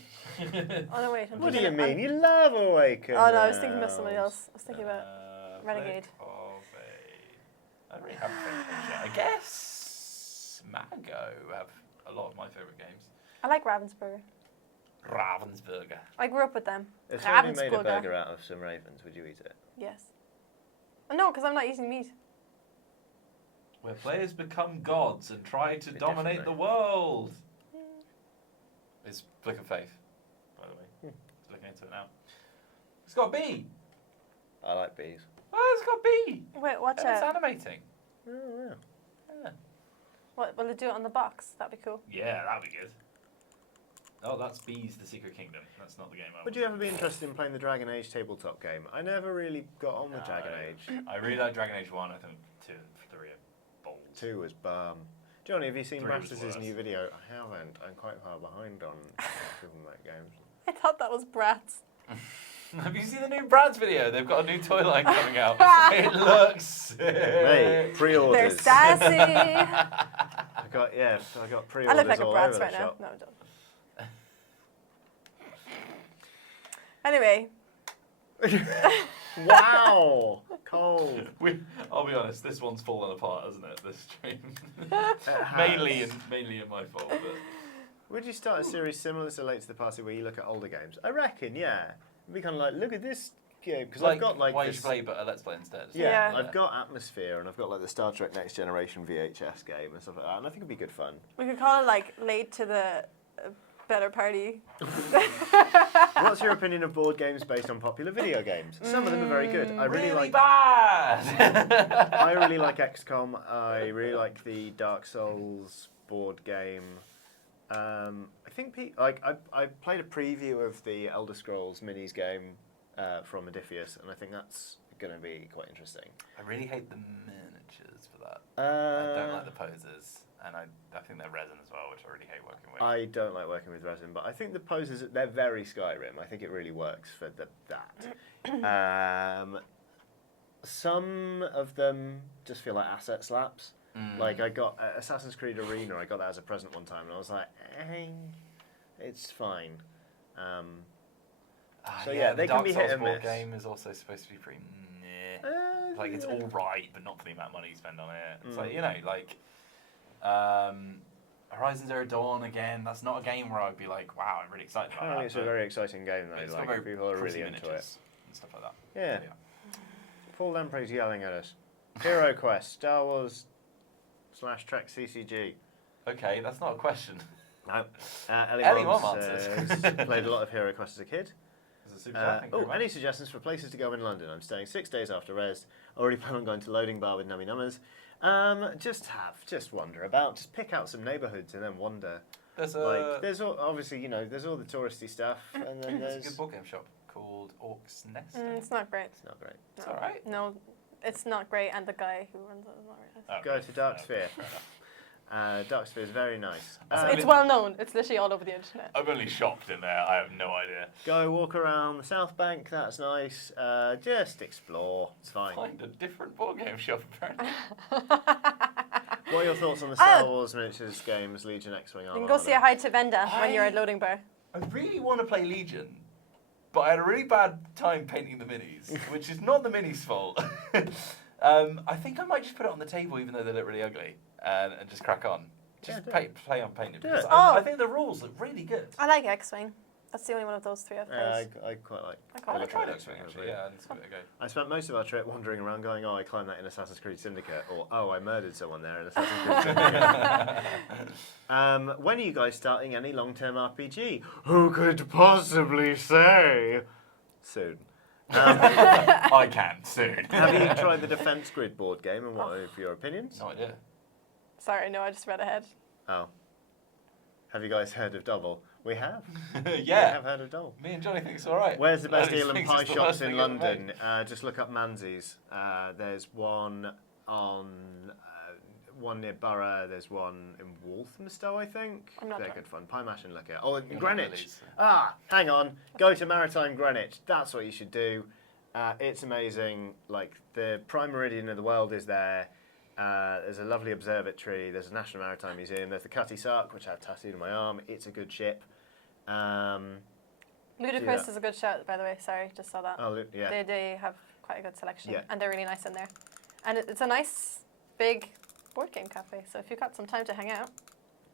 Oh no, wait. I'm What do thinking you mean? You love Awaken. Oh no, I was thinking about somebody else. I was thinking about Renegade. Flick of Faith. I don't really have a favourite games yet. I guess Mago have a lot of my favourite games. I like Ravensburger. Ravensburger. I grew up with them. If somebody made a Ravensburger. burger out of some ravens, would you eat it? Yes. Oh, no, because I'm not eating meat. Where players become gods and try to Yeah, dominate definitely. the world. It's Flick of Faith, by the way. Just looking into it now. It's got a bee. I like bees. Oh, it's got a bee. Wait, watch And it's out. animating. Oh, yeah. Yeah. What, will it do it on the box? That'd be cool. Yeah, that'd be good. Oh, that's Bees: The Secret Kingdom. That's not the game I Would you ever be interested in playing the Dragon Age tabletop game? I never really got on with Dragon Age. I really like Dragon Age 1. I think 2 and 3 are bold. 2 was bum. Johnny, have you seen 3 was Masters' worse. new video? I haven't. I'm quite far behind on people make games. I thought that was Bratz. Have you seen the new Brad's video? They've got a new toy line coming out. It looks sick. Mate, pre-orders. They're sassy. I got I pre-orders look like a all Bratz over right the now. shop. No, I don't. Anyway, Wow, cold. I'll be honest, this one's fallen apart, hasn't it? This stream, It has. mainly in my fault. But Would you start a series similar to Late to the Party where you look at older games? I reckon, yeah. It'd be kind of like, look at this game because I've got like why you this. should play, but Let's Play instead. Yeah, Yeah. I've got Atmosphere and I've got like the Star Trek Next Generation VHS game and stuff like that, and I think it'd be good fun. we could call it like late to the better party. What's your opinion of board games based on popular video games? Some of them are very good. I really like. bad. I really like XCOM. I really like the Dark Souls board game. I think I played a preview of the Elder Scrolls Minis game from Modiphius, and I think that's going to be quite interesting. I really hate the miniatures for that. I don't like the poses, and I think they're resin as well, which I really hate working with. I don't like working with resin, but I think the poses, they're very Skyrim. I think it really works for that. Some of them just feel like asset slaps. Like I got Assassin's Creed Arena, I got that as a present one time, and I was like, it's fine. So yeah, they can be hit and miss. The game is also supposed to be pretty like it's all right, but not for the amount of money you spend on it. It's like, you know, like Horizon Zero Dawn again. That's not a game where I'd be like, wow, I'm really excited about that. It's a very exciting game though. Like people are really into it and stuff like that. Yeah. Paul Lamprey's yelling at us. Hero Quest, Star Wars / Trek CCG. Okay, that's not a question. No. Ellie Mom Mom answers. played a lot of Hero Quest as a kid. Thank you very much. Any suggestions for places to go in London? I'm staying 6 days after Res. Already plan on going to Loading Bar with Nummy Numbers. Just wander about. Just pick out some neighbourhoods and then wander. There's there's obviously, you know, there's all the touristy stuff, and then there's there's a good board game shop called Orc's Nest. It's not great. It's not great. It's alright. No, it's not great, and the guy who runs it is not really nice. Go to Dark Sphere. Dark Sphere is very nice. It's well known. It's literally all over the internet. I've only shopped in there. I have no idea. Go walk around the South Bank. That's nice. Just explore. It's fine. Find a different board game shop apparently. What are your thoughts on the Star Wars miniatures games, Legion, X-Wing, You can go say hi to Venda when you're at Loading Bar. I really want to play Legion, but I had a really bad time painting the minis, which is not the minis' fault. I think I might just put it on the table, even though they look really ugly, and just crack on. Just play unpainted. Because I think the rules look really good. I like X-Wing. That's the only one of those three I've played. I quite like. I tried X-Wing actually. Yeah, let's give it a go. I spent most of our trip wandering around going, oh, I climbed that in Assassin's Creed Syndicate, or oh, I murdered someone there in Assassin's Creed Syndicate. When are you guys starting any long-term RPG? Who could possibly say? Soon. I can soon. Have you tried the Defense Grid board game, and what are your opinions? No idea. Sorry, no, I just read ahead. Oh. Have you guys heard of Double? We have. Yeah. We have heard of Double. Me and Johnny think it's alright. Where's the best Lolies eel and thinks pie it's the shops worst in thing ever London? made. Just look up Manzi's. There's one on one near Borough. There's one in Walthamstow, I think. I'm not They're sure. good fun. Pie Mash and Liquor. Oh, in You're not Greenwich. Lolies. Hang on. Go to Maritime Greenwich. That's what you should do. It's amazing. Like the prime meridian of the world is there. There's a lovely observatory. There's a National Maritime Museum. There's the Cutty Sark, which I have tattooed on my arm. It's a good ship. Ludicrous is a good shout, by the way. Sorry, just saw that. Oh, yeah. They have quite a good selection, Yeah. and they're really nice in there. And it's a nice, big board game cafe, so if you've got some time to hang out,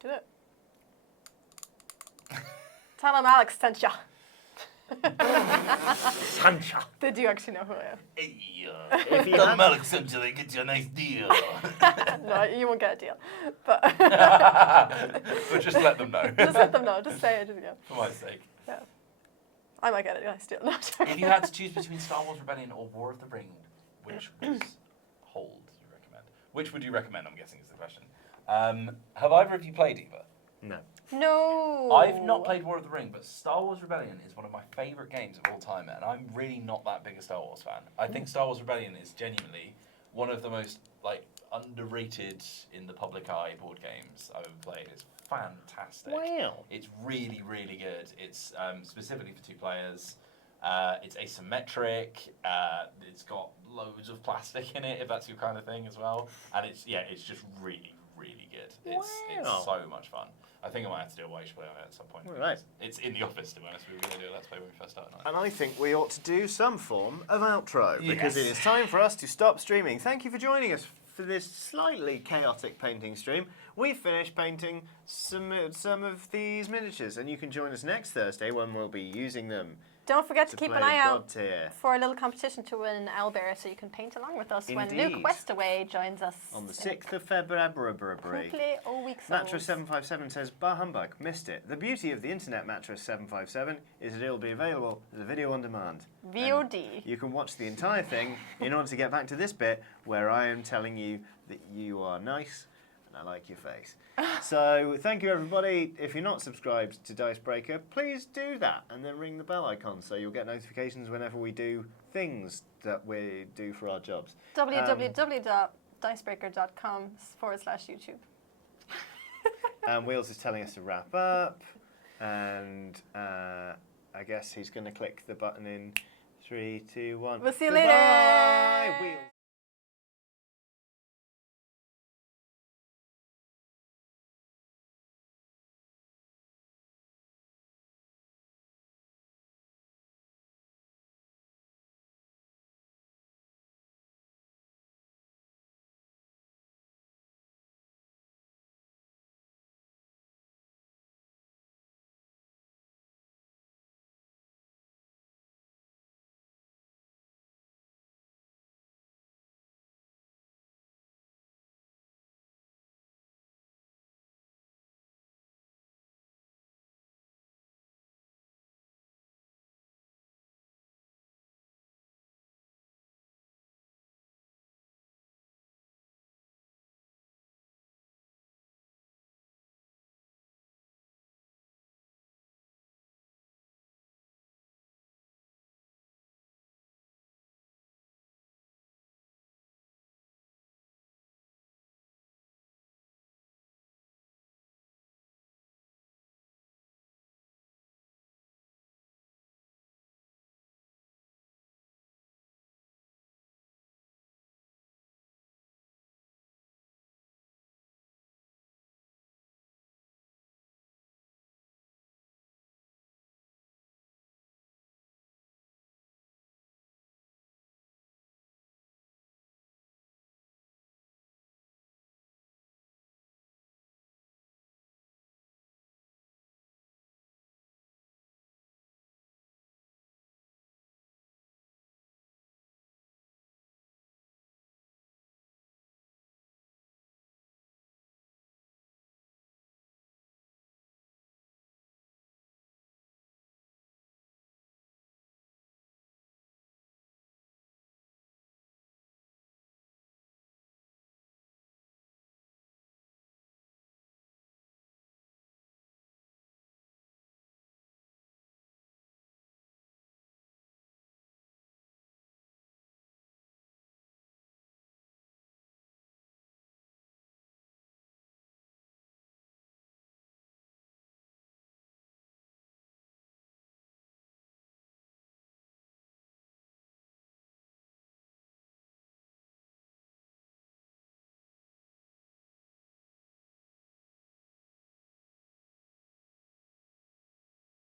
do it. Tell them Alex sent ya. Sancha. They do actually know who I am. Hey, If you tell had- them Alex sent you, they get you a nice deal. No, you won't get a deal. But But just let them know. just let them know. Just say it. Yeah. For my sake. Yeah. I might get a nice deal. No, I'm joking. If you had to choose between Star Wars Rebellion or War of the Ring, which would you recommend? Which would you recommend, I'm guessing is the question. Have either of you played either? No. No. I've not played War of the Ring, but Star Wars Rebellion is one of my favourite games of all time, and I'm really not that big a Star Wars fan. I think Star Wars Rebellion is genuinely one of the most underrated in the public eye board games I've ever played. It's fantastic. Wow. It's really, really good. It's specifically for 2 players. It's asymmetric. It's got loads of plastic in it, if that's your kind of thing as well. And it's just really, really good. It's so much fun. I think I might have to do a Wage play on it at some point. Right. It's in the office, to be honest. We were going to do a Let's Play when we first started. And I think we ought to do some form of outro because it Yes. is time for us to stop streaming. Thank you for joining us for this slightly chaotic painting stream. We've finished painting some of these miniatures, and you can join us next Thursday when we'll be using them. Don't forget to to keep play an eye out Godtear. for a little competition to win an owlbear, so you can paint along with us when Indeed. Luke Westaway joins us. On the 6th of February. Hopefully all week. Mattress 757 says, bah humbug, missed it. The beauty of the internet Mattress 757 is that it'll be available as a video on demand. VOD. And you can watch the entire thing in order to get back to this bit where I am telling you that you are nice I like your face. So thank you, everybody. If you're not subscribed to Dicebreaker, please do that, and then ring the bell icon so you'll get notifications whenever we do things that we do for our jobs. www.dicebreaker.com/YouTube. And Wheels is telling us to wrap up, and I guess he's going to click the button in 3, 2, 1. We'll see you Goodbye, later. Wheels.